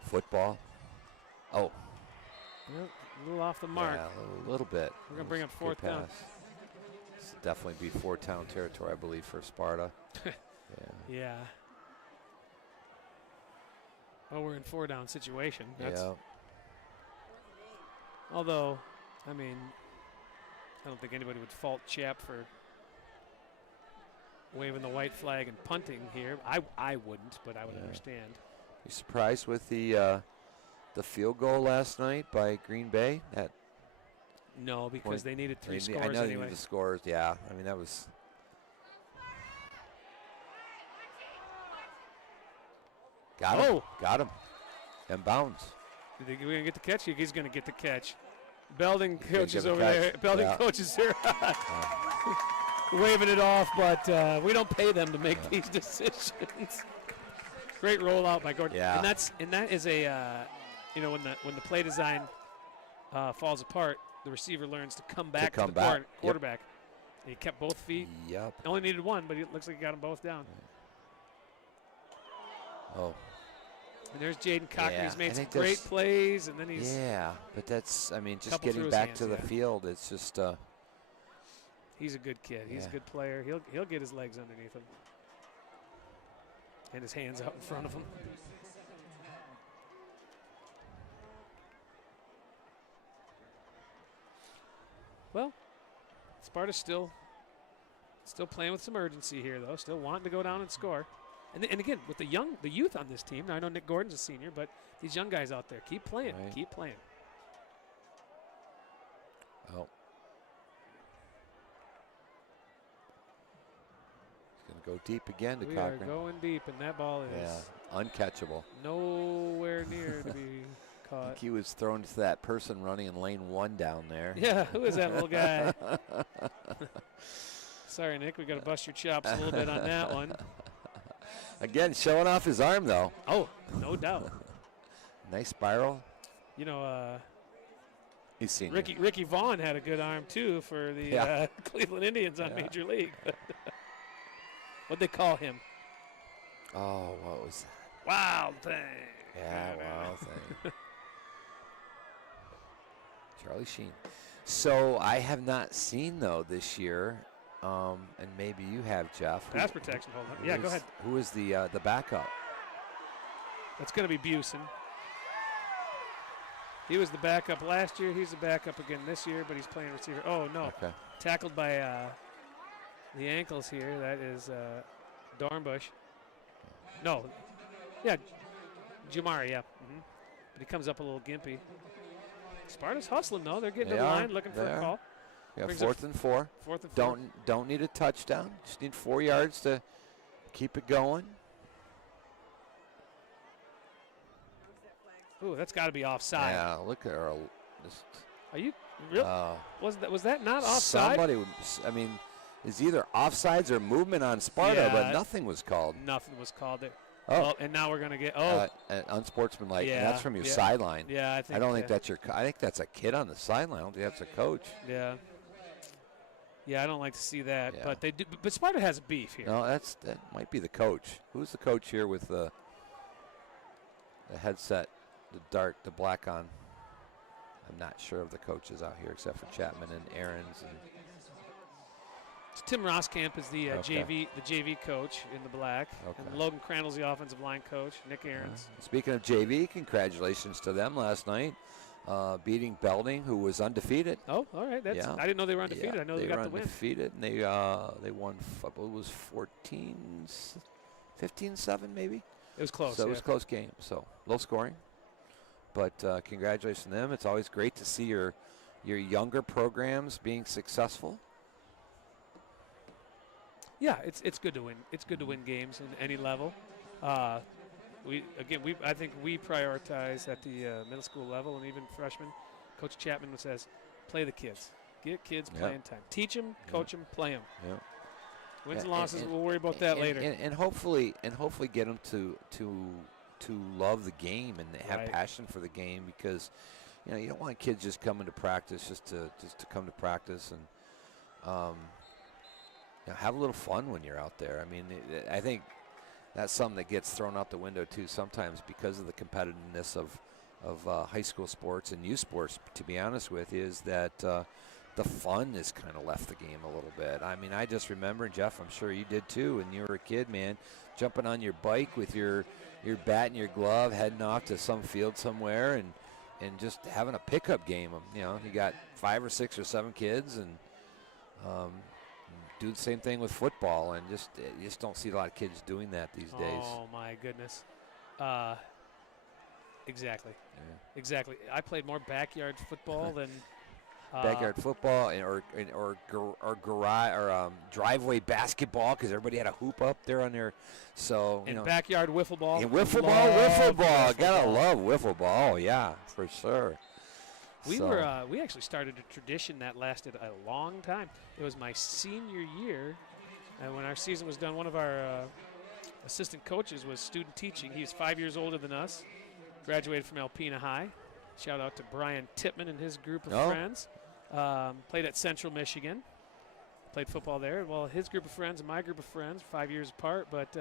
football. Oh, Well, a little off the mark. yeah, a little bit. We're gonna bring up Good fourth down. pass. This will definitely be four-town territory, I believe, for Sparta. Yeah. Yeah. Oh, we're in 4-down situation. That's, Yeah. Although, I mean, I don't think anybody would fault Chap for waving the white flag and punting here. I wouldn't, but I would Yeah. understand. You surprised with the field goal last night by Green Bay? That No, because point- they needed three I scores know they anyway. needed the scores. Yeah, I mean that was. Got him. Oh. Got him. And bounds. You think we're going to get the catch? He's going to get the catch. Belding He's gonna coaches get a over catch. there. Belding Yeah. coaches are waving it off, but we don't pay them to make these decisions. Great rollout by Gordon. Yeah. And that is a when the play design falls apart, the receiver learns to come back to, come the back. Yep. quarterback. And he kept both feet. Yep. Only needed one, but it looks like he got them both down. Oh. And there's Jaden Cochran. Yeah, He's I made some think great there's- plays, and then he's Yeah, but that's. I mean, just Couple through getting his back hands, to the yeah. field. It's just. he's a good kid. He's a Yeah. good player. He'll get his legs underneath him and his hands out in front of him. Well, Sparta's still playing with some urgency here, though. Still wanting to go down and score. And again, with the youth on this team. Now I know Nick Gordon's a senior, but these young guys out there, keep playing, Right. keep playing. Oh. He's going to go deep again to We Cochran. are going deep, and that ball is Yeah, uncatchable. nowhere near to be I caught. think he was thrown to that person running in lane 1 down there. Yeah, who is that little guy? Sorry, Nick, we got to bust your chops a little bit on that one. Again, showing off his arm, though. Oh, no doubt. Nice spiral. You know, He's seen Ricky Vaughn had a good arm too for the Yeah. Cleveland Indians on Yeah. Major League. What'd they call him? Oh, what was that? Wild thing. Yeah, wow thing. Charlie Sheen. So I have not seen, though, this year, and maybe you have, Jeff. Pass protection. Hold on. Yeah, go ahead. Who is the backup? That's going to be Busen. He was the backup last year. He's the backup again this year, but he's playing receiver. Oh, no. Okay. Tackled by the ankles here. That is Dornbush. No. Yeah, Jamari, yeah. But he comes up a little gimpy. Sparta's hustling, though. They're getting to the line, looking for a call. Yeah, Brings up 4th and 4. 4th and 4. Don't need a touchdown. Just need 4 yards to keep it going. Ooh, that's got to be offside. Yeah, look at her. Just, Are you real? Was that not offside? somebody, I mean, is either offsides or movement on Sparta, Yeah. but nothing was called. Nothing was called there. Oh. And now we're gonna get Unsportsmanlike. Yeah, That's from your yeah. sideline. Yeah, I think. I don't think that's your. I think that's a kid on the sideline. I don't think that's a coach. Yeah. Yeah, I don't like to see that, Yeah. but they do. But Sparta has beef here. No, that might be the coach. Who's the coach here with the headset, the black on? I'm not sure of the coaches out here except for Chapman and Aarons. And Tim Roskamp is the Okay. JV coach in the black, Okay. and Logan Crandall's the offensive line coach. Nick Aarons. Speaking of JV, congratulations to them last night, beating Belding, who was undefeated. Oh, all right. That's. Yeah. I didn't know they were undefeated. Yeah, I know they got were the win. undefeated, and they won. I believe it was 15-7 maybe. It was close. So it yeah. was a close game. So low scoring, but congratulations to them. It's always great to see your younger programs being successful. Yeah, it's good to win. It's good to win games in any level. I think we prioritize at the middle school level and even freshmen. Coach Chapman says, play the kids. Get kids playing time. Teach them, coach them, play them. Yep. Wins and losses, we'll worry about that later. And hopefully get them to love the game and have passion for the game, because you don't want kids just coming to practice just to come to practice, and have a little fun when you're out there. I mean, I think that's something that gets thrown out the window too sometimes because of the competitiveness of high school sports and youth sports. To be honest with you, is that the fun has kind of left the game a little bit. I mean, I just remember, Jeff, I'm sure you did too, when you were a kid, man, jumping on your bike with your bat and your glove, heading off to some field somewhere, and just having a pickup game. You got 5 or 6 or 7 kids, and do the same thing with football, and you just don't see a lot of kids doing that these days. Oh my goodness. Exactly. Yeah. Exactly. I played more backyard football than backyard football or garage or driveway basketball, because everybody had a hoop up there on their. So backyard wiffle ball. And wiffle ball. Gotta love wiffle ball. Oh, yeah, for sure. We actually started a tradition that lasted a long time. It was my senior year, and when our season was done, one of our assistant coaches was student teaching. He was 5 years older than us. Graduated from Alpena High. Shout out to Brian Tippman and his group of friends. Played at Central Michigan. Played football there. Well, his group of friends and my group of friends, 5 years apart, but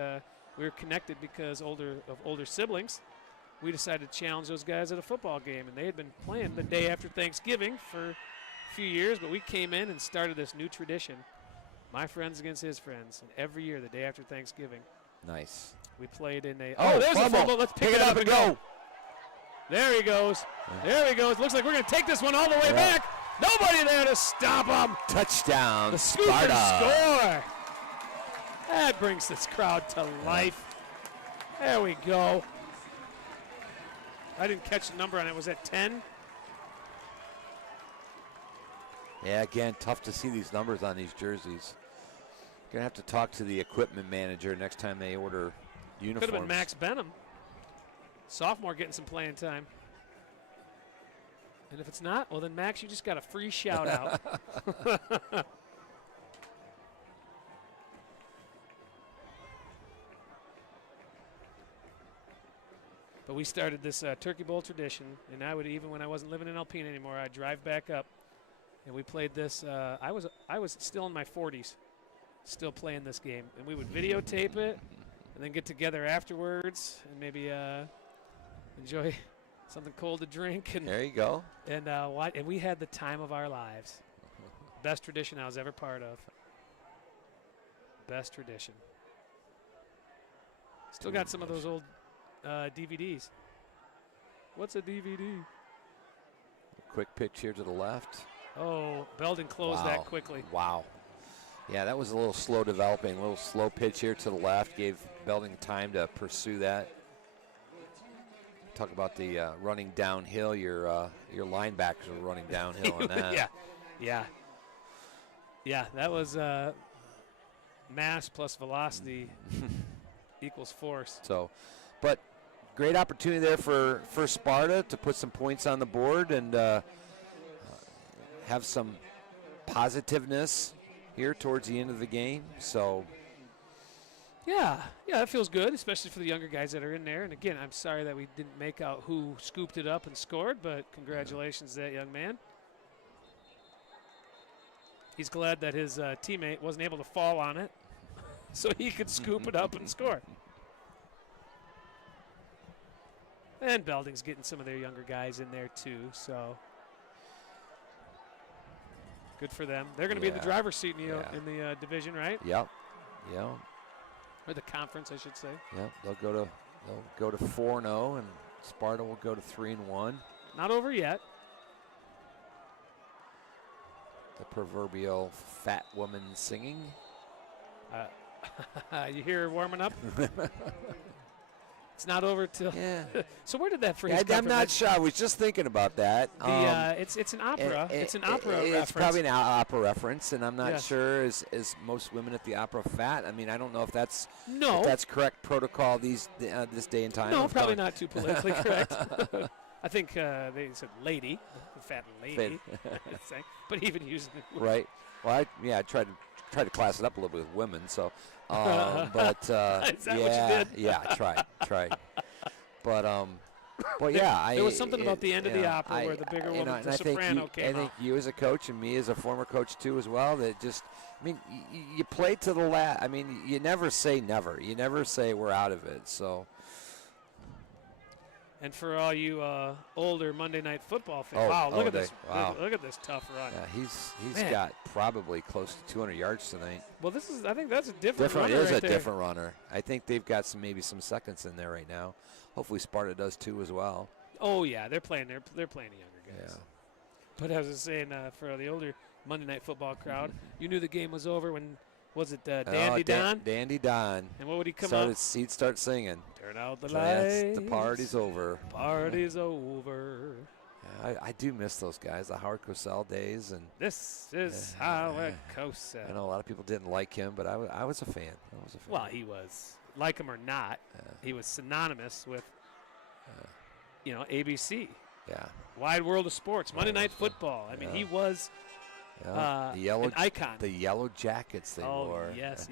we were connected because older siblings. We decided to challenge those guys at a football game, and they had been playing the day after Thanksgiving for a few years, but we came in and started this new tradition, my friends against his friends, and every year, the day after Thanksgiving. Nice. We played in a. Oh, there's fumble. a fumble. Let's pick it up and go. There he goes. There he goes. Looks like we're going to take this one all the way back. Nobody there to stop him. Touchdown, the Sparta. Score. That brings this crowd to life. There we go. I didn't catch the number on it. Was that 10? Yeah, again, tough to see these numbers on these jerseys. Going to have to talk to the equipment manager next time they order uniforms. Could have been Max Benham. Sophomore getting some playing time. And if it's not, well, then, Max, you just got a free shout-out. But we started this Turkey Bowl tradition, and I would, even when I wasn't living in Alpena anymore, I'd drive back up, and we played this. I was still in my 40s, still playing this game, and we would videotape it, and then get together afterwards, and maybe enjoy something cold to drink. And there you go. And and we had the time of our lives. Best tradition I was ever part of. Best tradition. Still got some of those old DVDs. What's a DVD? Quick pitch here to the left. Oh, Belding closed that quickly. Wow. Yeah, that was a little slow developing, a little slow pitch here to the left. Gave Belding time to pursue that. Talk about the running downhill. Your linebackers were running downhill on that. Yeah, that was mass plus velocity equals force. So, but great opportunity there for Sparta to put some points on the board and have some positiveness here towards the end of the game. So. Yeah, that feels good, especially for the younger guys that are in there. And again, I'm sorry that we didn't make out who scooped it up and scored, but congratulations to that young man. He's glad that his teammate wasn't able to fall on it, so he could scoop it up and score. And Belding's getting some of their younger guys in there too, so good for them. They're going to be in the driver's seat in the division, right? Yep. Or the conference, I should say. Yep. They'll go to 4-0, and Sparta will go to 3-1. Not over yet. The proverbial fat woman singing. You hear her warming up? It's not over till. Yeah. So where did that phrase Yeah, come I'm from? not sure. I was just thinking about that. It's an opera. It's an opera It's reference. probably an opera reference, and I'm not Yes. sure is most women at the opera fat. I mean, I don't know if that's No. if that's correct protocol this day and time. No, of probably going- not too politically correct. I think they said lady, the fat lady. But even using it. Right. Well, I tried to class it up a little bit with women. So, but Is that what you yeah, did? yeah, tried. But There was something about the end of the opera where the bigger woman, and the I think soprano, came I think out. you as a coach and me as a former coach too as well. That just, I mean, you play to the last. I mean, you never say never. You never say we're out of it. So. And for all you older Monday Night Football fans, Oh, wow, look at this! wow. Look at this tough run. Yeah, he's Man. got probably close to 200 yards tonight. Well, I think that's a different It runner is right a there. different runner. I think they've got maybe some seconds in there right now. Hopefully Sparta does too as well. Oh yeah, they're playing the younger guys. Yeah. But as I was saying, for the older Monday Night Football crowd, you knew the game was over when Dandy Don? Dandy Don. And what would he come out? He'd start singing. Turn out the lights. The party's over. Party's over. Yeah, I do miss those guys, the Howard Cosell days, and This is Howard Cosell. I know a lot of people didn't like him, but I was a fan. Well, he was, like him or not, he was synonymous with, ABC. Yeah. Wide World of Sports, Monday Night Football. I mean, he was the an icon. The yellow jackets they wore. Yes.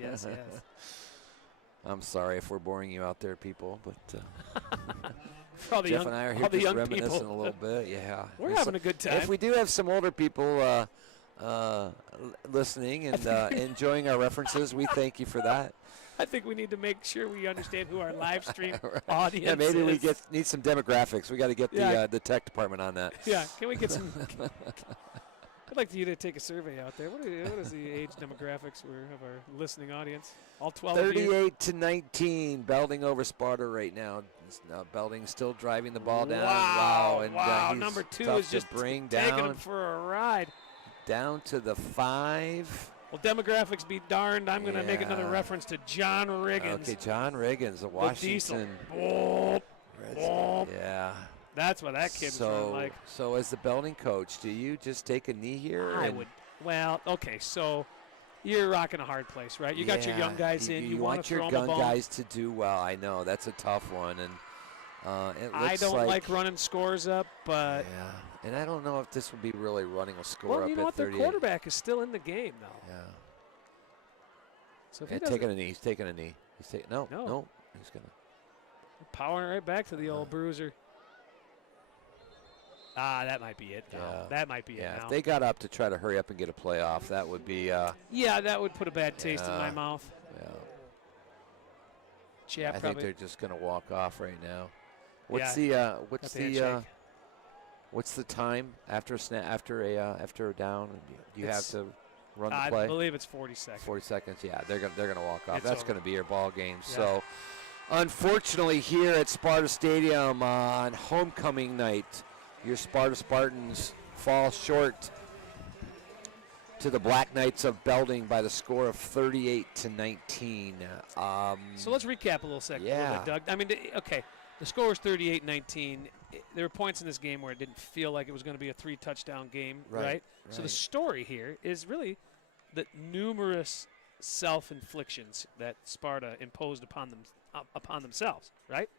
I'm sorry if we're boring you out there, people, but For all the Jeff young, and I are all here the just young reminiscing people. a little bit. Yeah, We're having a good time. If we do have some older people listening and enjoying our references, we thank you for that. I think we need to make sure we understand who our live stream audience Yeah, maybe we is. need some demographics. We got to get the tech department on that. Yeah, can we get some? I'd like you to take a survey out there. What is the age demographics of our listening audience? All 12 of you? 38 to 19, Belding over Sparta right now. Belding still driving the ball down. Wow, And he's number 2 tough is to just bring taking down him for a ride. down to the 5. Well, demographics be darned. I'm going to make another Yeah. reference to John Riggins. Okay, John Riggins, the Washington. Boop, Reds. boop. Yeah. That's what that kid's like. So as the Belding coach, do you just take a knee here? I would. Well, okay, so you're rocking a hard place, right? You got your young guys in. You want to your throw them young a bone. guys to do well. I know that's a tough one, and it looks I don't like running scores up, but yeah, and I don't know if this would be really running a score well, up you know at what? Their 38. quarterback is still in the game though. Yeah. So if he Yeah, doesn't, taking a knee. He's taking a knee. He's taking no. He's gonna. powering right back to the old bruiser. That might be it. Now. Yeah. That might be it Yeah, now. if they got up to try to hurry up and get a playoff, that would be. Yeah, that would put a bad taste in my Yeah. mouth. Yeah. Chap I think probably. they're just gonna walk off right now. What's Yeah, the what's got the the handshake. what's the time after a snap after a down? Do you have It's- to run the I play? believe it's 40 seconds. 40 seconds. Yeah, they're gonna walk off. It's That's over. gonna be your ball game. Yeah. So, unfortunately, here at Sparta Stadium on homecoming night, your Sparta Spartans fall short to the Black Knights of Belding by the score of 38 to 19. So let's recap a little second, Yeah. Doug. I mean, okay, the score was 38-19. There were points in this game where it didn't feel like it was going to be a 3-touchdown game, right? So the story here is really the numerous self-inflictions that Sparta imposed upon themselves, right?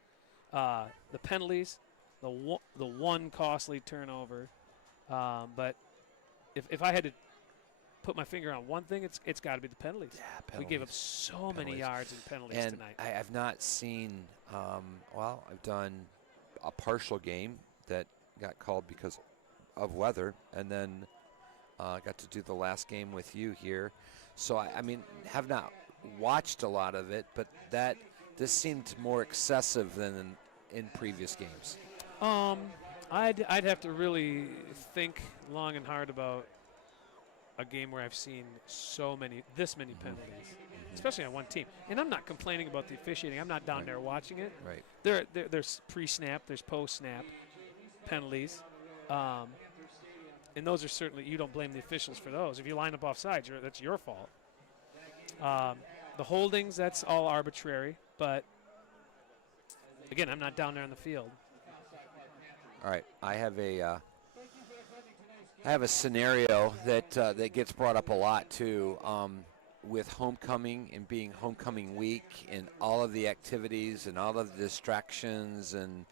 The penalties, the one costly turnover. But if I had to put my finger on one thing, it's got to be the penalties. Yeah, We gave up so many yards in penalties and tonight. I've not seen, I've done a partial game that got called because of weather, and then got to do the last game with you here. So, I mean, have not watched a lot of it, but this seemed more excessive than in previous games. I'd have to really think long and hard about a game where I've seen this many penalties, especially on one team. And I'm not complaining about the officiating. I'm not down there watching it. Right. There's pre-snap, there's post-snap penalties, and those are certainly, you don't blame the officials for those. If you line up offsides, that's your fault. The holdings, that's all arbitrary, but again, I'm not down there on the field. All right, I have a scenario that gets brought up a lot too, with homecoming and being homecoming week and all of the activities and all of the distractions. And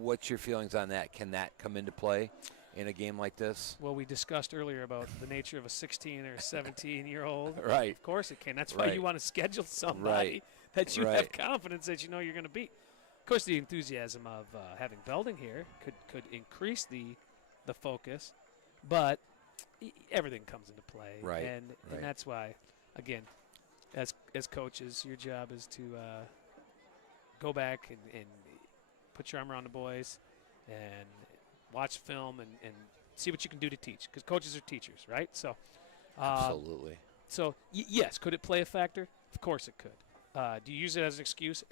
what's your feelings on that? Can that come into play in a game like this? Well, we discussed earlier about the nature of a 16 or 17-year-old. Right. Of course it can. That's why you want to schedule somebody that you have confidence that you know you're going to beat. Of course, the enthusiasm of having Belding here could increase the focus, but everything comes into play. Right. And that's why, again, as coaches, your job is to go back and put your arm around the boys and watch film and see what you can do to teach, because coaches are teachers, right? So, Absolutely. So yes, could it play a factor? Of course it could. Do you use it as an excuse?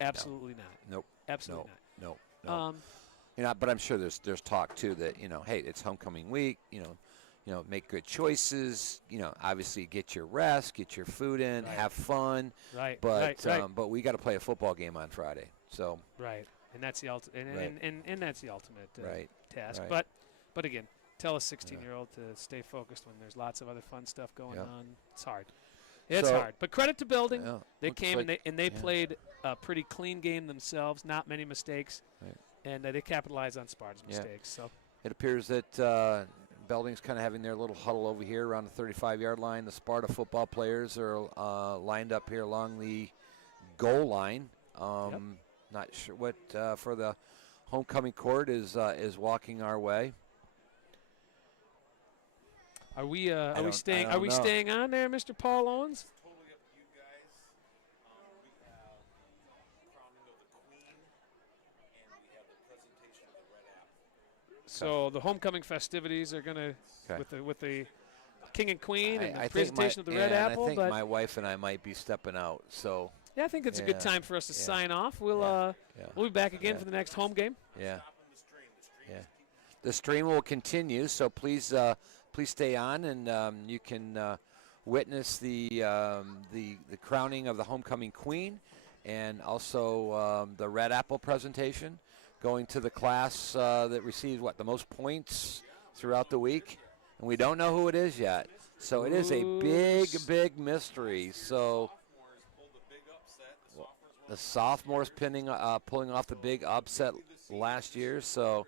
Absolutely not. Nope. Absolutely not. not. No. But I'm sure there's talk too that hey, it's homecoming week. Make good choices. Obviously get your rest, get your food in, have fun. Right. But right. But we got to play a football game on Friday. So. Right. And that's the ultimate. And that's the ultimate task. Right. But again, tell a 16-year-old to stay focused when there's lots of other fun stuff going on. It's hard. It's hard. But credit to Belding. Yeah, they came and they played a pretty clean game themselves. Not many mistakes. Right. And they capitalized on Spartan's mistakes. So it appears that Belding's kind of having their little huddle over here around the 35-yard line. The Sparta football players are lined up here along the goal line. Not sure what for the homecoming court is walking our way. Are we staying on there, Mr. Paul Owens? Totally up to you guys. We have the crowning of the queen, and we have the presentation of the red apple. So the homecoming festivities are going to with the king and queen and the presentation of the red apple. I think my wife and I might be stepping out. So. Yeah, I think it's a good time for us to sign off. We'll be back again for the next home game. Yeah. The stream will continue, so please stay on, and you can witness the crowning of the homecoming queen, and also the red apple presentation, going to the class that received the most points throughout the week, and we don't know who it is yet. So it is a big mystery. So. The sophomores pulling off the big upset last year. So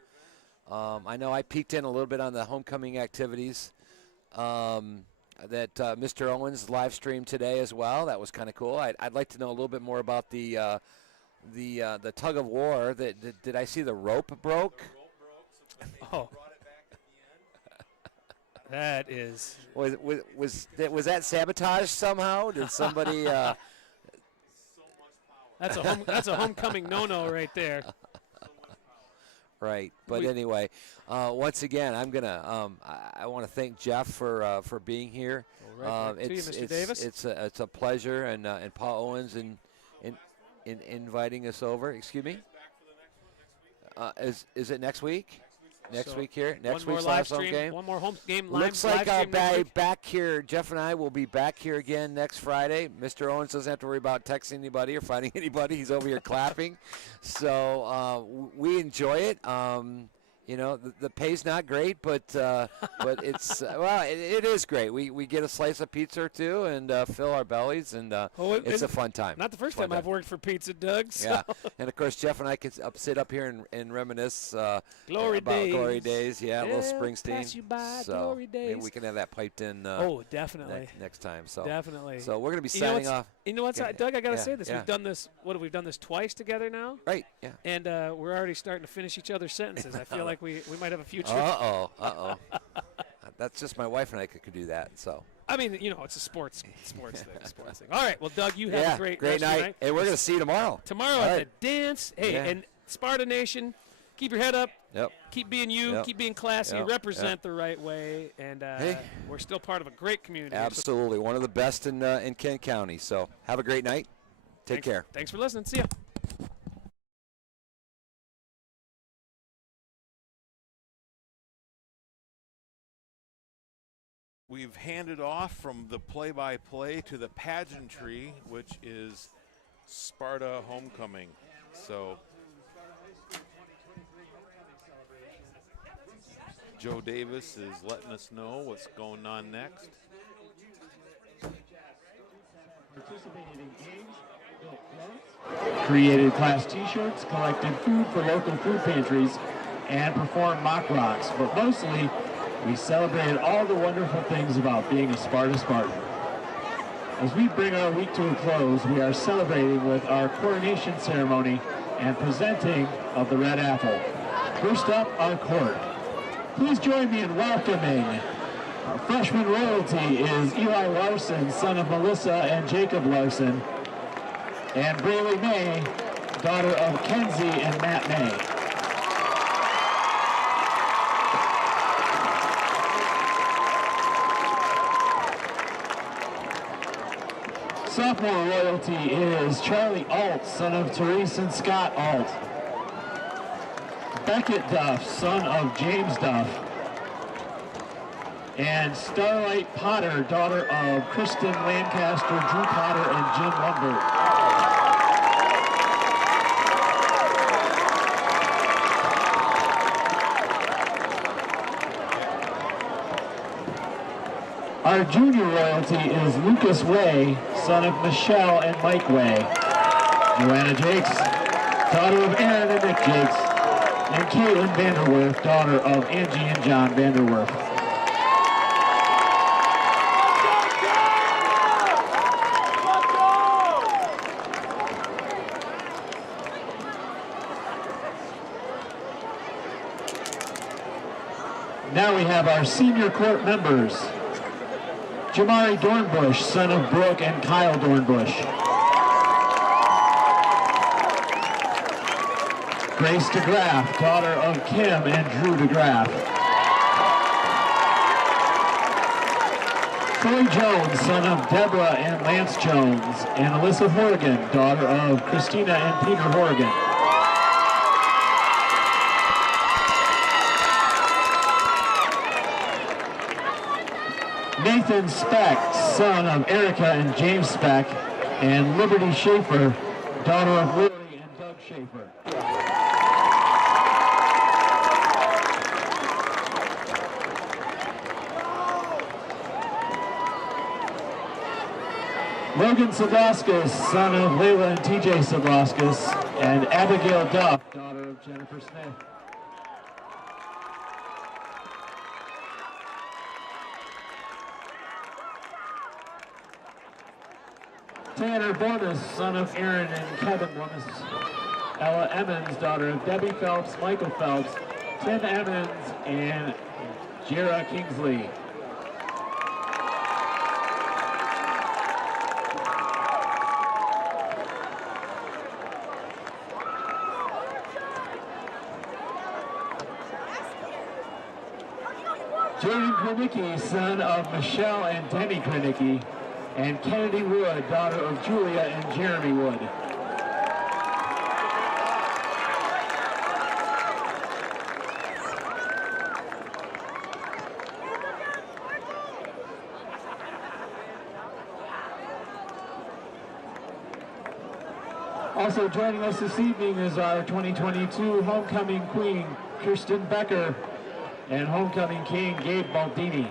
I know I peeked in a little bit on the homecoming activities that Mr. Owens live streamed today as well. That was kind of cool. I'd like to know a little bit more about the tug of war. Did I see the rope broke? Oh. That is. Was that sabotage somehow? Did somebody? That's a homecoming no-no right there. Right, but anyway, once again, I want to thank Jeff for being here. Mr. Davis. It's a pleasure, and Paul Owens in inviting us over. Excuse me. Is it next week? Next week here. Next week's last home game. One more home game. Looks like I'll be back here. Jeff and I will be back here again next Friday. Mr. Owens doesn't have to worry about texting anybody or finding anybody. He's over here clapping. So we enjoy it. The pay's not great, but it's it is great. We get a slice of pizza or two and fill our bellies, and it's a fun time. Not the first time I've worked for Pizza Doug. So. Yeah, and of course Jeff and I can sit up here and reminisce glory days. Yeah, a little Springsteen. Pass you by, so glory days. Maybe we can have that piped in. Definitely. Next time. So definitely. So we're gonna be signing off. You know what, Doug? I gotta say this. We've done this. We've done this twice together now. Right. Yeah. And we're already starting to finish each other's sentences. I feel like we might have a future. That's just my wife and I could do that. So. I mean, it's a sports thing. All right. Well, Doug, you have a great night. And we're going to see you tomorrow. Tomorrow at the dance. Hey, and Sparta Nation, keep your head up. Yep. Keep being you. Yep. Keep being classy. Yep. Represent the right way. And we're still part of a great community. Absolutely. One of the best in Kent County. So have a great night. Take care. Thanks for listening. See ya. We've handed off from the play-by-play to the pageantry, which is Sparta Homecoming. So Joe Davis is letting us know what's going on next. Created class t-shirts, collected food for local food pantries, and performed mock rocks. But mostly, we celebrated all the wonderful things about being a Sparta Spartan. As we bring our week to a close, we are celebrating with our coronation ceremony and presenting of the Red Apple. First up, our court. Please join me in welcoming our freshman royalty is Eli Larson, son of Melissa and Jacob Larson, and Braylee May, daughter of Kenzie and Matt May. Sophomore royalty is Charlie Alt, son of Therese and Scott Alt. Beckett Duff, son of James Duff. And Starlight Potter, daughter of Kristen Lancaster, Drew Potter, and Jim Lumbert. Our junior royalty is Lucas Way, son of Michelle and Mike Way. Joanna Jakes, daughter of Aaron and Nick Jakes. And Caitlin Vanderwerf, daughter of Angie and John Vanderwerf. Now we have our senior court members. Jamari Dornbush, son of Brooke and Kyle Dornbush. Grace DeGraff, daughter of Kim and Drew DeGraff. Troy Jones, son of Deborah and Lance Jones. And Alyssa Horrigan, daughter of Christina and Peter Horrigan. Nathan Speck, son of Erica and James Speck, and Liberty Schaefer, daughter of Lily and Doug Schaefer. Logan Sadoskas, son of Layla and TJ Sadoskas, and Abigail Duff, daughter of Jennifer Smith. Tanner Bornis, son of Aaron and Kevin Bornis. Ella Emmons, daughter of Debbie Phelps, Michael Phelps, Tim Emmons, and Jera Kingsley. Jaden Krenicki, son of Michelle and Denny Krenicki, and Kennedy Wood, daughter of Julia and Jeremy Wood. Also joining us this evening is our 2022 Homecoming Queen, Kirsten Becker, and Homecoming King, Gabe Baldini.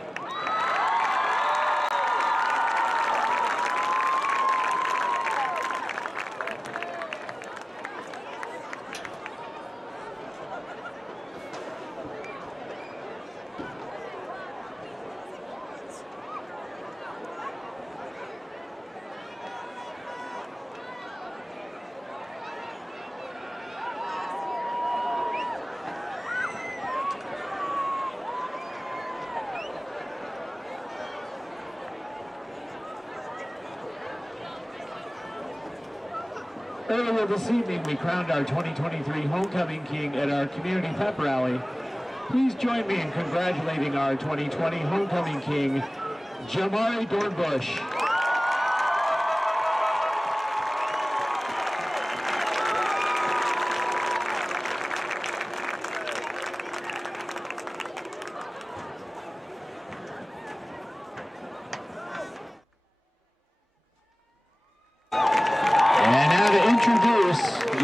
Earlier this evening, we crowned our 2023 Homecoming King at our community pep rally. Please join me in congratulating our 2020 Homecoming King, Jamari Dornbush.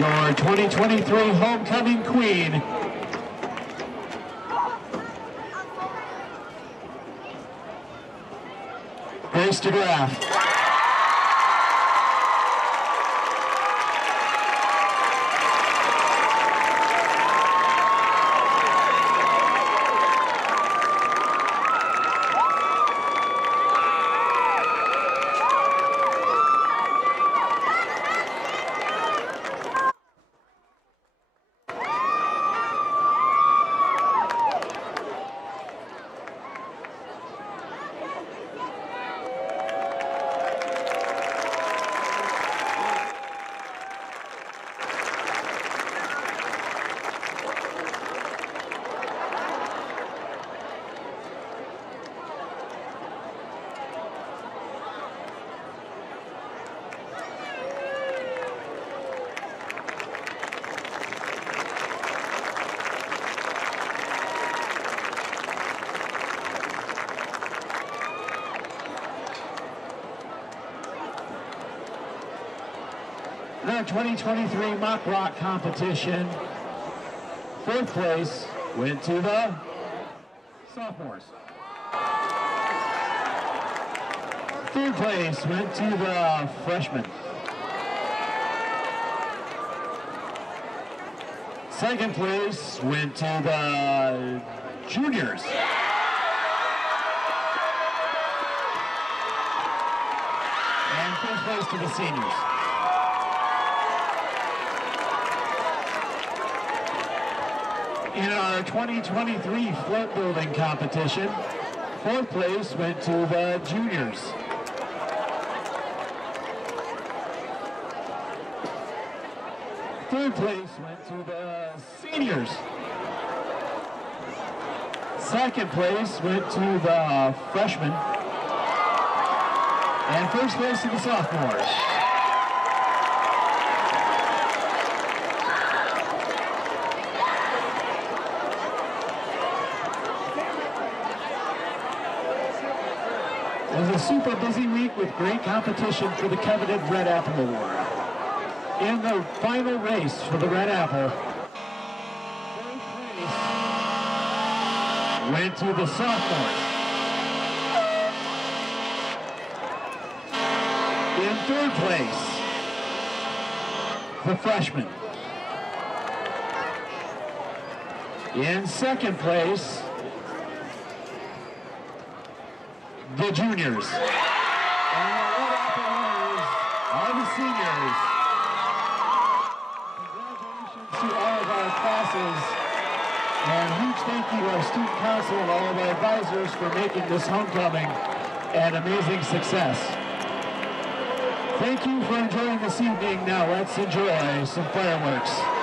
your 2023 homecoming queen, Grace DeGraff. The 2023 mock rock competition, 4th place went to the sophomores. 3rd place went to the freshmen. 2nd place went to the juniors. And 1st place to the seniors. In our 2023 float building competition, 4th place went to the juniors. 3rd place went to the seniors. 2nd place went to the freshmen. And 1st place to the sophomores. It was a super busy week with great competition for the coveted Red Apple Award. In the final race for the Red Apple, 4th place went to the sophomores. In 3rd place, the freshmen. In 2nd place, the juniors. And the Red Apple winners are the seniors. Congratulations to all of our classes. And a huge thank you to our student council and all of our advisors for making this homecoming an amazing success. Thank you for enjoying this evening. Now let's enjoy some fireworks.